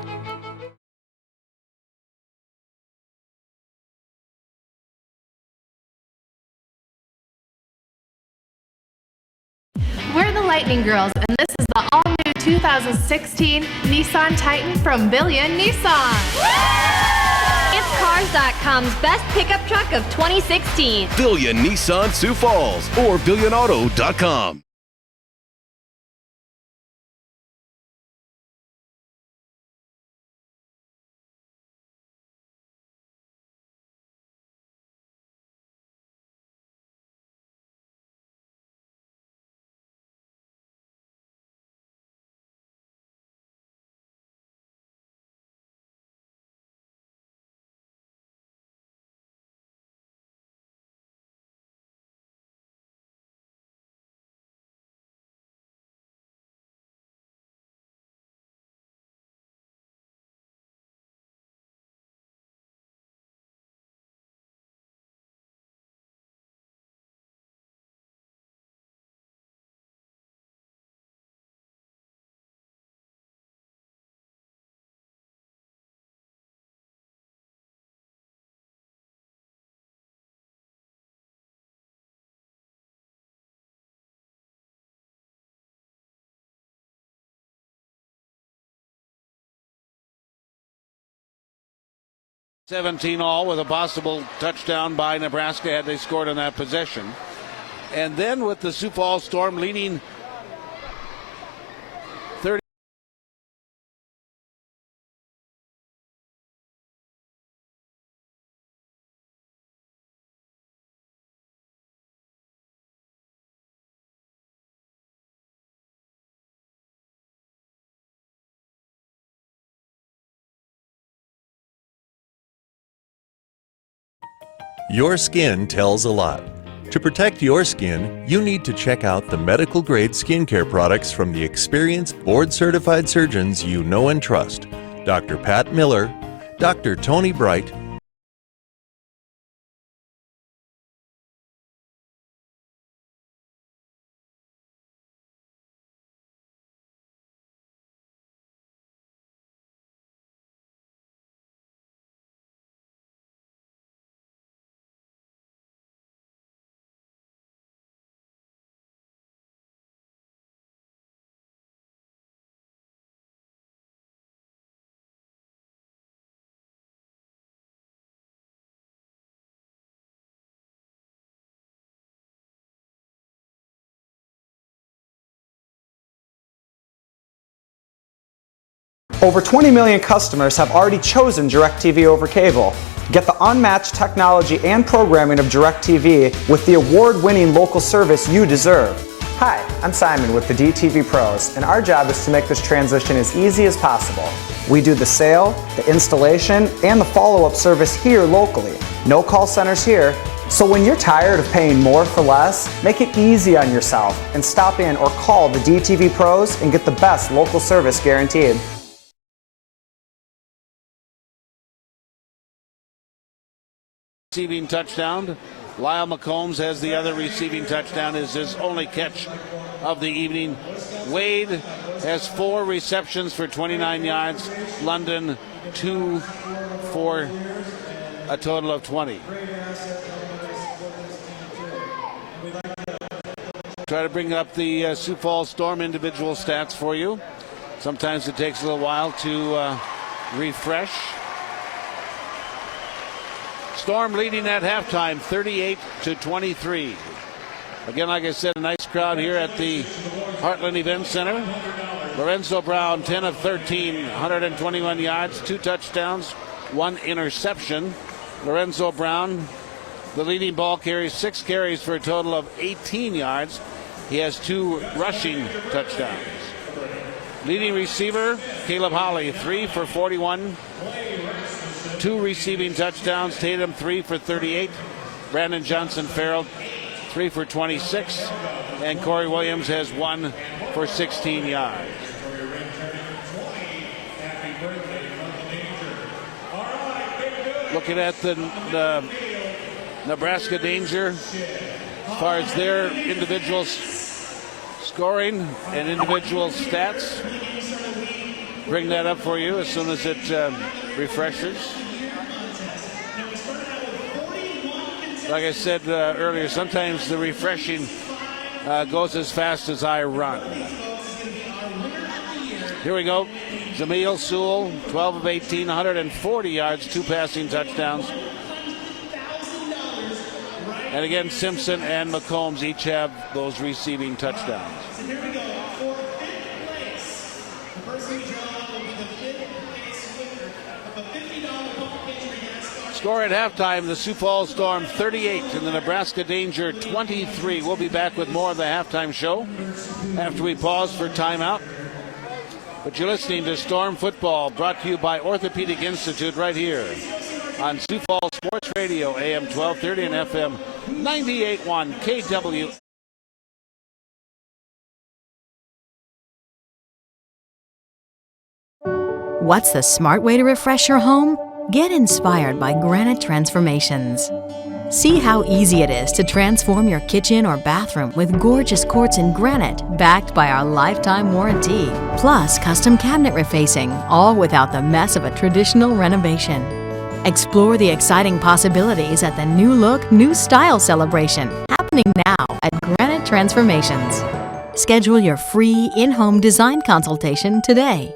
We're the Lightning Girls, and this is the all-new 2016 Nissan Titan from Billion Nissan. It's Cars.com's best pickup truck of 2016. Billion Nissan Sioux Falls or BillionAuto.com. All with a possible touchdown by Nebraska had they scored on that possession. And then with the Sioux Falls Storm leading 30. Your skin tells a lot. To protect your skin, you need to check out the medical-grade skincare products from the experienced, board-certified surgeons you know and trust. Dr. Pat Miller, Dr. Tony Bright, Over 20 million customers have already chosen DirecTV over cable. Get the unmatched technology and programming of DirecTV with the award-winning local service you deserve. Hi, I'm Simon with the DTV Pros, and our job is to make this transition as easy as possible. We do the sale, the installation, and the follow-up service here locally. No call centers here, So when you're tired of paying more for less, make it easy on yourself and stop in or call the DTV Pros and get the best local service guaranteed. Receiving touchdown. Lyle McCombs has the other receiving touchdown, is his only catch of the evening. Wade has 4 receptions for 29 yards. London 2 for a total of 20. Try to bring up the Sioux Falls Storm individual stats for you. Sometimes it takes a little while to refresh. Storm leading at halftime, 38-23. Again, like I said, a nice crowd here at the Heartland Event Center. Lorenzo Brown, 10 of 13, 121 yards, 2 touchdowns, 1 interception. Lorenzo Brown, the leading ball carrier, 6 carries for a total of 18 yards. He has 2 rushing touchdowns. Leading receiver, Caleb Holly, 3 for 41. 2 receiving touchdowns. Tatum 3 for 38. Brandon Johnson Farrell 3 for 26. And Corey Williams has 1 for 16 yards. Looking at the Nebraska Danger as far as their individual scoring and individual stats. Bring that up for you as soon as it refreshes. Like I said earlier, sometimes the refreshing goes as fast as I run. Here we go. Jameel Sewell, 12 of 18, 140 yards, 2 passing touchdowns. And again, Simpson and McCombs each have those receiving touchdowns. Score at halftime, the Sioux Falls Storm 38 and the Nebraska Danger 23. We'll be back with more of the halftime show after we pause for timeout. But you're listening to Storm Football, brought to you by Orthopedic Institute right here on Sioux Falls Sports Radio, AM 1230 and FM 98.1 KW. What's the smart way to refresh your home? Get inspired by Granite Transformations. See how easy it is to transform your kitchen or bathroom with gorgeous quartz and granite backed by our lifetime warranty. Plus custom cabinet refacing, all without the mess of a traditional renovation. Explore the exciting possibilities at the New Look, New Style celebration happening now at Granite Transformations. Schedule your free in-home design consultation today.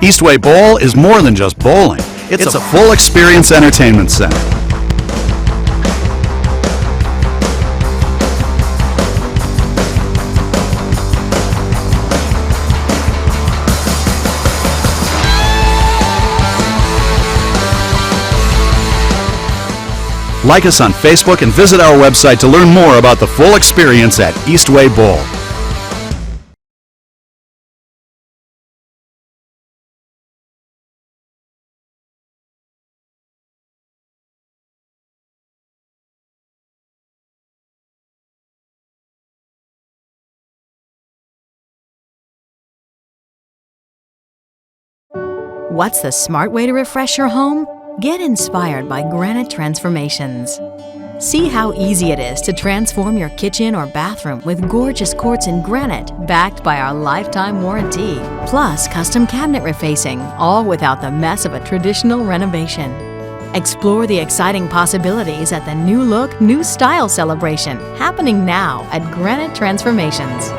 Eastway Bowl is more than just bowling. It's a full experience entertainment center. Like us on Facebook and visit our website to learn more about the full experience at Eastway Bowl. What's the smart way to refresh your home? Get inspired by Granite Transformations. See how easy it is to transform your kitchen or bathroom with gorgeous quartz and granite backed by our lifetime warranty. Plus custom cabinet refacing, all without the mess of a traditional renovation. Explore the exciting possibilities at the New Look, New Style celebration happening now at Granite Transformations.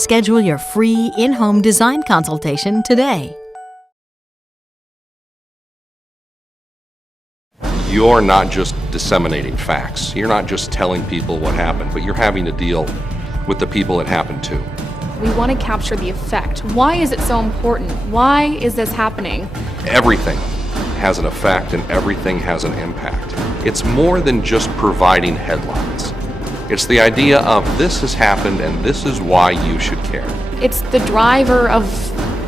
Schedule your free in-home design consultation today. You're not just disseminating facts. You're not just telling people what happened, but you're having to deal with the people it happened to. We want to capture the effect. Why is it so important? Why is this happening? Everything has an effect and everything has an impact. It's more than just providing headlines. It's the idea of this has happened and this is why you should care. It's the driver of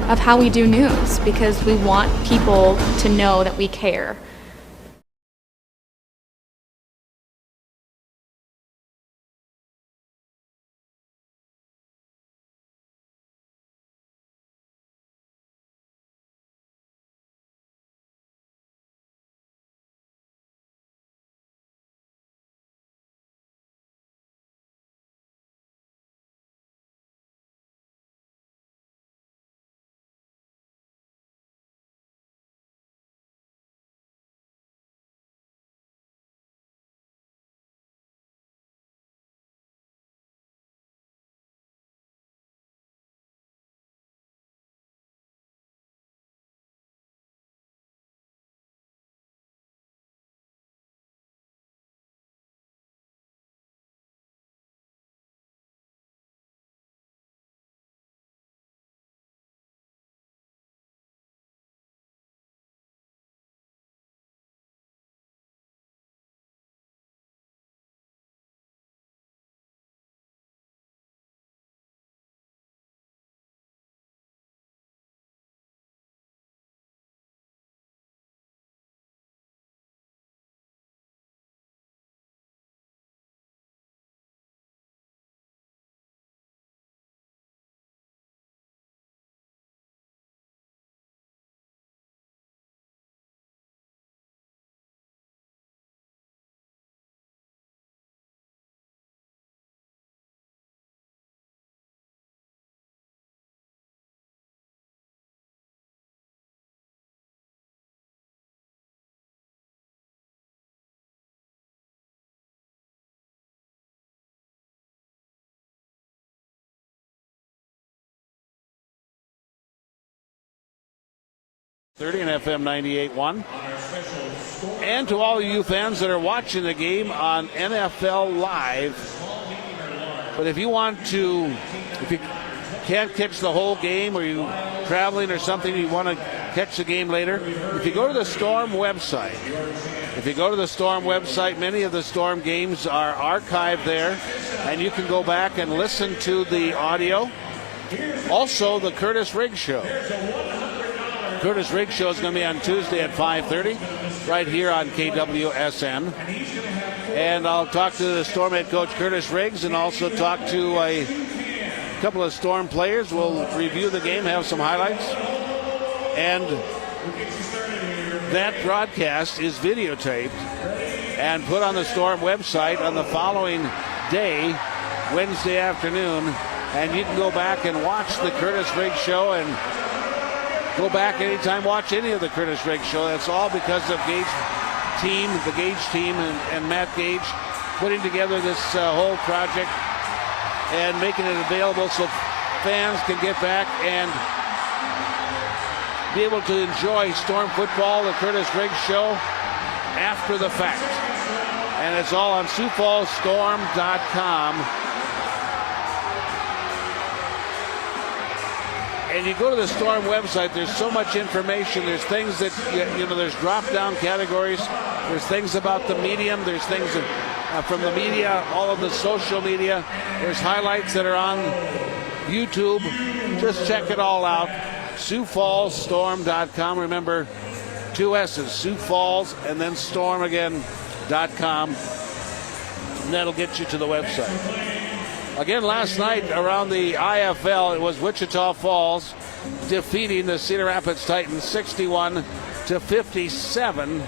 of how we do news because we want people to know that we care. And FM 98.1. And to all of you fans that are watching the game on NFL Live. But if you can't catch the whole game, or you traveling or something, you want to catch the game later, if you go to the Storm website, many of the Storm games are archived there, and you can go back and listen to the audio. Also, the Curtis Riggs Show. Curtis Riggs Show is going to be on Tuesday at 5:30 right here on KWSN. And I'll talk to the Storm head coach Curtis Riggs and also talk to a couple of Storm players. We'll review the game, have some highlights. And that broadcast is videotaped and put on the Storm website on the following day, Wednesday afternoon. And you can go back and watch the Curtis Riggs Show and go back anytime, watch any of the Curtis Riggs Show. That's all because of the Gage team and Matt Gage putting together this whole project and making it available so fans can get back and be able to enjoy Storm football, the Curtis Riggs Show, after the fact. And it's all on SiouxFallsStorm.com. And you go to the Storm website, there's so much information. There's things that, there's drop-down categories. There's things about the medium. There's things from the media, all of the social media. There's highlights that are on YouTube. Just check it all out. SiouxFallsStorm.com. Remember, 2 S's, Sioux Falls, and then Storm again.com. And that'll get you to the website. Again, last night around the IFL, it was Wichita Falls defeating the Cedar Rapids Titans 61-57.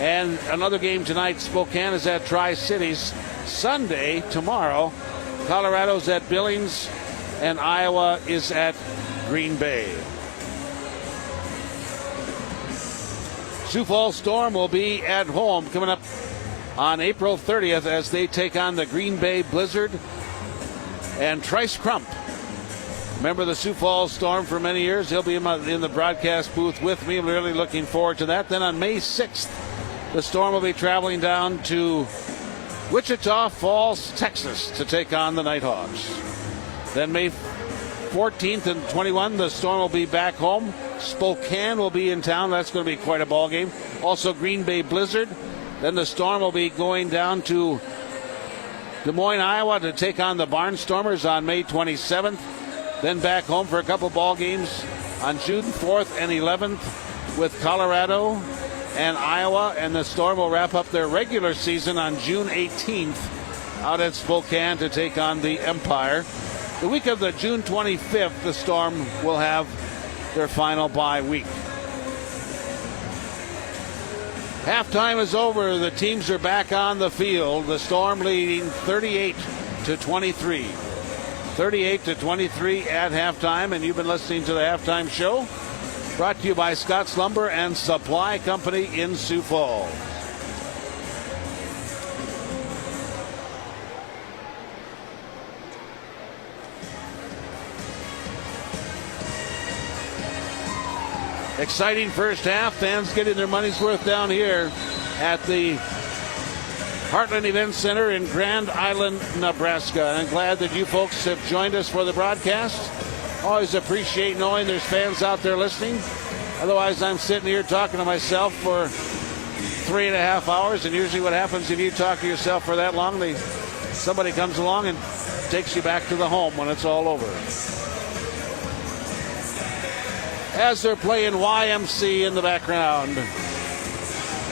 And another game tonight, Spokane is at Tri-Cities. Sunday, tomorrow, Colorado's at Billings, and Iowa is at Green Bay. Sioux Falls Storm will be at home coming up on April 30th as they take on the Green Bay Blizzard and Trice Crump. Remember the Sioux Falls Storm for many years. He'll be in the broadcast booth with me. I'm really looking forward to that. Then on May 6th, the Storm will be traveling down to Wichita Falls, Texas to take on the Nighthawks. Then May 14th and 21, the Storm will be back home. Spokane will be in town. That's going to be quite a ball game. Also Green Bay Blizzard. Then the Storm will be going down to Des Moines, Iowa to take on the Barnstormers on May 27th. then back home for a couple ball games on June 4th and 11th with Colorado and Iowa, and the Storm will wrap up their regular season on June 18th out at Spokane to take on the Empire. The week of the June 25th, the Storm will have their final bye week. Halftime is over. The teams are back on the field. The Storm leading 38-23. 38-23 at halftime, and you've been listening to the Halftime Show, brought to you by Scott's Lumber and Supply Company in Sioux Falls. Exciting first half. Fans getting their money's worth down here at the Heartland Event Center in Grand Island, Nebraska. I'm glad that you folks have joined us for the broadcast. Always appreciate knowing there's fans out there listening. Otherwise, I'm sitting here talking to myself for 3.5 hours, and usually what happens if you talk to yourself for that long, somebody comes along and takes you back to the home when it's all over. As they're playing YMC in the background.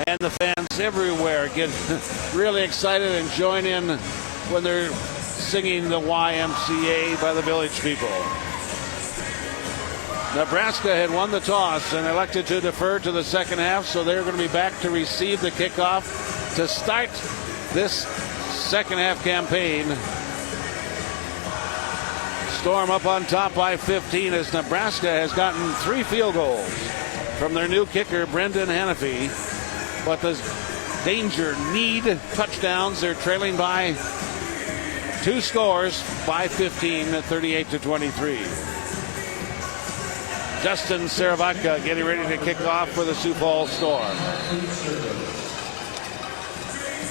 And the fans everywhere get really excited and join in when they're singing the YMCA by the village people. Nebraska had won the toss and elected to defer to the second half, so they're going to be back to receive the kickoff to start this second half campaign. Storm up on top by 15 as Nebraska has gotten 3 field goals from their new kicker, Brendan Hannafy. But the Danger need touchdowns. They're trailing by 2 scores by 15 at 38-23. Justin Saravatka getting ready to kick off for the Sioux Falls Storm.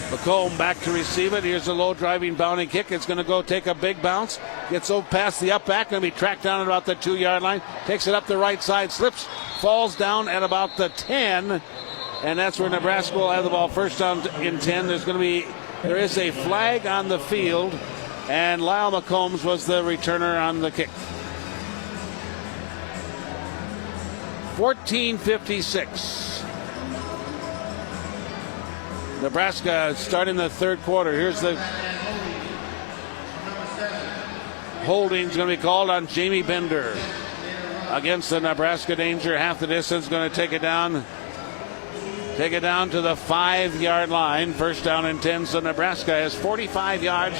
McComb back to receive it. Here's a low driving bounding kick. It's going to go take a big bounce. Gets over past the up back. Going to be tracked down at about the 2-yard line. Takes it up the right side. Slips. Falls down at about the 10. And that's where Nebraska will have the ball first down in 10. There is a flag on the field. And Lyle McCombs was the returner on the kick. 14:56. Nebraska starting the third quarter. Here's the holding's going to be called on Jamie Bender against the Nebraska Danger. Half the distance, going to take it down to the 5-yard line. First down and 10. So Nebraska has 45 yards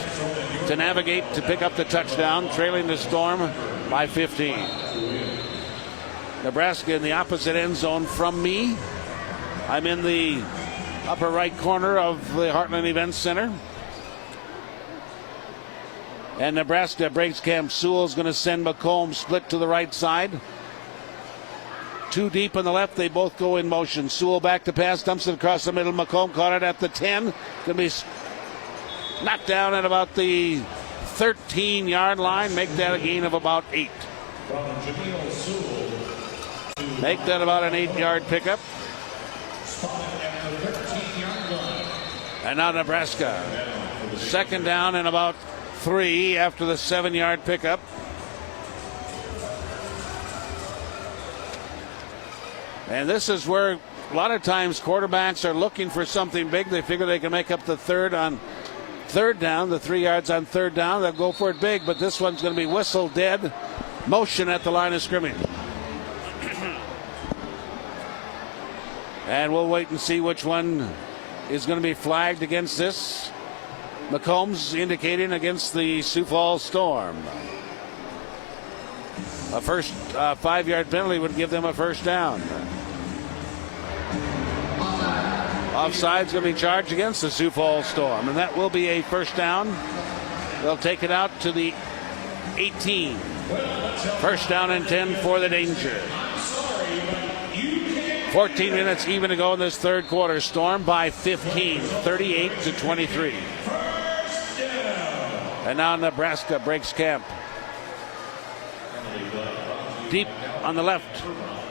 to navigate to pick up the touchdown, trailing the Storm by 15. Nebraska in the opposite end zone from me. I'm in the upper right corner of the Heartland Events Center. And Nebraska breaks camp. Sewell's going to send McComb split to the right side. 2 deep on the left. They both go in motion. Sewell back to pass. Dumps it across the middle. McComb caught it at the 10. Going to be knocked down at about the 13-yard line. Make that a gain of about 8. Make that about an 8-yard pickup. And now Nebraska. Second down and about 3 after the 7-yard pickup. And this is where a lot of times quarterbacks are looking for something big. They figure they can make up the third on third down, the 3 yards on third down. They'll go for it big, but this one's going to be whistle dead. Motion at the line of scrimmage. And we'll wait and see which one is going to be flagged against this. McCombs indicating against the Sioux Falls Storm. A first 5-yard penalty would give them a first down. Offside's going to be charged against the Sioux Falls Storm, and that will be a first down. They'll take it out to the 18. First down and 10 for the Danger. 14 minutes even to go in this third quarter. Storm by 15, 38-23. And now Nebraska breaks camp. Deep on the left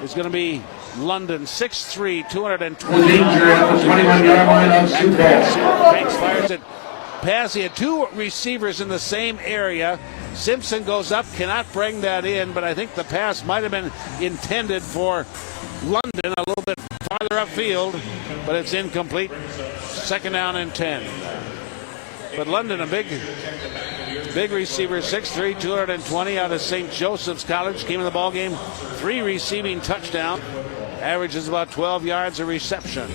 is going to be London, 6'3", 220. Danger at the 21-yard line of Sioux Falls. Banks fires it pass. He had two receivers in the same area. Simpson goes up, cannot bring that in, but I think the pass might have been intended for London a little bit farther upfield, but it's incomplete. Second down and 10. But London, a big receiver, 6'3", 220 out of St. Joseph's College, came in the ball game. 3 receiving touchdowns. Averages about 12 yards a reception.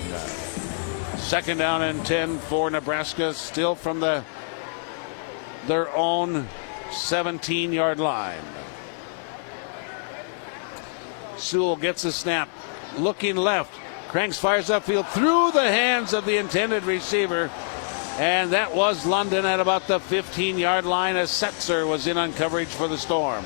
Second down and 10 for Nebraska, still from their own 17-yard line. Sewell gets a snap, looking left. Cranks, fires upfield through the hands of the intended receiver. And that was London at about the 15-yard line as Setzer was in on coverage for the Storm.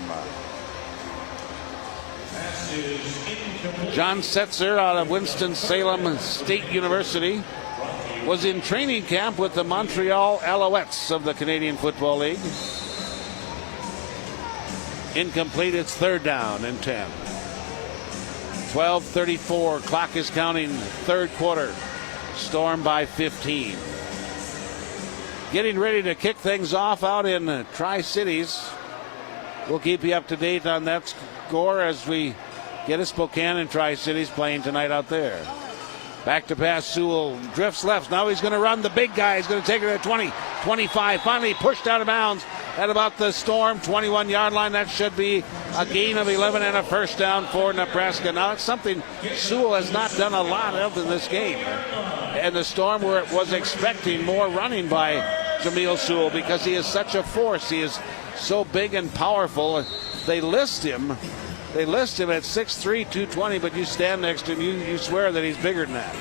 John Setzer out of Winston-Salem State University was in training camp with the Montreal Alouettes of the Canadian Football League. Incomplete, it's third down and 10. 12:34, clock is counting, third quarter. Storm by 15. Getting ready to kick things off out in Tri-Cities. We'll keep you up to date on that score as we get a Spokane and Tri-Cities playing tonight out there. Back to pass, Sewell drifts left. Now he's going to run. The big guy is going to take it at 20, 25. Finally pushed out of bounds at about the Storm 21-yard line. That should be a gain of 11 and a first down for Nebraska. Now it's something Sewell has not done a lot of in this game. And the Storm was expecting more running by Jamil Sewell because he is such a force. He is so big and powerful. They list him at 6'3", 220, but you stand next to him, you swear that he's bigger than that.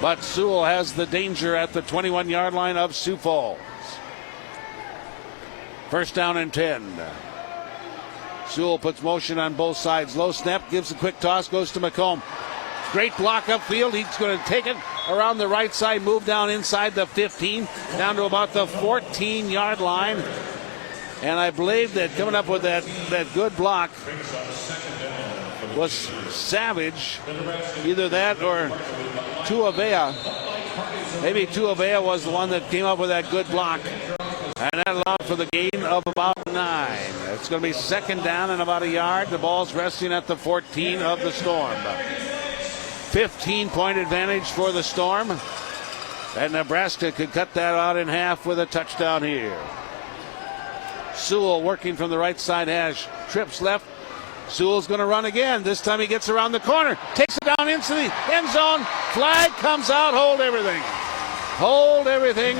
But Sewell has the danger at the 21-yard line of Sioux Falls. First down and 10. Sewell puts motion on both sides. Low snap, gives a quick toss, goes to McComb. Great block upfield. He's going to take it around the right side, move down inside the 15, down to about the 14-yard line. And I believe that coming up with that good block was Savage. Either that or Tuavea. Maybe Tuavea was the one that came up with that good block. And that allowed for the gain of about 9. It's going to be second down and about a yard. The ball's resting at the 14 of the Storm. 15-point advantage for the Storm. And Nebraska could cut that out in half with a touchdown here. Sewell working from the right side hash. Trips left. Sewell's going to run again. This time he gets around the corner. Takes it down into the end zone. Flag comes out. Hold everything. Hold everything.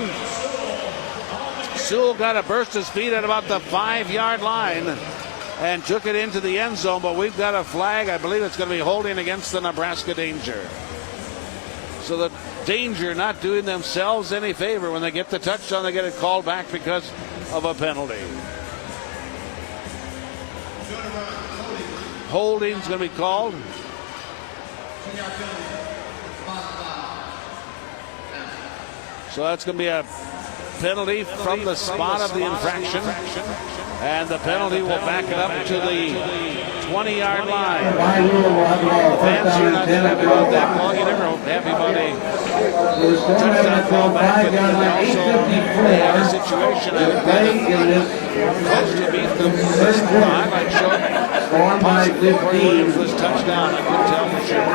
Sewell got a burst of speed at about the 5-yard line and took it into the end zone, but we've got a flag. I believe it's going to be holding against the Nebraska Danger. So the Danger not doing themselves any favor. When they get the touchdown, they get it called back because of a penalty. Holding's going to be called. So that's going to be a penalty from the spot of the infraction. And the penalty will back it up to the 20-yard line. The fans are not happy about that call. You're never happy about a touchdown call back, but they have a situation close to beat them. The highlight showed possibly Corey Williams was touchdown. I couldn't tell for sure.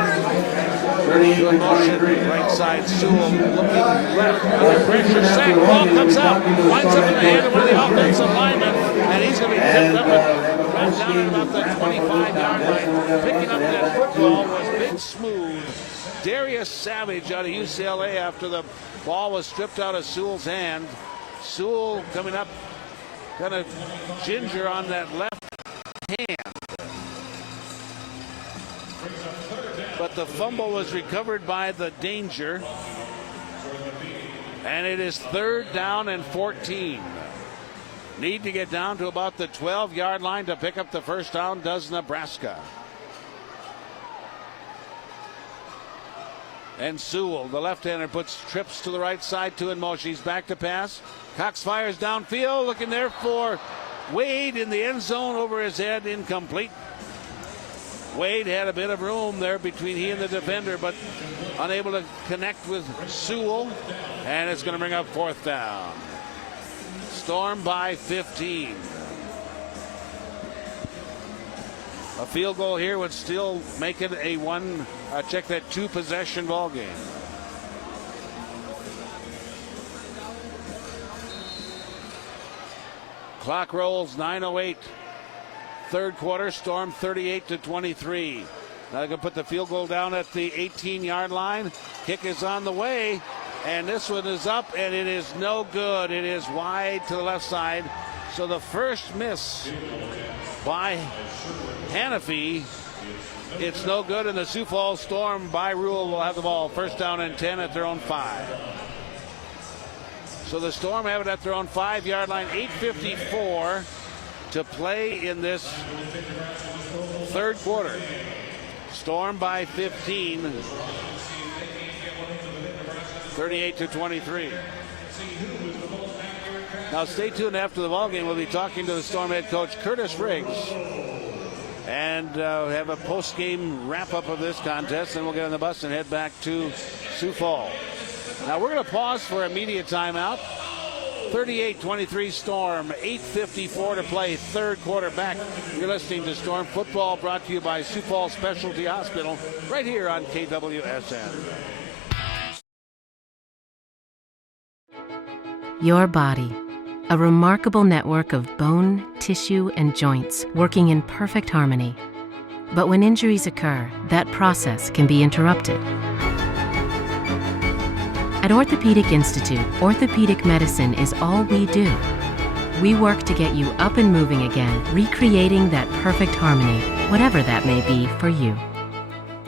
Good motion, right side, Sewell looking left, under pressure, sack, ball comes out, winds up in the hand of one of the offensive linemen, and he's going to be tipped up and right down at about the 25-yard line. Picking up that football was Big Smooth. Darius Savage out of UCLA after the ball was stripped out of Sewell's hand. Sewell coming up, kind of ginger on that left hand. But the fumble was recovered by the Danger. And it is third down and 14. Need to get down to about the 12-yard line to pick up the first down, does Nebraska. And Sewell, the left-hander, puts trips to the right side, 2 in motion. He's back to pass. Cox fires downfield, looking there for Wade in the end zone, over his head, incomplete. Wade had a bit of room there between he and the defender, but unable to connect with Sewell, and it's going to bring up 4th down. Storm by 15. A field goal here would still make it a check that 2-possession ball game. Clock rolls, 9:08. Third quarter, Storm 38-23. Now they can put the field goal down at the 18-yard line. Kick is on the way, and this one is up, and it is no good. It is wide to the left side. So the first miss by Hannafy, it's no good, and the Sioux Falls Storm, by rule, will have the ball. First down and 10 at their own 5. So the Storm have it at their own 5-yard line. 8:54 to play in this third quarter. Storm by 15, 38-23. Now stay tuned after the ball game. We'll be talking to the Storm head coach Curtis Riggs and have a post-game wrap-up of this contest, and we'll get on the bus and head back to Sioux Falls. Now we're going to pause for a media timeout. 38-23 Storm, 8:54 to play, third quarter back. You're listening to Storm Football, brought to you by Sioux Falls Specialty Hospital, right here on KWSN. Your body, a remarkable network of bone, tissue, and joints working in perfect harmony. But when injuries occur, that process can be interrupted. At Orthopedic Institute, orthopedic medicine is all we do. We work to get you up and moving again, recreating that perfect harmony, whatever that may be for you.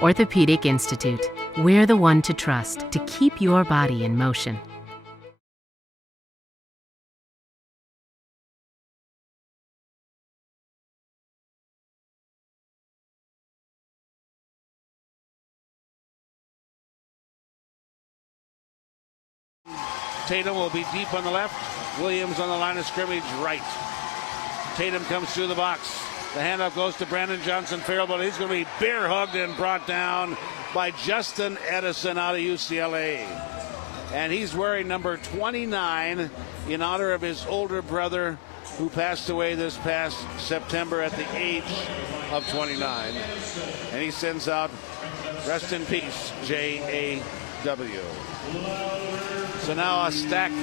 Orthopedic Institute, we're the one to trust to keep your body in motion. Tatum will be deep on the left. Williams on the line of scrimmage right. Tatum comes through the box. The handoff goes to Brandon Johnson-Farrell, but he's going to be bear hugged and brought down by Justin Edison out of UCLA. And he's wearing number 29 in honor of his older brother who passed away this past September at the age of 29. And he sends out, rest in peace, J.A.W. So now a stacked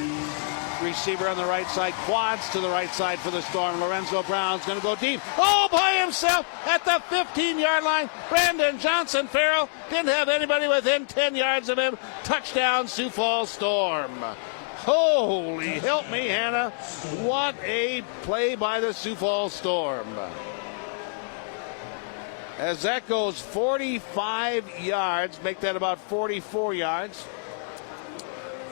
receiver on the right side, quads to the right side for the Storm. Lorenzo Brown's going to go deep. Oh, by himself at the 15-yard line. Brandon Johnson-Farrell didn't have anybody within 10 yards of him. Touchdown, Sioux Falls Storm. Holy help me, Hannah. What a play by the Sioux Falls Storm. As that goes 45 yards, make that about 44 yards.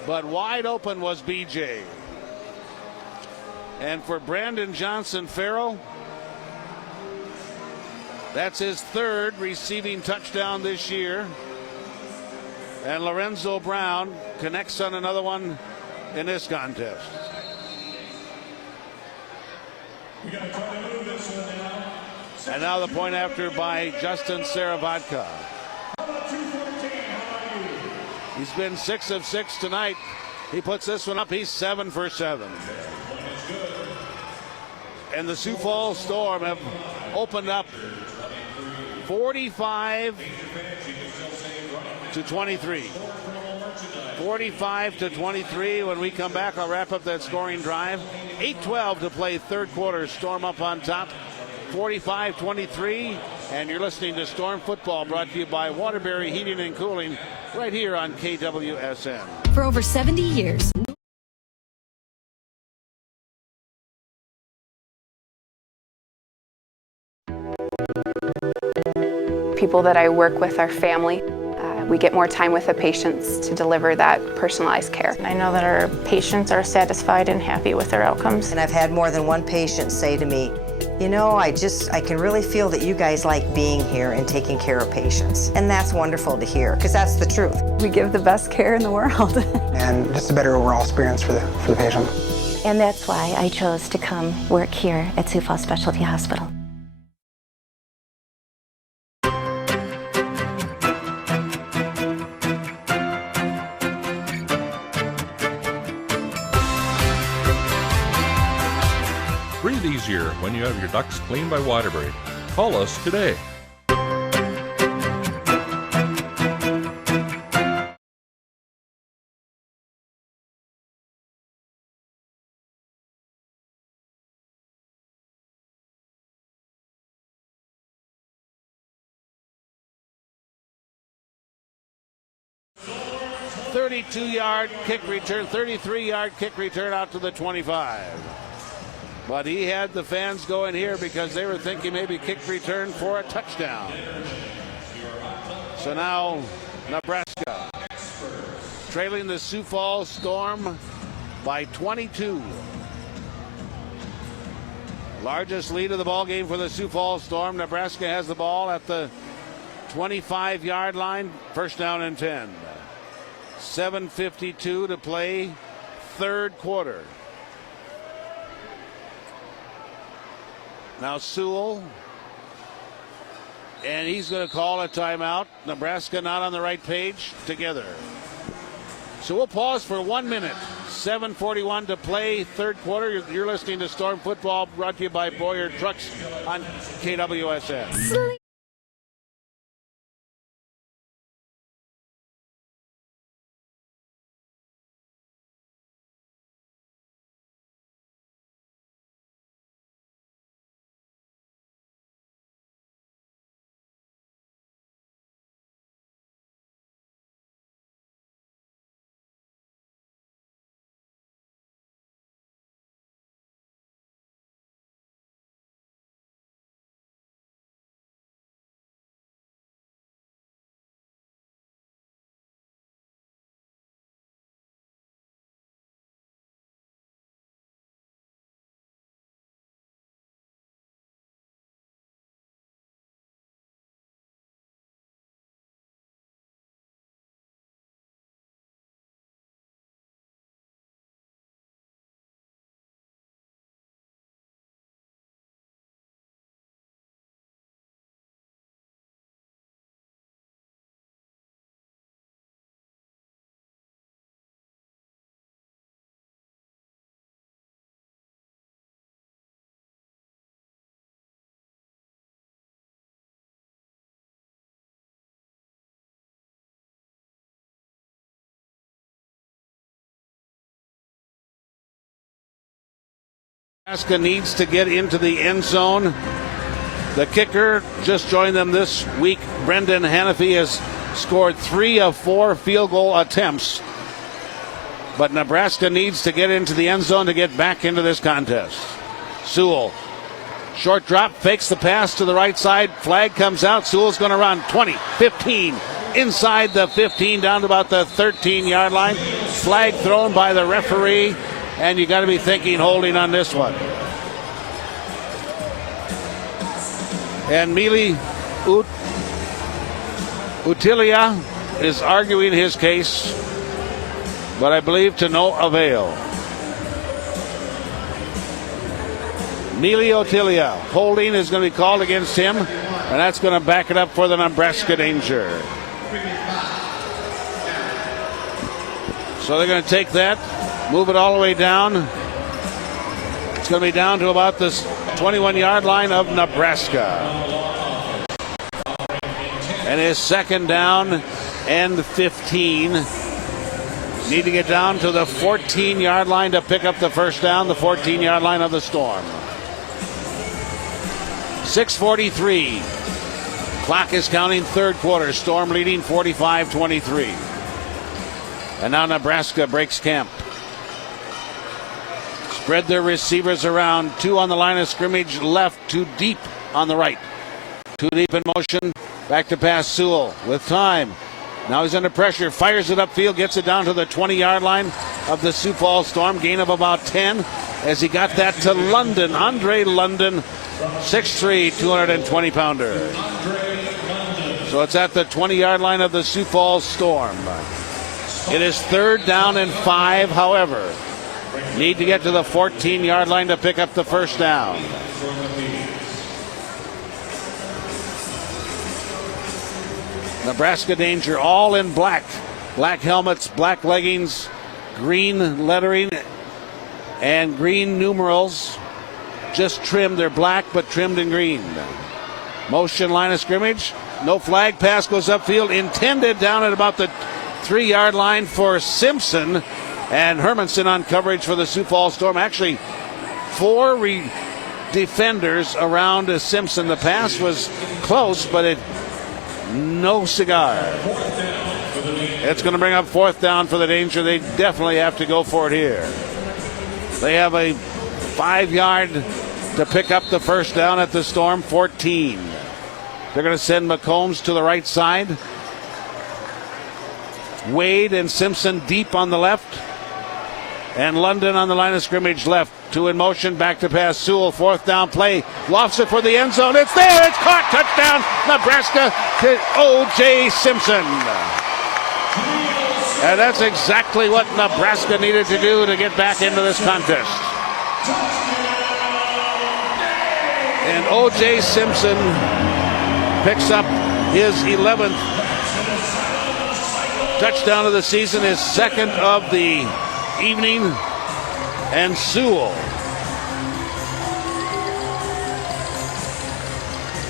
But wide open was BJ. And for Brandon Johnson-Farrell, that's his third receiving touchdown this year. And Lorenzo Brown connects on another one in this contest. And now the point after by Justin Saravodka. He's been 6 of 6 tonight. He puts this one up. He's 7 for 7. And the Sioux Falls Storm have opened up 45-23. 45-23. When we come back, I'll wrap up that scoring drive. 8:12 to play third quarter. Storm up on top. 45-23. And you're listening to Storm Football, brought to you by Waterbury Heating and Cooling, right here on KWSN. For over 70 years. People that I work with are family. We get more time with the patients to deliver that personalized care. I know that our patients are satisfied and happy with their outcomes. And I've had more than one patient say to me, you know, I can really feel that you guys like being here and taking care of patients. And that's wonderful to hear, because that's the truth. We give the best care in the world. And just a better overall experience for the patient. And that's why I chose to come work here at Sioux Falls Specialty Hospital. easier when you have your ducks cleaned by Waterbury. Call us today. .32-yard kick return, 33-yard kick return out to the 25. But he had the fans going here because they were thinking maybe kick return for a touchdown. So now Nebraska trailing the Sioux Falls Storm by 22. Largest lead of the ball game for the Sioux Falls Storm. Nebraska has the ball at the 25-yard line, first down and 10. 7:52 to play, third quarter. Now Sewell, and he's going to call a timeout. Nebraska not on the right page together. So we'll pause for 1 minute. 7:41 to play, third quarter. You're listening to Storm Football, brought to you by Boyer Trucks on KWSN. Nebraska needs to get into the end zone. The kicker just joined them this week. Brendan Hannafy has scored 3 of 4 field goal attempts. But Nebraska needs to get into the end zone to get back into this contest. Sewell, short drop, fakes the pass to the right side. Flag comes out. Sewell's going to run 20, 15, inside the 15, down to about the 13-yard line. Flag thrown by the referee. And you got to be thinking holding on this one. And Mili Utilia is arguing his case, but I believe to no avail. Mili Utilia, holding is going to be called against him, and that's going to back it up for the Nebraska Danger. So they're going to take that, move it all the way down. It's going to be down to about this 21-yard line of Nebraska. And his second down and 15. Need to get down to the 14-yard line to pick up the first down, the 14-yard line of the Storm. 6:43. Clock is counting, third quarter. Storm leading 45-23. And now Nebraska breaks camp. Spread their receivers around. 2 on the line of scrimmage left, 2 deep on the right. 2 deep in motion. Back to pass Sewell with time. Now he's under pressure. Fires it upfield. Gets it down to the 20-yard line of the Sioux Falls Storm. Gain of about 10 as he got that to London. Andre London, 6'3", 220-pounder. So it's at the 20-yard line of the Sioux Falls Storm. It is third down and 5, however. Need to get to the 14-yard line to pick up the first down. Nebraska Danger all in black. Black helmets, black leggings, green lettering, and green numerals. just trimmed. They're black, but trimmed in green. Motion line of scrimmage. No flag. Pass goes upfield. Intended down at about the 3-yard line for Simpson. And Hermanson on coverage for the Sioux Falls Storm. Actually, 4 defenders around Simpson. The pass was close, but no cigar. It's going to bring up 4th down for the Danger. They definitely have to go for it here. They have a 5-yard to pick up the first down at the Storm 14. They're going to send McCombs to the right side. Wade and Simpson deep on the left. And London on the line of scrimmage left. 2 in motion, back to pass. Sewell, 4th down play. Lofts it for the end zone. It's there. It's caught. Touchdown, Nebraska to O.J. Simpson. And that's exactly what Nebraska needed to do to get back into this contest. And O.J. Simpson picks up his 11th touchdown of the season, his 2nd of the evening. And Sewell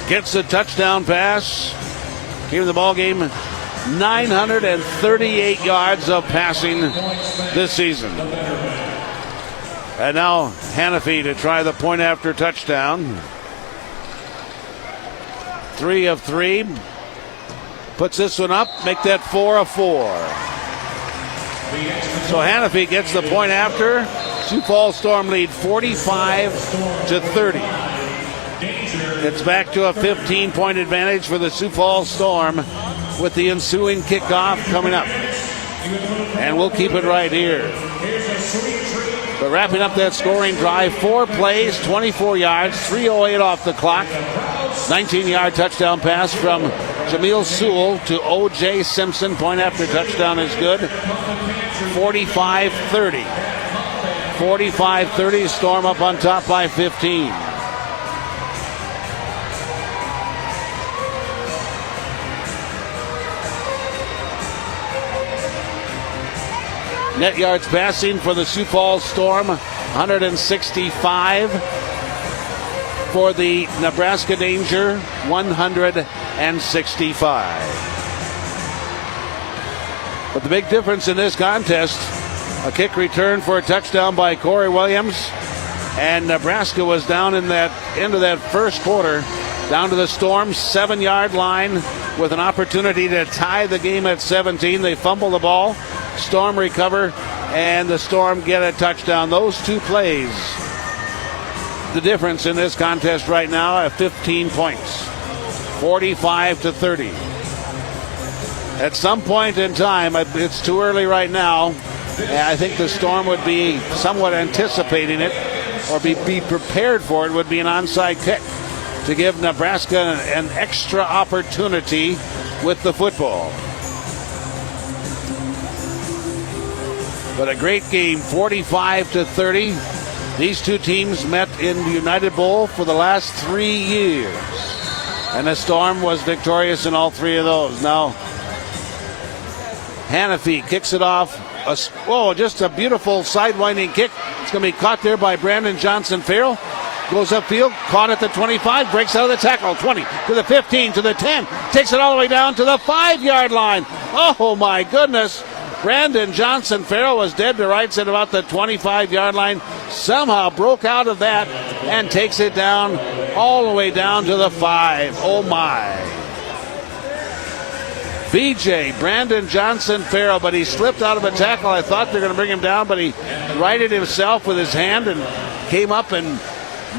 gets the touchdown pass. Gave the ball game 938 yards of passing this season. And now Hannafy to try the point after touchdown. 3 of 3. Puts this one up, make that 4 of 4. So Hannafy gets the point after. Sioux Falls Storm lead 45-30. It's back to a 15-point advantage for the Sioux Falls Storm with the ensuing kickoff coming up. And we'll keep it right here. But wrapping up that scoring drive, 4 plays, 24 yards, 3:08 off the clock. 19-yard touchdown pass from Jamil Sewell to O.J. Simpson. Point after touchdown is good. 45-30. 45-30. Storm up on top by 15. Net yards passing for the Sioux Falls Storm, 165. For the Nebraska Danger, 165. But the big difference in this contest, a kick return for a touchdown by Corey Williams, and Nebraska was down in that end of that first quarter, down to the Storm's 7-yard line with an opportunity to tie the game at 17. They fumble the ball, Storm recover, and the Storm get a touchdown. Those 2 plays, the difference in this contest right now at 15 points, 45-30. At some point in time, it's too early right now. I think the Storm would be somewhat anticipating it, or be prepared for it, would be an onside kick to give Nebraska an extra opportunity with the football. But a great game, 45-30. These 2 teams met in the United Bowl for the last 3 years. And the Storm was victorious in all 3 of those. Now, Hannafy kicks it off. Just a beautiful sidewinding kick. It's going to be caught there by Brandon Johnson-Farrell. Goes upfield, caught at the 25, breaks out of the tackle. 20 to the 15 to the 10. Takes it all the way down to the 5-yard line. Oh, my goodness. Brandon Johnson-Farrell was dead to rights at about the 25-yard line. Somehow broke out of that and takes it down all the way down to the 5. Oh, my. BJ, Brandon Johnson-Farrell, but he slipped out of a tackle. I thought they were going to bring him down, but he righted himself with his hand and came up and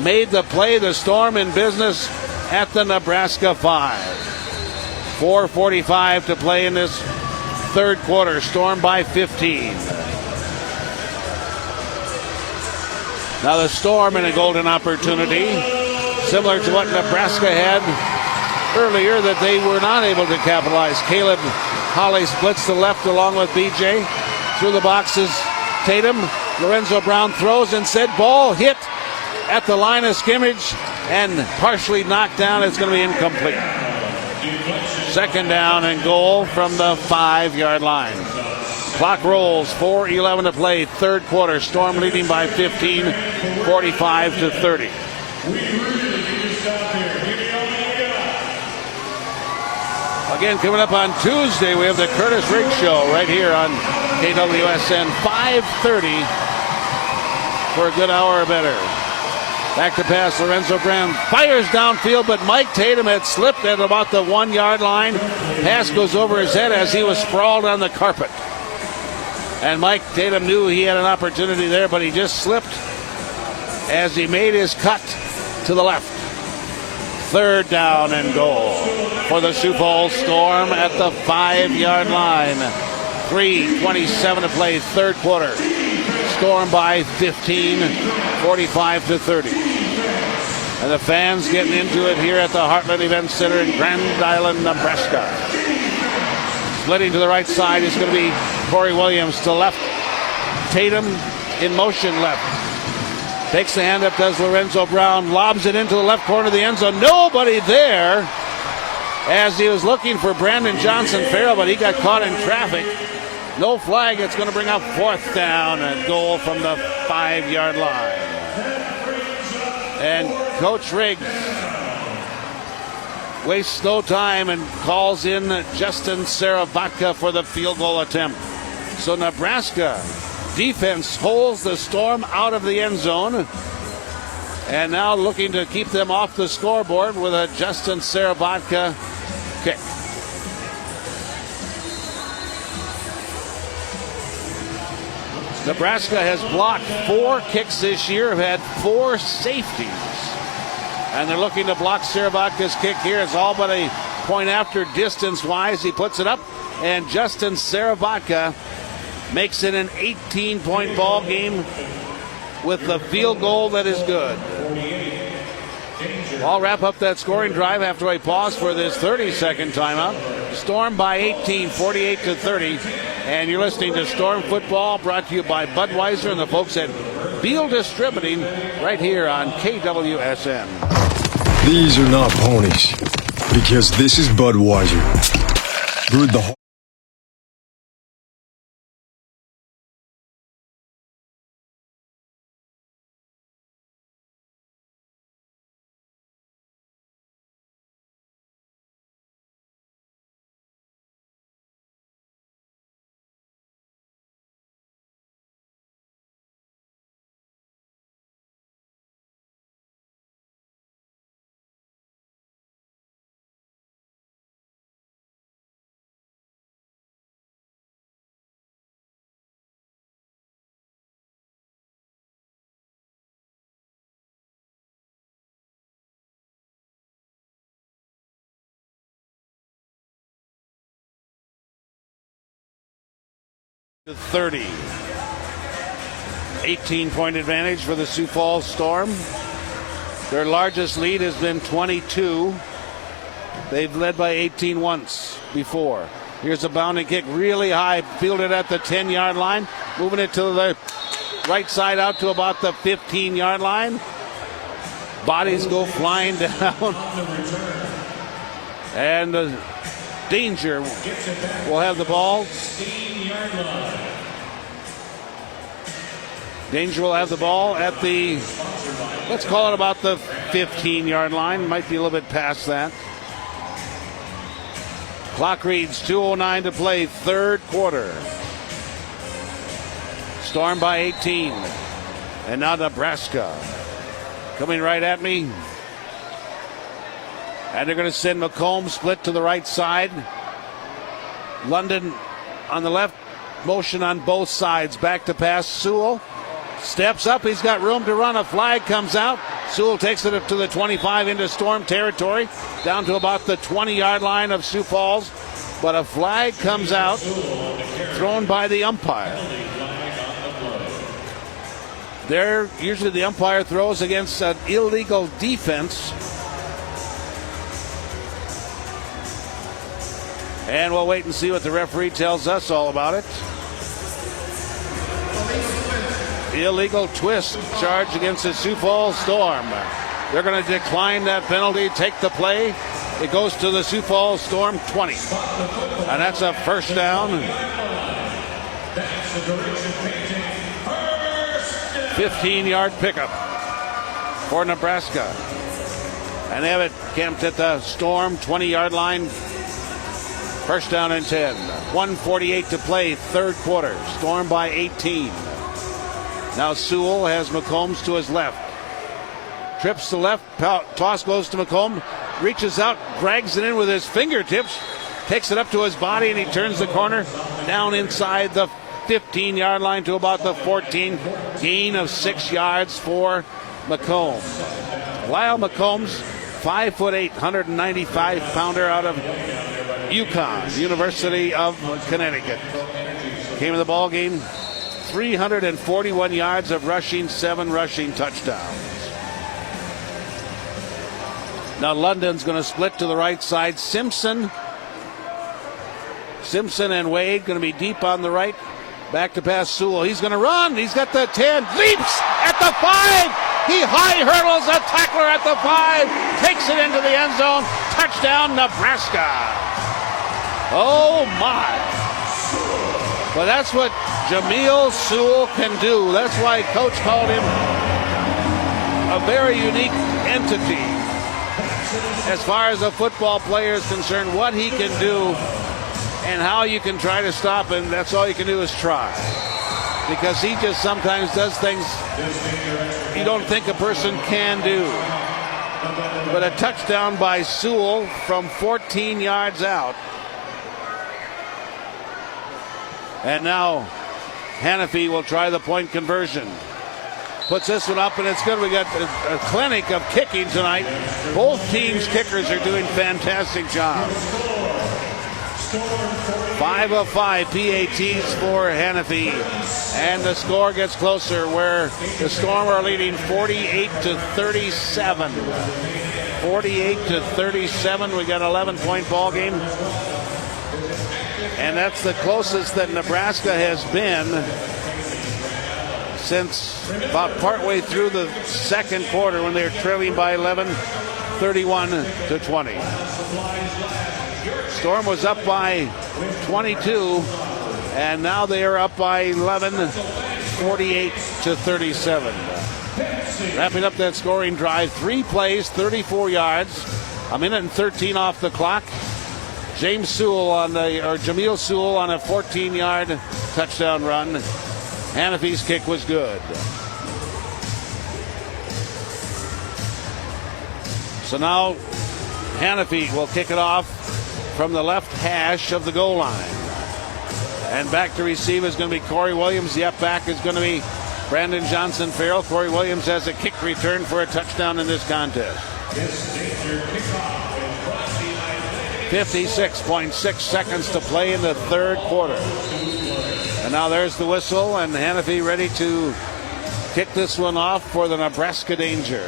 made the play. The Storm in business at the Nebraska 5. 4:45 to play in this third quarter. Storm by 15. Now the Storm in a golden opportunity, similar to what Nebraska had earlier that they were not able to capitalize. Caleb Holly splits the left along with BJ. Through the boxes, Tatum. Lorenzo Brown throws and said ball hit at the line of scrimmage and partially knocked down. It's going to be incomplete. 2nd down and goal from the 5-yard line. Clock rolls, 4:11 to play, third quarter. Storm leading by 15, 45-30. Again, coming up on Tuesday, we have the Curtis Riggs Show right here on KWSN 5:30 for a good hour or better. Back to pass, Lorenzo Brown fires downfield, but Mike Tatum had slipped at about the 1 yard line. Pass goes over his head as he was sprawled on the carpet. And Mike Tatum knew he had an opportunity there, but he just slipped as he made his cut to the left. 3rd down and goal for the Sioux Falls Storm at the 5 yard line. 3:27 to play, 3rd quarter. Storm by 15, 45-30. And the fans getting into it here at the Heartland Event Center in Grand Island, Nebraska. Splitting to the right side is going to be Corey Williams to left. Tatum in motion left. Takes the hand up, does Lorenzo Brown, lobs it into the left corner of the end zone. Nobody there as he was looking for Brandon Johnson-Farrell, but he got caught in traffic. No flag. It's going to bring up 4th down and goal from the 5 yard line. And Coach Riggs wastes no time and calls in Justin Sarabatka for the field goal attempt. So Nebraska defense holds the Storm out of the end zone. And now looking to keep them off the scoreboard with a Justin Sarabatka kick. Nebraska has blocked 4 kicks this year, have had 4 safeties. And they're looking to block Sarabatka's kick here. It's all but a point after distance-wise. He puts it up, and Justin Sarabatka makes it an 18-point ball game with the field goal that is good. I'll wrap up that scoring drive after I pause for this 30-second timeout. Storm by 18, 48-30. And you're listening to Storm Football, brought to you by Budweiser and the folks at Beal Distributing right here on KWSN. These are not ponies, because this is Budweiser. Brewed the to 30. 18-point advantage for the Sioux Falls Storm. Their largest lead has been 22. They've led by 18 once before. Here's a bounding kick, really high, fielded at the 10-yard line, moving it to the right side out to about the 15-yard line. Bodies go flying down. And Danger will have the ball. Danger will have the ball at the, let's call it about the 15-yard line. Might be a little bit past that. Clock reads 2:09 to play, 3rd quarter. Storm by 18. And now Nebraska coming right at me. And they're going to send McComb split to the right side. London on the left, motion on both sides. Back to pass. Sewell steps up. He's got room to run. A flag comes out. Sewell takes it up to the 25 into Storm territory, down to about the 20-yard line of Sioux Falls. But a flag comes out, thrown by the umpire. There, usually the umpire throws against an illegal defense. And we'll wait and see what the referee tells us all about it. Illegal twist charge against the Sioux Falls Storm. They're going to decline that penalty, take the play. It goes to the Sioux Falls Storm 20. And that's a 1st down. 15-yard pickup. for Nebraska. And they have it camped at the Storm 20-yard line. First down and 10. 1:48 to play, third quarter. Storm by 18. Now Sewell has McCombs to his left. Trips to left, toss goes to McComb. Reaches out, drags it in with his fingertips. Takes it up to his body, and he turns the corner down inside the 15-yard line to about the 14. Gain of 6 yards for McComb. Lyle McCombs, 5'8", 195-pounder out of UConn, University of Connecticut. Came in the ball game, 341 yards of rushing, 7 rushing touchdowns. Now London's going to split to the right side. Simpson and Wade going to be deep on the right. Back to pass Sewell. He's going to run. He's got the 10. Leaps at the 5. He high hurdles a tackler at the 5. Takes it into the end zone. Touchdown, Nebraska. Oh, my. Well, that's what Jameel Sewell can do. That's why Coach called him a very unique entity. As far as a football player is concerned, what he can do and how you can try to stop him, that's all you can do is try. Because he just sometimes does things you don't think a person can do. But a touchdown by Sewell from 14 yards out. And now Hannafy will try the point conversion. Puts this one up, and it's good. We got a clinic of kicking tonight. Both teams' kickers are doing fantastic jobs. 5 of 5 PATs for Hannafy. And the score gets closer, where the Storm are leading 48-37. 48-37. We got an 11-point ball game. And that's the closest that Nebraska has been since about partway through the second quarter, when they're trailing by 11, 31-20. Storm was up by 22, and now they are up by 11, 48-37. Wrapping up that scoring drive, 3 plays, 34 yards, a minute and 13 off the clock. Jameel Sewell on a 14-yard touchdown run. Hannafy's kick was good. So now Hannafy will kick it off from the left hash of the goal line. And back to receive is going to be Corey Williams. The up back is going to be Brandon Johnson-Farrell. Corey Williams has a kick return for a touchdown in this contest. 56.6 seconds to play in the third quarter. And now there's the whistle, and Hannafy ready to kick this one off for the Nebraska Danger.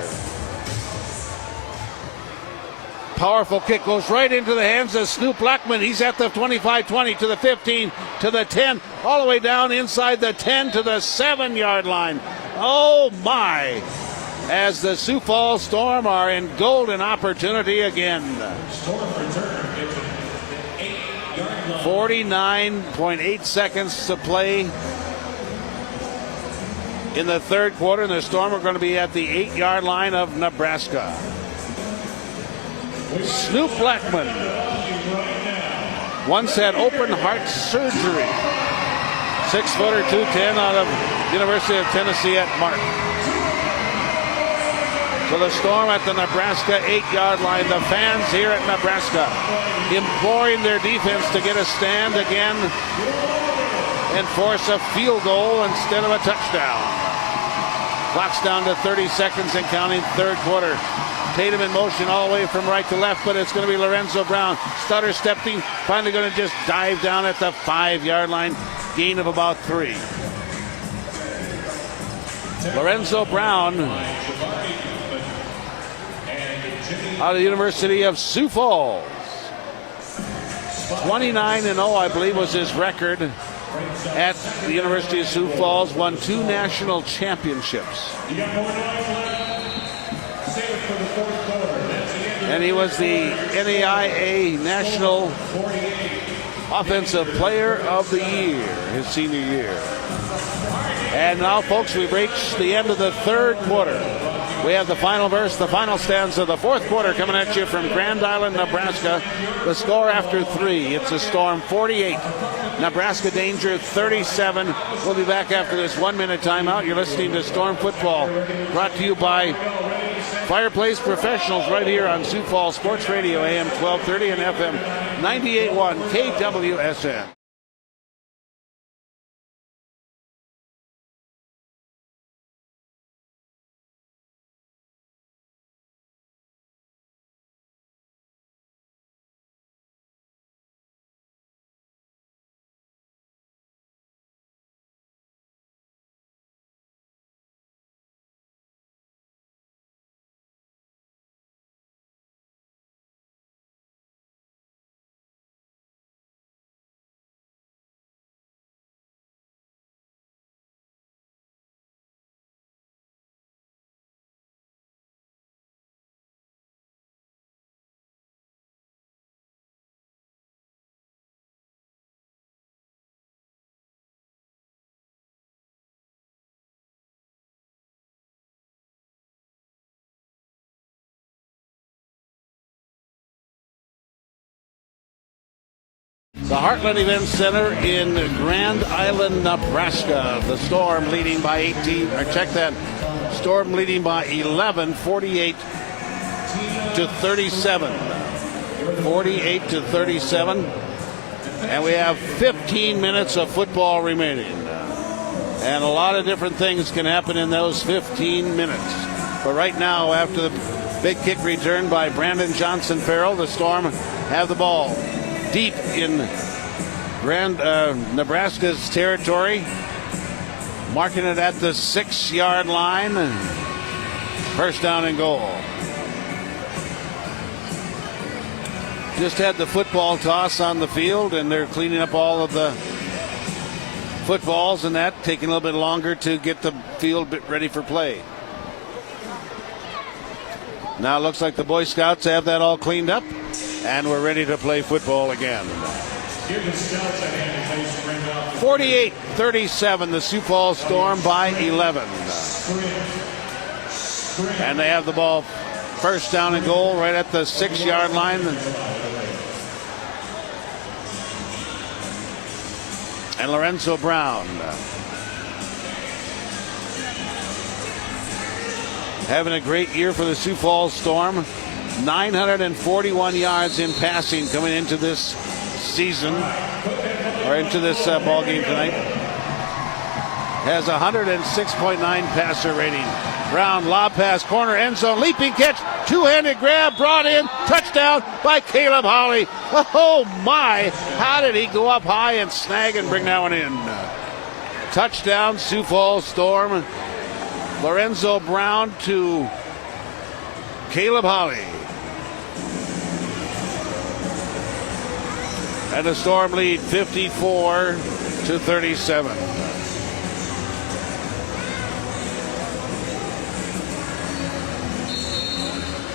Powerful kick goes right into the hands of Snoop Blackman. He's at the 25-20 to the 15 to the 10, all the way down inside the 10 to the 7-yard line. Oh my! As the Sioux Falls Storm are in golden opportunity again. 49.8 seconds to play in the third quarter, and the Storm are going to be at the 8-yard line of Nebraska. Snoop Blackman once had open heart surgery. 6-footer, 210 out of University of Tennessee at Martin. So the Storm at the Nebraska 8-yard line. The fans here at Nebraska imploring their defense to get a stand again and force a field goal instead of a touchdown. Clock's down to 30 seconds and counting, third quarter. Tatum in motion all the way from right to left, but it's going to be Lorenzo Brown. Stutter stepping, finally going to just dive down at the 5-yard line. Gain of about 3. Lorenzo Brown out of the University of Sioux Falls. 29-0, I believe, was his record at the University of Sioux Falls. Won 2 national championships. And he was the NAIA National Offensive Player of the Year his senior year. And now, folks, we've reached the end of the third quarter. We have the final verse, the final stanza of the fourth quarter coming at you from Grand Island, Nebraska. The score after 3, it's a Storm 48, Nebraska Danger 37. We'll be back after this 1-minute timeout. You're listening to Storm Football, brought to you by Fireplace Professionals right here on Sioux Falls Sports Radio, AM 1230 and FM 98.1 KWSN. The Heartland Event Center in Grand Island, Nebraska. The Storm leading by 18, or check that, Storm leading by 11, 48 to 37. 48 to 37. And we have 15 minutes of football remaining. And a lot of different things can happen in those 15 minutes. But right now, after the big kick return by Brandon Johnson Farrell, the Storm have the ball deep in Nebraska's territory, marking it at the 6-yard line. First down and goal. Just had the football toss on the field, and they're cleaning up all of the footballs and that, taking a little bit longer to get the field ready for play. Now it looks like the Boy Scouts have that all cleaned up, and we're ready to play football again. 48-37, the Sioux Falls Storm by 11. And they have the ball first down and goal right at the 6-yard line. And Lorenzo Brown having a great year for the Sioux Falls Storm. 941 yards in passing coming into this season, or into this ball game tonight. Has a 106.9 passer rating. Brown, lob pass, corner, end zone, leaping catch, two-handed grab, brought in, touchdown by Caleb Hawley. Oh my, how did he go up high and snag and bring that one in? Touchdown, Sioux Falls Storm. Lorenzo Brown to Caleb Hawley. And the Storm lead 54-37.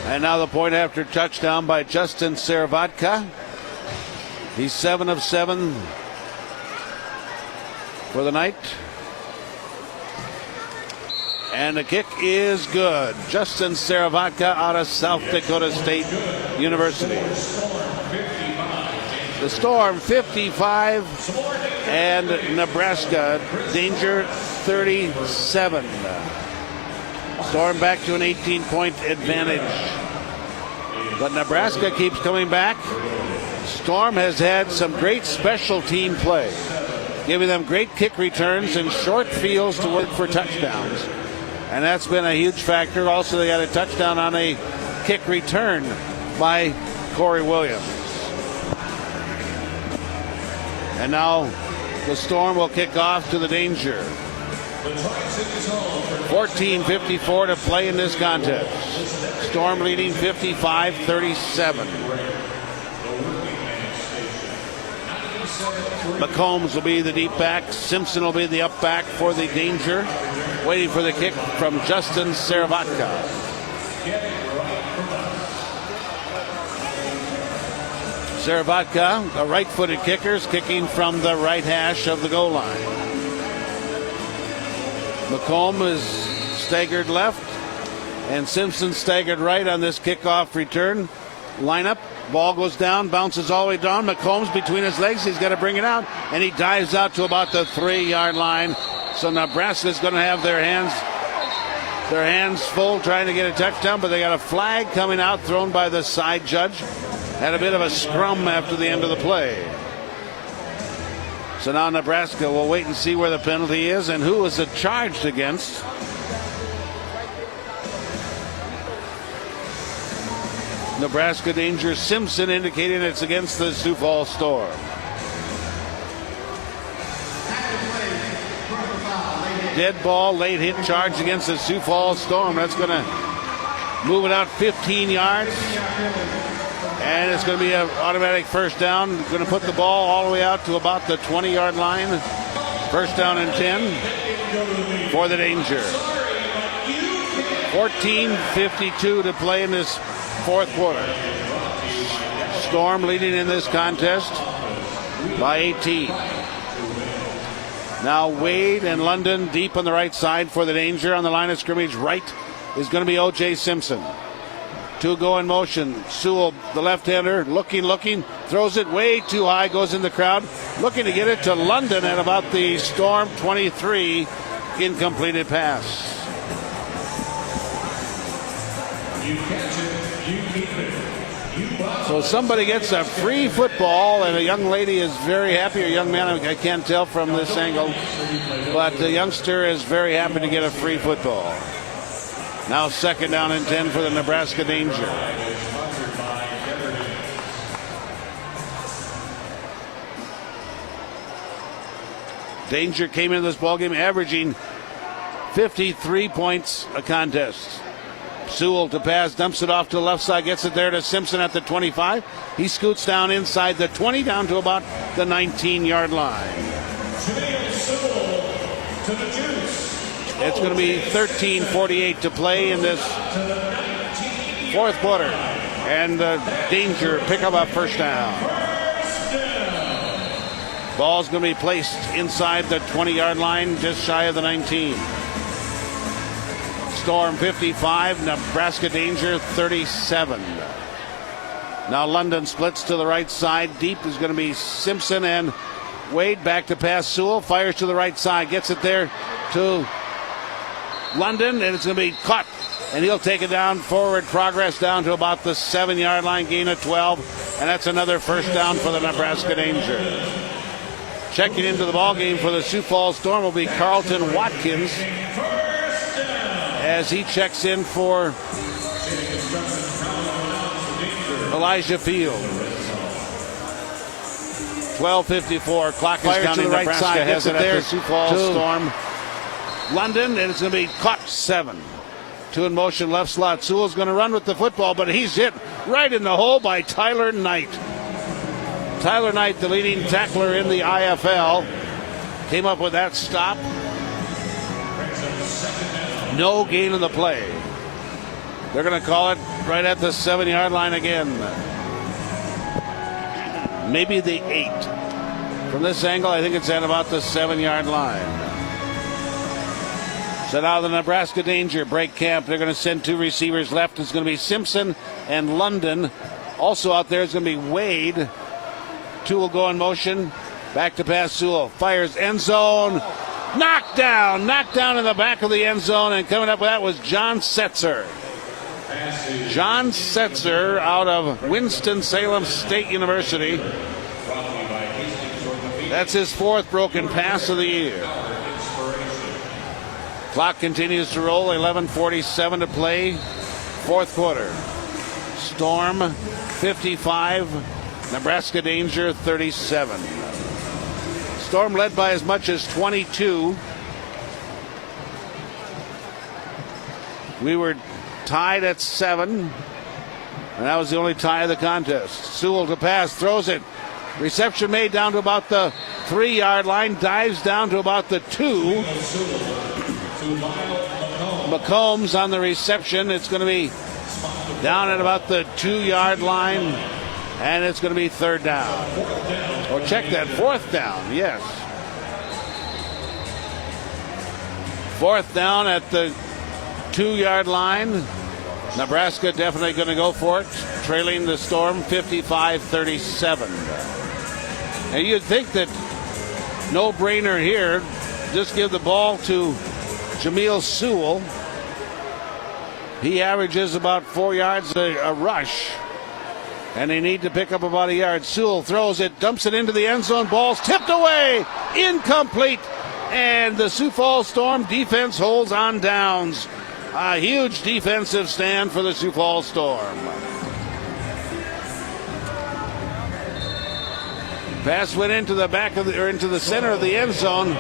And now the point after touchdown by Justin Seravatka. He's 7 of 7 for the night. And the kick is good. Justin Seravatka out of South Dakota State University. The Storm 55 and Nebraska Danger 37. Storm back to an 18-point advantage. But Nebraska keeps coming back. Storm has had some great special team play, giving them great kick returns and short fields to work for touchdowns. And that's been a huge factor. Also, they got a touchdown on a kick return by Corey Williams. And now the Storm will kick off to the Danger. 14:54 to play in this contest. Storm leading 55-37. McCombs will be the deep back. Simpson will be the up back for the Danger. Waiting for the kick from Justin Seravatka. Seravatka, a right-footed kicker, is kicking from the right hash of the goal line. McComb is staggered left. And Simpson staggered right on this kickoff return lineup. Ball goes down, bounces all the way down. McCombs between his legs. He's got to bring it out, and he dives out to about the 3-yard line. So Nebraska's going to have their hands full trying to get a touchdown, but they got a flag coming out thrown by the side judge. Had a bit of a scrum after the end of the play. So now Nebraska will wait and see where the penalty is and who is it charged against. Nebraska danger. Simpson indicating it's against the Sioux Falls Storm. Dead ball, late hit charge against the Sioux Falls Storm. That's going to move it out 15 yards. And it's going to be an automatic first down. Going to put the ball all the way out to about the 20-yard line. First down and 10 for the danger. 14:52 to play in this fourth quarter. Storm leading in this contest by 18. Now Wade and London deep on the right side for the danger. On the line of scrimmage right is going to be O.J. Simpson. Two go in motion. Sewell, the left-hander, looking, throws it way too high, goes in the crowd, looking to get it to London at about the Storm 23. Incompleted pass. So somebody gets a free football, and a young lady is very happy, or young man, I can't tell from this angle, but the youngster is very happy to get a free football. Now second down and 10 for the Nebraska danger. Danger came into this ballgame averaging 53 points a contest. Sewell to pass, dumps it off to the left side, gets it there to Simpson at the 25. He scoots down inside the 20, down to about the 19-yard line. It's going to be 13:48 to play in this fourth quarter. And danger pick up a first down. Ball's going to be placed inside the 20-yard line, just shy of the 19. Storm 55, Nebraska danger 37. Now London splits to the right side. Deep is going to be Simpson and Wade. Back to pass. Sewell fires to the right side, gets it there to London, and it's going to be caught, and he'll take it down. Forward progress down to about the 7-yard line, gain of 12, and that's another first down for the Nebraska danger. Checking into the ball game for the Sioux Falls Storm will be Carlton Watkins, as he checks in for Elijah Field. 12:54. Clock is counting. To the right Nebraska side, has it there. The Sioux Falls Storm. London, and it's going to be caught 7. Two in motion, left slot. Sewell's going to run with the football, but he's hit right in the hole by Tyler Knight. Tyler Knight, the leading tackler in the IFL, came up with that stop. No gain in the play. They're going to call it right at the 7-yard line again. Maybe the 8. From this angle, I think it's at about the 7-yard line. So now the Nebraska danger break camp. They're going to send two receivers left. It's going to be Simpson and London. Also out there is going to be Wade. Two will go in motion. Back to pass. Sewell fires end zone. Knocked down in the back of the end zone, and coming up with that was John Setzer. John Setzer out of Winston-Salem State University. That's his 4th broken pass of the year. Clock continues to roll, 11:47 to play, fourth quarter. Storm 55, Nebraska danger 37. Storm led by as much as 22. We were tied at 7, and that was the only tie of the contest. Sewell to pass, throws it. Reception made down to about the 3-yard line, dives down to about the 2. McCombs on the reception. It's going to be down at about the 2-yard line, and it's going to be third down. Or check that, fourth down, yes. Fourth down at the 2-yard line. Nebraska definitely going to go for it, trailing the Storm 55-37. And you'd think that no-brainer here, just give the ball to Jameel Sewell. He averages about 4 yards a rush, and they need to pick up about a yard. Sewell throws it, dumps it into the end zone. Ball's tipped away, incomplete, and the Sioux Falls Storm defense holds on downs. A huge defensive stand for the Sioux Falls Storm. Pass went into the back of into the center of the end zone,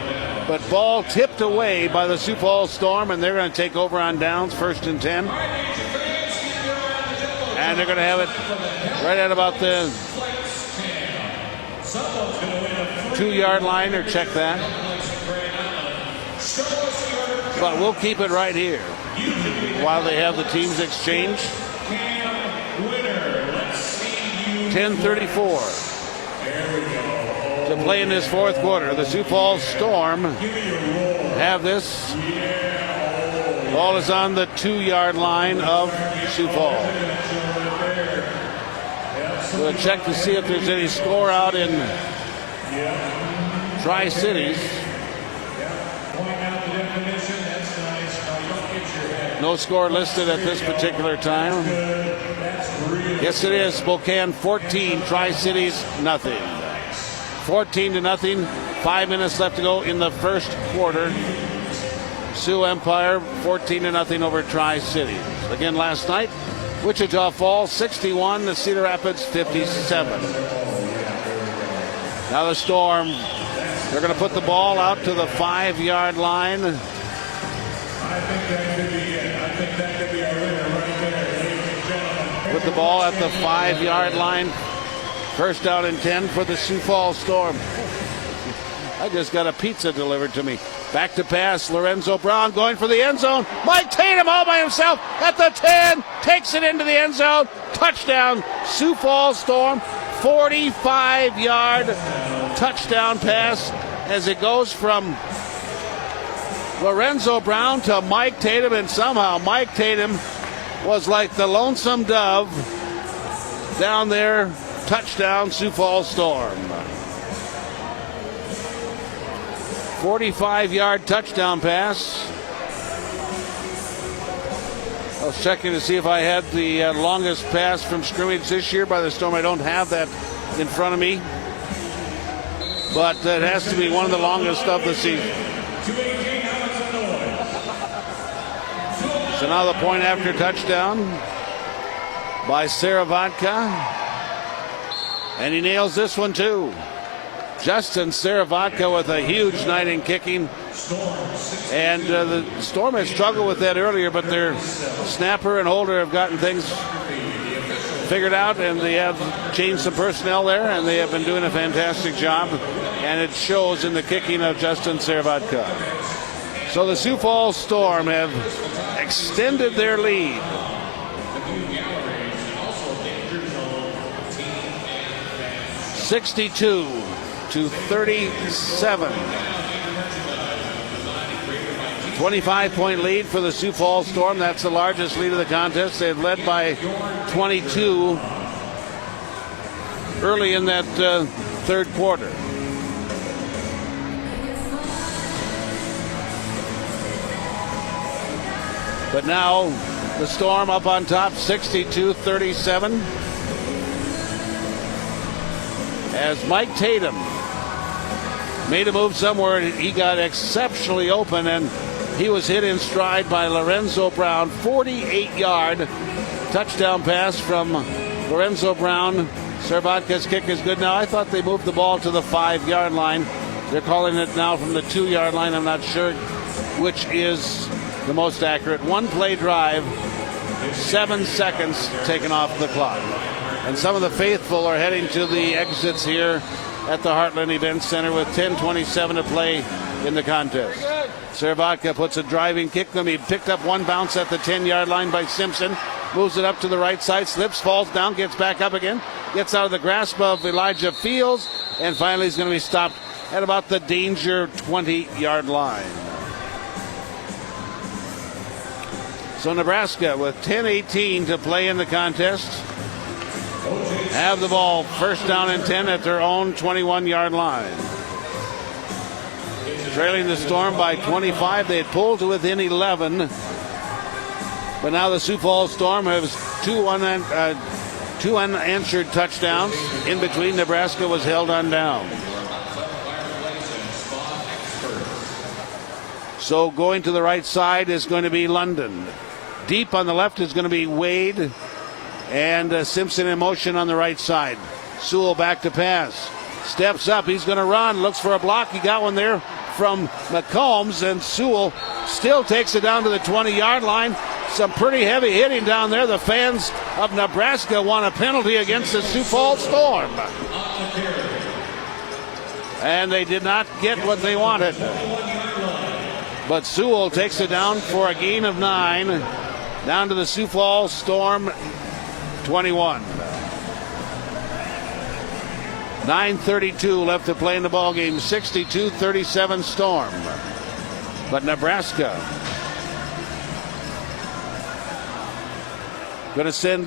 but ball tipped away by the Sioux Falls Storm, and they're going to take over on downs, 1st and 10. And they're going to have it right at about the 2-yard line, or check that. But we'll keep it right here while they have the teams exchange. 10:34 to play in this 4th quarter. The Sioux Falls Storm have this. Ball is on the 2-yard line of Sioux Falls. We'll check to see if there's any score out in Tri-Cities. No score listed at this particular time. Yes, it is. Spokane 14, Tri-Cities nothing. 14-0. 5 minutes left to go in the 1st quarter. Sioux Empire 14-0 over Tri-Cities. Again last night, Wichita Falls 61, the Cedar Rapids 57. Now the Storm, they're going to put the ball out to the 5-yard line. Put the ball at the 5-yard line. 1st down and 10 for the Sioux Falls Storm. I just got a pizza delivered to me. Back to pass, Lorenzo Brown going for the end zone. Mike Tatum all by himself at the 10, takes it into the end zone. Touchdown, Sioux Falls Storm. 45-yard touchdown pass as it goes from Lorenzo Brown to Mike Tatum, and somehow Mike Tatum was like the lonesome dove down there. Touchdown, Sioux Falls Storm. 45-yard touchdown pass. I was checking to see if I had the longest pass from scrimmage this year by the Storm. I don't have that in front of me, but it has to be one of the longest of the season. So now the point after touchdown by Saravodka, and he nails this one too. Justin Saravodka with a huge night in kicking. And the Storm has struggled with that earlier, but their snapper and holder have gotten things figured out, and they have changed some personnel there, and they have been doing a fantastic job, and it shows in the kicking of Justin Saravodka. So the Sioux Falls Storm have extended their lead. (62-37). 25-point lead for the Sioux Falls Storm. That's the largest lead of the contest. They've led by 22 early in that 3rd quarter. But now the Storm up on top, 62-37. As Mike Tatum made a move somewhere, he got exceptionally open, and he was hit in stride by Lorenzo Brown. 48-yard touchdown pass from Lorenzo Brown. Saravodka's kick is good now. I thought they moved the ball to the 5-yard line. They're calling it now from the 2-yard line. I'm not sure which is the most accurate. 1-play drive, 7 seconds taken off the clock. And some of the faithful are heading to the exits here at the Heartland Event Center with 10:27 to play in the contest. Saravodka puts a driving kick. He picked up one bounce at the 10-yard line by Simpson. Moves it up to the right side, slips, falls down, gets back up again. Gets out of the grasp of Elijah Fields, and finally is going to be stopped at about the danger 20-yard line. So Nebraska with 10:18 to play in the contest have the ball first down and 10 at their own 21-yard line. Trailing the Storm by 25. They had pulled to within 11. But now the Sioux Falls Storm has two unanswered touchdowns. In between, Nebraska was held on down. So going to the right side is going to be London. Deep on the left is going to be Wade. And Simpson in motion on the right side. Sewell back to pass. Steps up. He's going to run. Looks for a block. He got one there from McCombs. And Sewell still takes it down to the 20-yard line. Some pretty heavy hitting down there. The fans of Nebraska want a penalty against the Sioux Falls Storm. And they did not get what they wanted. But Sewell takes it down for a gain of 9. Down to the Sioux Falls Storm 21. 9:32 left to play in the ball game. 62-37 Storm. But Nebraska going to send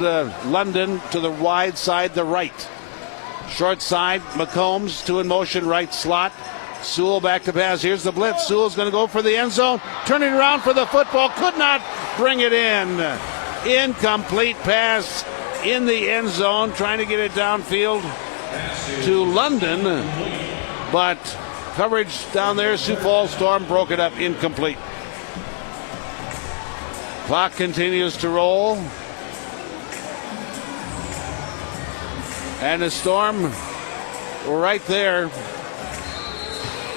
London to the wide side, the right. Short side, McCombs, two in motion, right slot. Sewell back to pass. Here's the blitz. Sewell's going to go for the end zone. Turning around for the football. Could not bring it in. Incomplete pass in the end zone. Trying to get it downfield to London. But coverage down there. Sioux Falls Storm broke it up. Incomplete. Clock continues to roll. And the Storm were right there.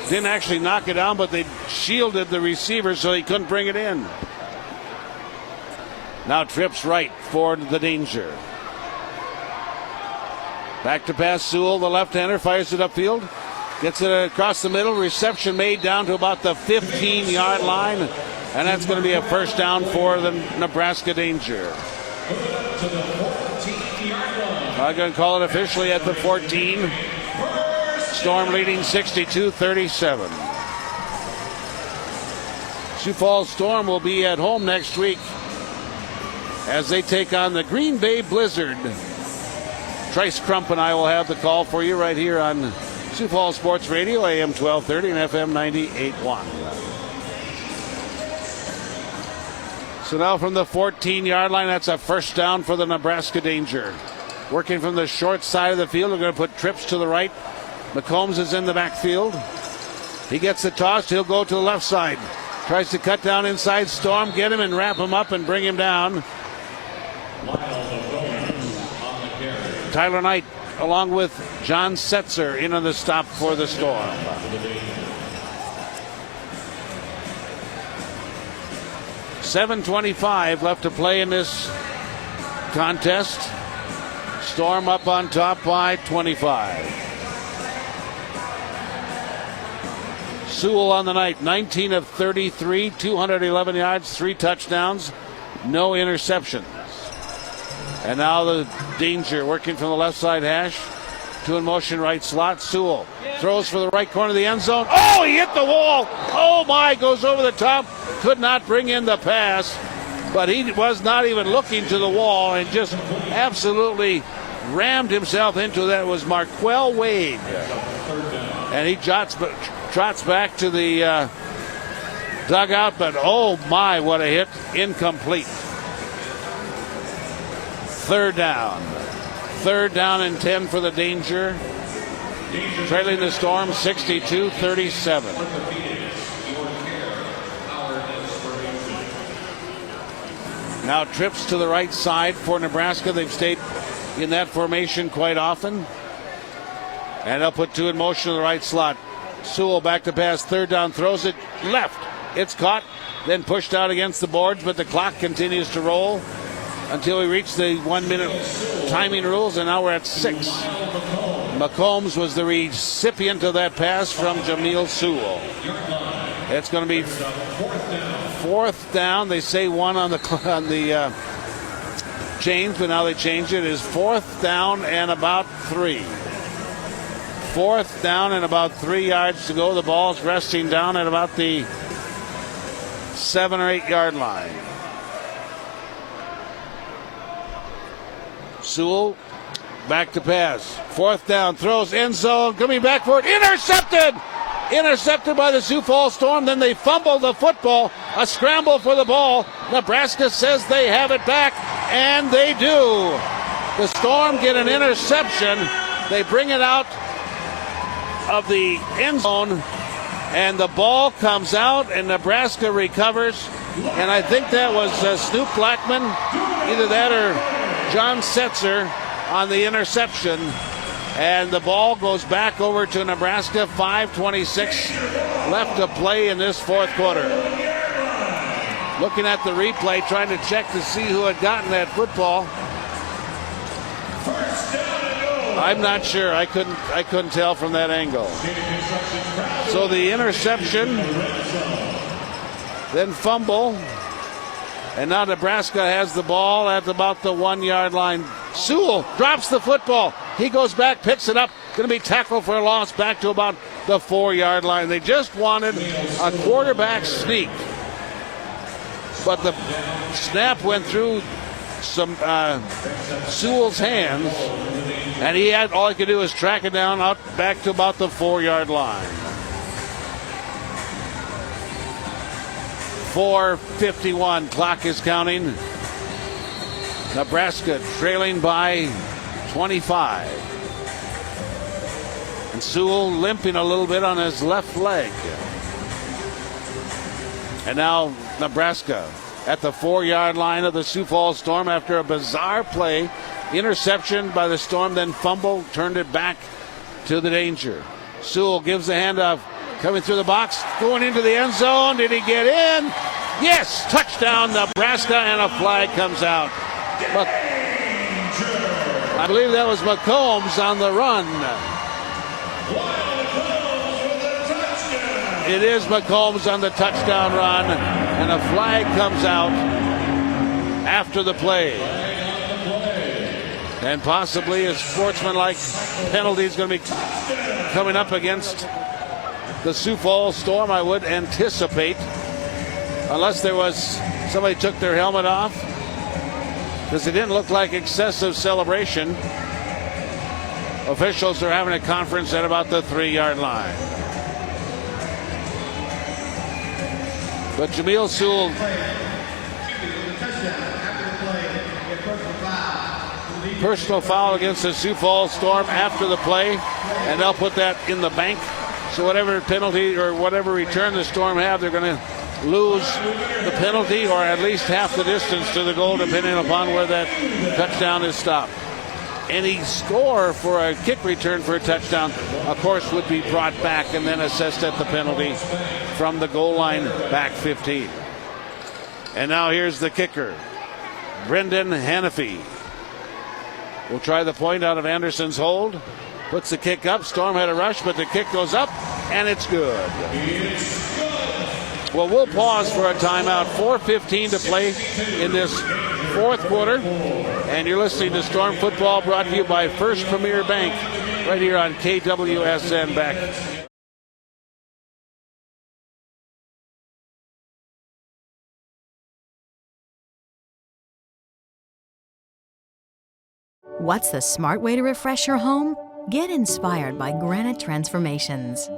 Didn't actually knock it down, but they shielded the receiver so he couldn't bring it in. Now trips right for the danger. Back to pass Sewell, the left-hander, fires it upfield. Gets it across the middle. Reception made down to about the 15-yard line. And that's going to be a first down for the Nebraska Danger. I'm going to call it officially at the 14. Storm leading 62-37. Sioux Falls Storm will be at home next week as they take on the Green Bay Blizzard. Trice Crump and I will have the call for you right here on Sioux Falls Sports Radio, AM 1230 and FM 98.1. So now from the 14-yard line, that's a first down for the Nebraska Danger. Working from the short side of the field, they're going to put trips to the right. McCombs is in the backfield. He gets the toss. He'll go to the left side. Tries to cut down inside Storm, get him and wrap him up and bring him down. Tyler Knight along with John Setzer in on the stop for the Storm. $7:25 left to play in this contest. Storm up on top by 25. Sewell on the night, 19 of 33, 211 yards, 3 touchdowns, no interceptions. And now the Danger working from the left side hash. 2 in motion, right slot. Sewell throws for the right corner of the end zone. Oh, he hit the wall. Oh, my, goes over the top. Could not bring in the pass, but he was not even looking to the wall and just absolutely rammed himself into that. It was Marquell Wade. And he trots back to the dugout, but oh my, what a hit. Incomplete. Third down and 10 for the Danger. Trailing the Storm 62-37. Now trips to the right side for Nebraska. They've stayed in that formation quite often. And they'll put 2 in motion to the right slot. Sewell back to pass, third down, throws it left. It's caught, then pushed out against the boards, but the clock continues to roll until we reach the 1 minute timing rules, and now we're at 6. McCombs was the recipient of that pass from Jamil Sewell. It's going to be 4th down. They say 1 on the change, but now they change it. It is 4th down and about 3. 4th down and about 3 yards to go. The ball's resting down at about the 7 or 8 yard line. Sewell back to pass. 4th down, throws end zone, coming back for it. Intercepted! Intercepted by the Sioux Falls Storm. Then they fumble the football. A scramble for the ball. Nebraska says they have it back, and they do. The Storm get an interception. They bring it out of the end zone, and the ball comes out, and Nebraska recovers. And I think that was Snoop Blackman, either that or John Setzer on the interception. And the ball goes back over to Nebraska. 5:26 left to play in this 4th quarter. Looking at the replay, trying to check to see who had gotten that football. I'm not sure. I couldn't tell from that angle. So the interception, then fumble, and now Nebraska has the ball at about the 1-yard line. Sewell drops the football. He goes back, picks it up, going to be tackled for a loss back to about the 4-yard line. They just wanted a quarterback sneak, but the snap went through some Sewell's hands, and all he could do was track it down out back to about the 4-yard line. 4:51, clock is counting. Nebraska trailing by 25. And Sewell limping a little bit on his left leg. And now Nebraska at the 4-yard line of the Sioux Falls Storm after a bizarre play. Interception by the Storm, then fumble, turned it back to the danger. Sewell gives the handoff, coming through the box, going into the end zone. Did he get in? Yes, touchdown Nebraska, and a flag comes out. But I believe that was McCombs on the run. It is McCombs on the touchdown run, and a flag comes out after the play. And possibly a sportsmanlike penalty is going to be coming up against the Sioux Falls Storm, I would anticipate, unless there was somebody took their helmet off, because it didn't look like excessive celebration. Officials are having a conference at about the 3-yard line. But Jameel Sewell personal foul against the Sioux Falls Storm after the play, and they'll put that in the bank. So whatever penalty or whatever return the Storm have, they're going to lose the penalty or at least half the distance to the goal, depending upon where that touchdown is stopped. Any score for a kick return for a touchdown, of course, would be brought back and then assessed at the penalty from the goal line back 15. And now here's the kicker, Brendan Hannafy. Will try the point out of Anderson's hold. Puts the kick up. Storm had a rush, but the kick goes up, and it's good. Well, we'll pause for a timeout. 4:15 to play in this 4th quarter. And you're listening to Storm Football, brought to you by First Premier Bank, right here on KWSN. Back. What's the smart way to refresh your home? Get inspired by Granite Transformations.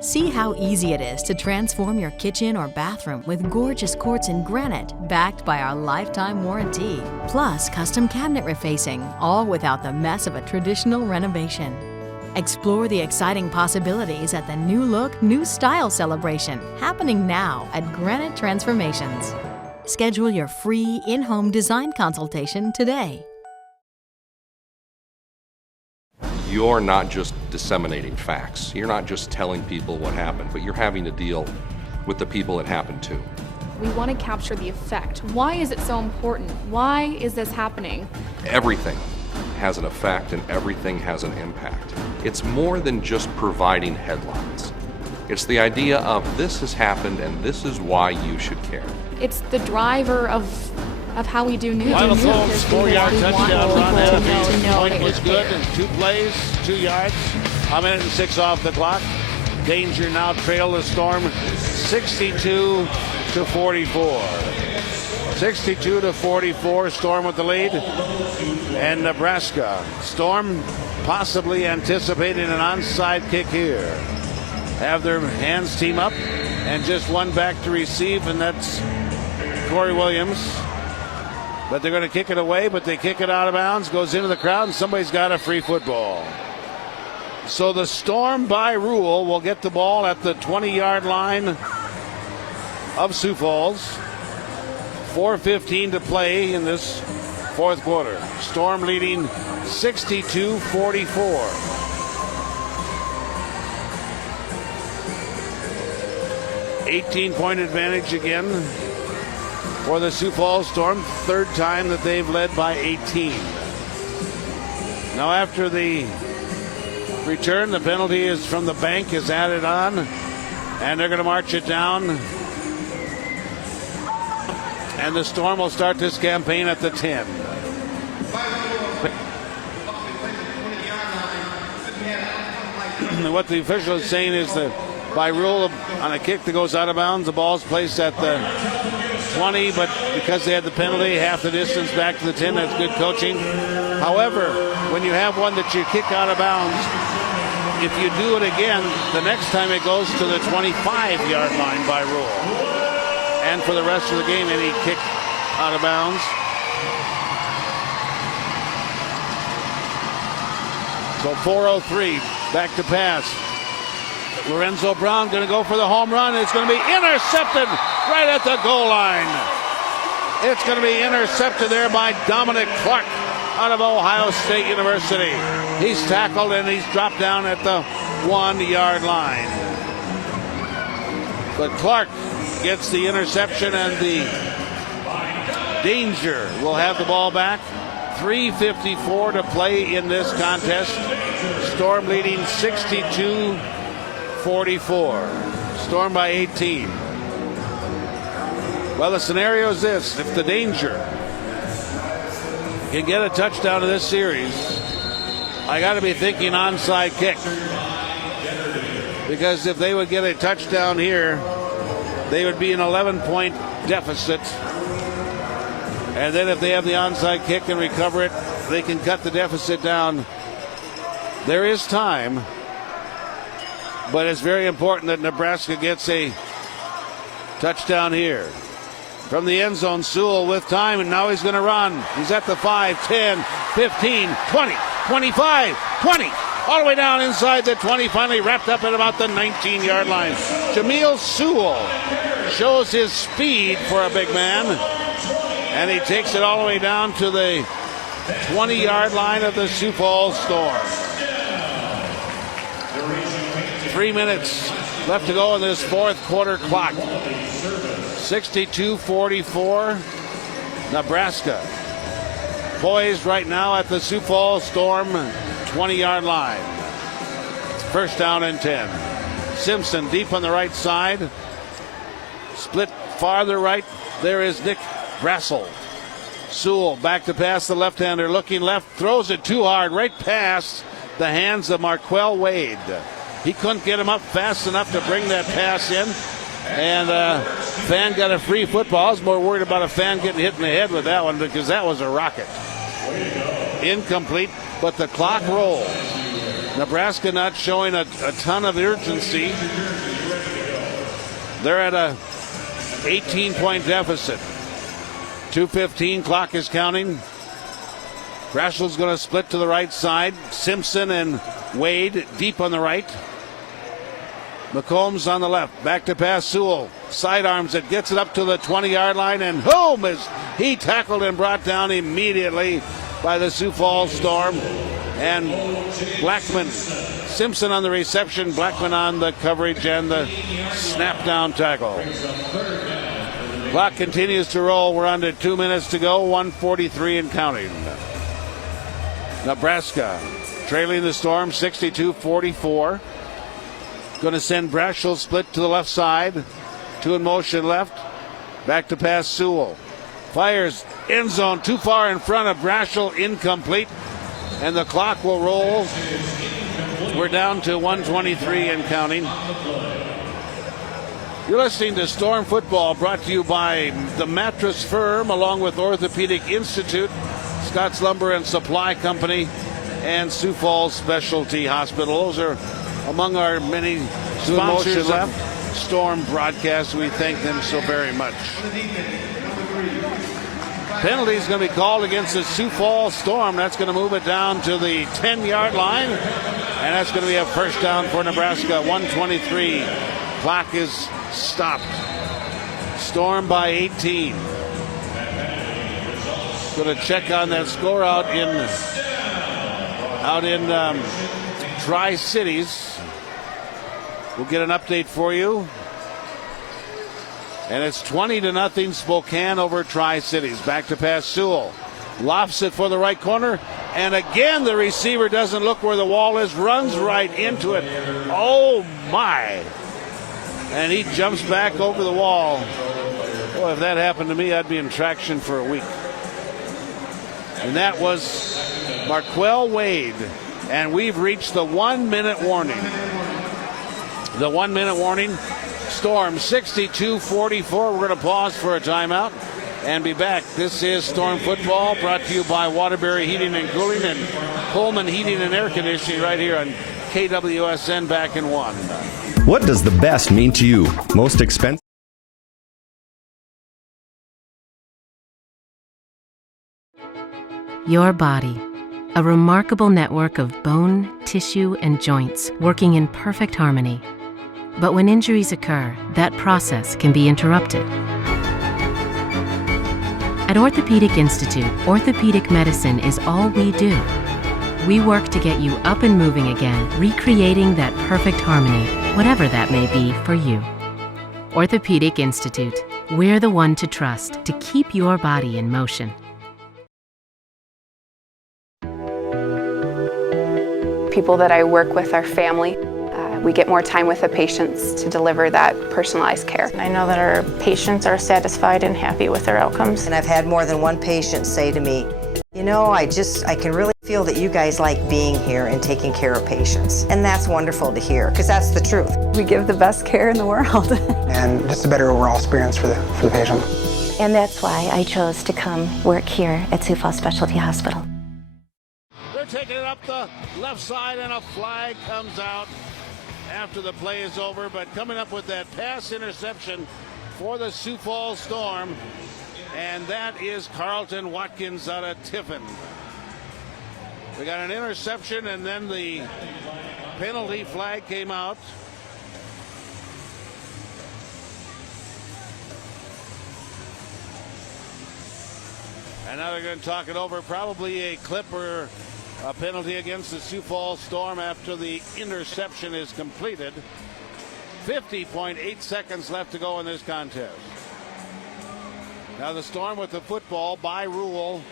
See how easy it is to transform your kitchen or bathroom with gorgeous quartz and granite backed by our lifetime warranty. Plus custom cabinet refacing, all without the mess of a traditional renovation. Explore the exciting possibilities at the New Look, New Style celebration happening now at Granite Transformations. Schedule your free in-home design consultation today. You're not just disseminating facts. You're not just telling people what happened, but you're having to deal with the people it happened to. We want to capture the effect. Why is it so important? Why is this happening? Everything has an effect and everything has an impact. It's more than just providing headlines. It's the idea of this has happened and this is why you should care. It's the driver of how we do news. Lionel Combs, 4-yard touchdown run. The point was good. 2 plays, 2 yards. A minute and 6 off the clock. Danger now trail the Storm 62-44. 62-44, Storm with the lead. And Nebraska. Storm possibly anticipating an onside kick here. Have their hands team up and just one back to receive, and that's Corey Williams. But they're going to kick it away, but they kick it out of bounds, goes into the crowd, and somebody's got a free football. So the Storm, by rule, will get the ball at the 20-yard line of Sioux Falls. 4:15 to play in this fourth quarter. Storm leading 62-44. $18-point advantage again for the Sioux Falls Storm. Third time that they've led by 18. Now after the return, the penalty is from the bank is added on, and they're going to march it down. And the Storm will start this campaign at the 10. What the official is saying is that by rule on a kick that goes out of bounds, the ball's placed at the 20, but because they had the penalty, half the distance back to the 10, that's good coaching. However, when you have one that you kick out of bounds, if you do it again, the next time it goes to the 25-yard line by rule. And for the rest of the game, any kick out of bounds. So 4:03, back to pass. Lorenzo Brown going to go for the home run. It's going to be intercepted right at the goal line. It's going to be intercepted there by Dominic Clark out of Ohio State University. He's tackled and he's dropped down at the 1-yard line. But Clark gets the interception, and the Danger will have the ball back. 3:54 to play in this contest. Storm leading 62-44. Storm by 18. Well, the scenario is this: if the Danger can get a touchdown in this series, I got to be thinking onside kick. Because if they would get a touchdown here, they would be an 11-point deficit. And then if they have the onside kick and recover it, they can cut the deficit down. There is time, but it's very important that Nebraska gets a touchdown here. From the end zone, Sewell with time, and now he's going to run. He's at the 5, 10, 15, 20, 25, 20. All the way down inside the 20, finally wrapped up at about the 19-yard line. Jameel Sewell shows his speed for a big man, and he takes it all the way down to the 20-yard line of the Sioux Falls Storm. 3 minutes left to go in this fourth quarter clock. 62-44, Nebraska poised right now at the Sioux Falls Storm 20-yard line. First down and 10. Simpson deep on the right side. Split farther right. There is Nick Brassel. Sewell back to pass the left-hander. Looking left. Throws it too hard. Right past the hands of Marquell Wade. He couldn't get him up fast enough to bring that pass in. And Fan got a free football. I was more worried about a Fan getting hit in the head with that one because that was a rocket. Incomplete, but the clock rolls. Nebraska not showing a ton of urgency. They're at a 18-point deficit. 2:15, clock is counting. Brashel's going to split to the right side. Simpson and Wade deep on the right. McCombs on the left. Back to pass Sewell. Sidearms it, gets it up to the 20-yard line, and boom, is he tackled and brought down immediately by the Sioux Falls Storm. And Blackman, Simpson on the reception, Blackman on the coverage and the snap down tackle. Clock continues to roll. We're under 2 minutes to go. 1:43 and counting. Nebraska trailing the Storm 62-44. Going to send Brashel split to the left side. Two in motion left. Back to pass Sewell. Fires end zone too far in front of Brashel. Incomplete. And the clock will roll. We're down to 1:23 and counting. You're listening to Storm Football, brought to you by the Mattress Firm, along with Orthopedic Institute, Scott's Lumber and Supply Company, and Sioux Falls Specialty Hospital. Those are among our many sponsors of Storm broadcasts. We thank them so very much. Penalty is going to be called against the Sioux Falls Storm. That's going to move it down to the 10-yard line, and that's going to be a first down for Nebraska. 1:23. Clock is stopped. Storm by 18. Going to check on that score out in Tri-Cities. We'll get an update for you. And it's 20-0 Spokane over Tri-Cities. Back to pass Sewell. Lofts it for the right corner. And again, the receiver doesn't look where the wall is. Runs right into it. Oh, my. And he jumps back over the wall. Boy, if that happened to me, I'd be in traction for a week. And that was Marquell Wade. And we've reached the 1-minute warning. The 1-minute warning. Storm 62-44. We're going to pause for a timeout and be back. This is Storm Football, brought to you by Waterbury Heating and Cooling and Pullman Heating and Air Conditioning, right here on KWSN. Back in one. What does the best mean to you? Most expensive? Your body, a remarkable network of bone, tissue, and joints working in perfect harmony. But when injuries occur, that process can be interrupted. At Orthopedic Institute, orthopedic medicine is all we do. We work to get you up and moving again, recreating that perfect harmony, whatever that may be for you. Orthopedic Institute, we're the one to trust to keep your body in motion. People that I work with are family. We get more time with the patients to deliver that personalized care. I know that our patients are satisfied and happy with their outcomes. And I've had more than one patient say to me, you know, I can really feel that you guys like being here and taking care of patients. And that's wonderful to hear, because that's the truth. We give the best care in the world. And just a better overall experience for the patient. And that's why I chose to come work here at Sioux Falls Specialty Hospital. They're taking it up the left side, and a flag comes out after the play is over. But coming up with that pass interception for the Sioux Falls Storm, and that is Carlton Watkins out of Tiffin. We got an interception, and then the penalty flag came out. And now they're going to talk it over. Probably a clip or a penalty against the Sioux Falls Storm after the interception is completed. 50.8 seconds left to go in this contest. Now the Storm with the football. By rule,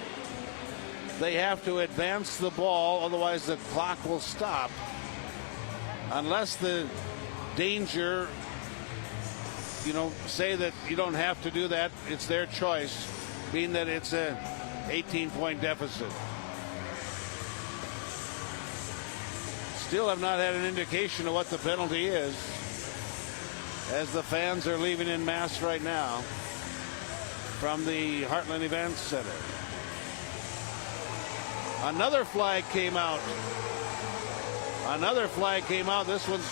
they have to advance the ball, otherwise the clock will stop. Unless the danger, say that you don't have to do that, it's their choice, being that it's a 18-point deficit. Still have not had an indication of what the penalty is, as the fans are leaving en masse right now from the Heartland Events Center. Another flag came out. This one's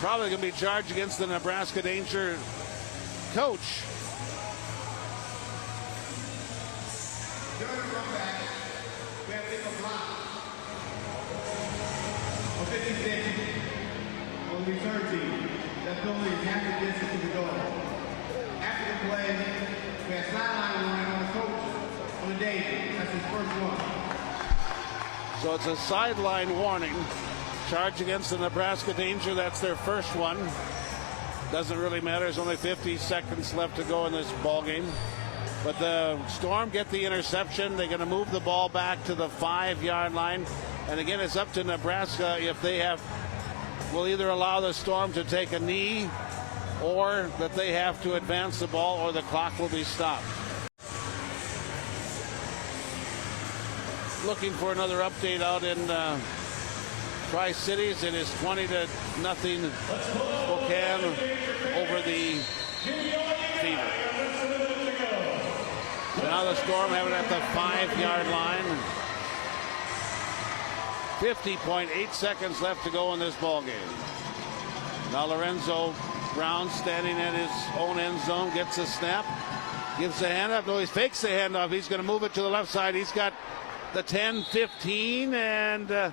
probably going to be charged against the Nebraska Danger coach. On the return team, that penalty is half the distance to the goal. After the play, we had sideline warning on the coach on the day. That's his first one. So it's a sideline warning. Charge against the Nebraska Danger. That's their first one. Doesn't really matter. There's only 50 seconds left to go in this ball game. But the Storm get the interception. They're going to move the ball back to the 5-yard line. And again, it's up to Nebraska if they will either allow the Storm to take a knee, or that they have to advance the ball, or the clock will be stopped. Looking for another update out in Tri-Cities. It is 20-0 Spokane over the Now the Storm have it at the 5-yard line. 50.8 seconds left to go in this ball game. Now Lorenzo Brown standing at his own end zone, gets a snap, gives the handoff. No, he fakes the handoff. He's going to move it to the left side. He's got the 10, 15, and going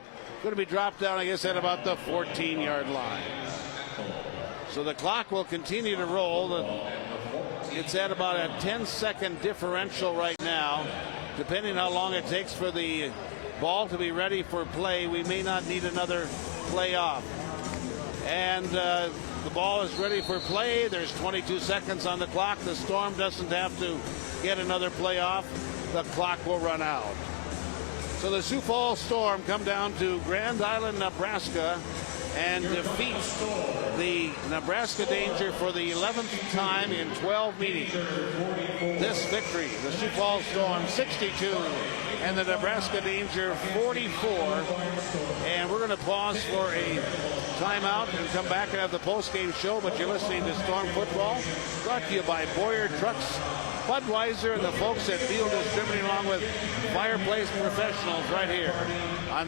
to be dropped down, I guess, at about the 14-yard line. So the clock will continue to roll. It's at about a 10-second differential right now. Depending how long it takes for the ball to be ready for play, we may not need another play off. And the ball is ready for play. There's 22 seconds on the clock. The Storm doesn't have to get another play off. The clock will run out. So the Sioux Falls Storm come down to Grand Island, Nebraska, and defeat the Nebraska Danger for the 11th time in 12 meetings. This victory, the Sioux Falls Storm 62 and the Nebraska Danger 44. And we're going to pause for a timeout and come back and have the post-game show. But you're listening to Storm Football, brought to you by Boyer Trucks, Budweiser, and the folks at Field Distributing, along with Fireplace Professionals right here on